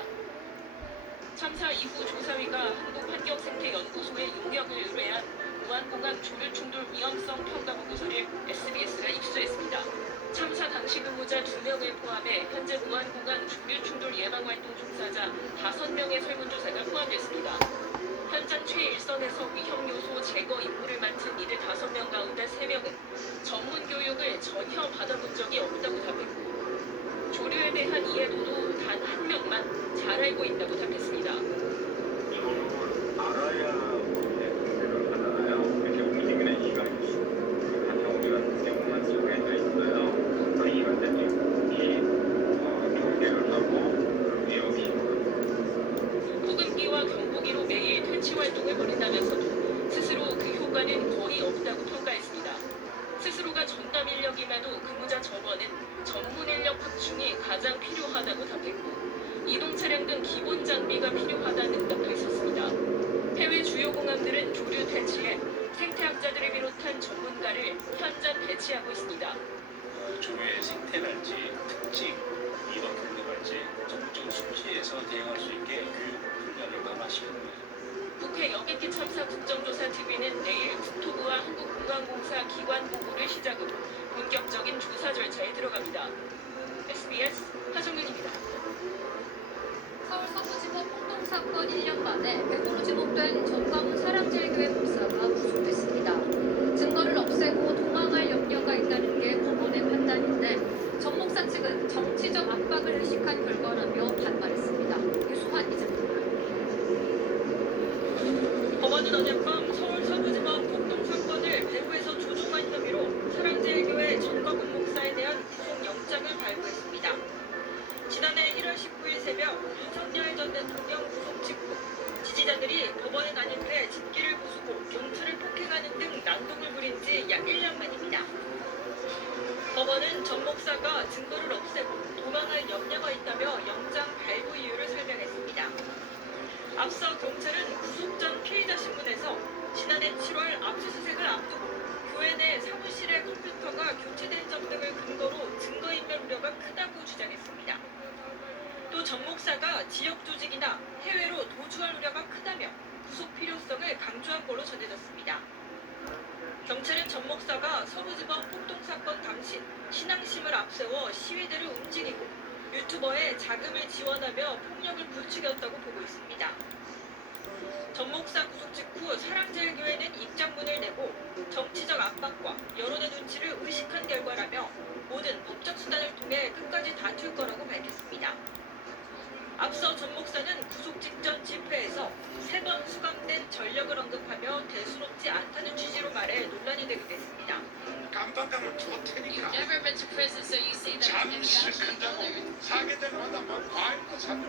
참사 이후 조사위가 한국환경생태연구소에 용역을 의뢰한 우한공항 조류충돌 위험성 평가보고서를 SBS가 입수했습니다. 참사 당시 근무자 2명을 포함해 현재 우한공항 조류충돌 예방활동 종사자 5명의 설문조사가 포함됐습니다. 현장 최일선에서 위험요소 제거 임무를 맡은 이들 5명 가운데 3명은 전문 교육을 전혀 받아본 적이 없다고 답했고 조류에 대한 이해도도 단 1명만 잘 알고 있다고 답했습니다. 알아야 공부를 하잖아요. 이렇게 움직이는 시각이 가장 우리가 경험한 정해져 있어요. 그 이것들이 경계를 하고 위험이 소금기와 경보기로 매일 퇴치 활동을 벌인다면서도 스스로 그 효과는 거의 없다고 평가했습니다. 스스로가 전담 인력임에도 근무자 전원은 전문 인력 확충이 가장 필요하다고 답했고 이동 차량 등 기본 장비가 필요하다는 응답도 있었습니다. 해외 주요 공항들은 조류 퇴치에 생태학자들을 비롯한 전문가를 현장 배치하고 있습니다. 조류의 생태랄지 특징, 이동 경로랄지 적극적으로 숙지해서 대응할 수 있게 교육 훈련을 강화하시는 거예요. 국회 여객기 참사 국정조사TV는 내일 국토부와 한국공항공사 기관 보고를 시작으로 본격적인 조사 절차에 들어갑니다. SBS 하정근입니다. 서울 서부지법 폭동사건 1년 만에 100으로 지목된 전광훈 사랑제일교회 목사가 구속됐습니다. 증거를 없애고 도망할 염려가 있다는 게 법원의 판단인데 전 목사 측은 정치적 압박을 의식한 결과라며 반발했습니다. 유수환 기자입니다. 법원은 어젯밤 서울 서부지법 폭동사건을 배후에서 조종한 혐의로 사랑제일교회 전광훈 목사에 대한 구속영장을 발부했습니다. 지난해 1월 19일 새벽 윤석열 전 대통령 구속 직후 지지자들이 법원에 난입해 집기를 부수고 경찰을 폭행하는 등 난동을 부린 지 약 1년 만입니다. 법원은 전 목사가 증거를 없애고 도망할 염려가 있다며 영장 발부 이유를 설명했습니다. 앞서 경찰은 구속 전 피의자 신문에서 지난해 7월 압수수색을 앞두고 교회 내 사무실의 컴퓨터가 교체된 점 등을 근거로 증거인멸 우려가 크다고 주장했습니다. 또 전 목사가 지역 조직이나 해외로 도주할 우려가 크다며 구속 필요성을 강조한 걸로 전해졌습니다. 경찰은 전 목사가 서부지법 폭동사건 당시 신앙심을 앞세워 시위대를 움직이고 유튜버의 자금을 지원하며 폭력을 부추겼다고 보고 있습니다. 전 목사 구속 직후 사랑제일교회는 입장문을 내고 정치적 압박과 여론의 눈치를 의식한 결과라며 모든 법적 수단을 통해 끝까지 다툴 거라고 밝혔습니다. 앞서 전 목사는 구속 직전 집회에서 3번 수감된 전력을 언급하며 대수롭지 않다는 취지로 말해 논란이 되기도 했습니다. 깜빡하면 죽을 테니까. You've never been to prison, so you see that 잠시 큰다고 사기대로 하다 뭐 과일도 사고.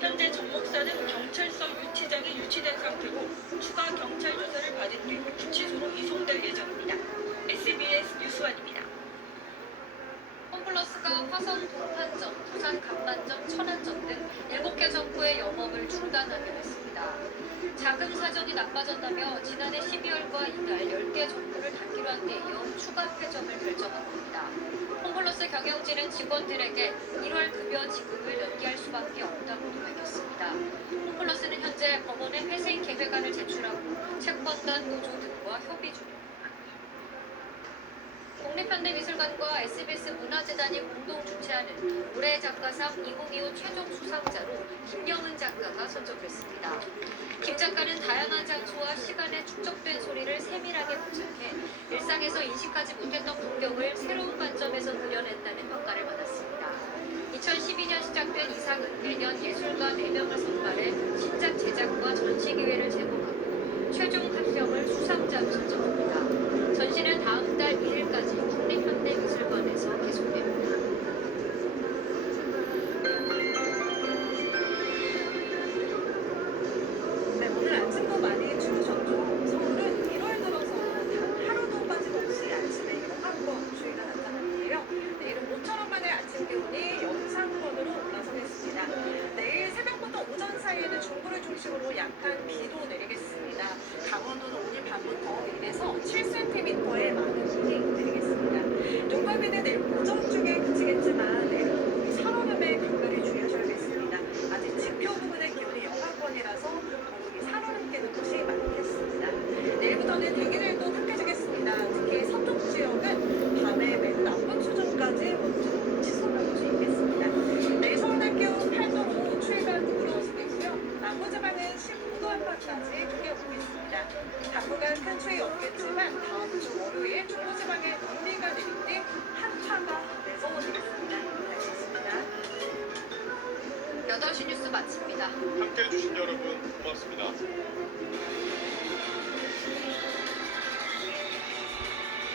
현재 전 목사는 경찰서 유치장에 유치된 상태고 추가 경찰 조사를 받은 뒤 구치소로 이송될 예정입니다. SBS 뉴스원입니다. 홈플러스가 화성 동탄점, 부산 간만점, 천안점 등 7개 점포의 영업을 중단하기로 했습니다. 자금 사정이 나빠졌다며 지난해 12월과 이달 10개 점포를 닫기로 한 데 이어 추가 폐점을 결정한 겁니다. 홈플러스 경영진은 직원들에게 1월 급여 지급을 연기할 수밖에 없다고도 밝혔습니다. 홈플러스는 현재 법원에 회생 계획안을 제출하고 채권단 노조 등과 협의 중입니다. 국립현대미술관과 SBS 문화재단이 공동 주최하는 올해 작가상 2025 최종 수상자로 김영은 작가가 선정됐습니다. 김 작가는 다양한 장소와 시간에 축적된 소리를 세밀하게 분석해 일상에서 인식하지 못했던 풍경을 새로운 관점에서 그려냈다는 평가를 받았습니다. 2012년 시작된 이 상은 매년 예술가 4명을 선발해 신작 제작과 전시 기회를 제공하고 최종 한 명을 수상자로 선정합니다. 전시는 다음 달 1일까지 국립현대미술관에서 계속됩니다. 네, 오늘 아침도 많이 추우셨죠? 서울은 1월 들어서 단 하루도 빠짐없이 아침에 영하권 추위가 나타났는데요. 내일은 모처럼 만의 아침 기온이 영상권으로 올라서겠습니다. 내일 새벽부터 오전 사이에는 중부를 중심으로 약한 비도 내리겠습니다. 강원도는 오늘 밤부터 1에서 7cm의 많은 눈이 내리겠습니다. 눈곱이는 내일 오전 중에 그치겠지만 내일은 더욱이 살얼음에 각별히 주의하셔야겠습니다. 아직 지표 부분의 기온이 영하권이라서 더욱이 살얼음 깨는 곳이 많겠습니다. 내일부터는 대기질도 탁해지겠습니다. 특히 서쪽 지역은 밤에 매우 나쁜 수준까지 원주로 치솟는 곳이 있겠습니다. 내일 서울 낮 기온 8도로 추위가 누그러지겠고요. 남부지방은 15도 안팎까지 크게 오겠습니다. 당분간 큰 추위 없겠지만 다음 주 월요일 중부지방에 눈비가 내릴 때 한파가 매서워지겠습니다. 알겠습니다. 8시 뉴스 마칩니다. 함께해 주신 여러분 고맙습니다.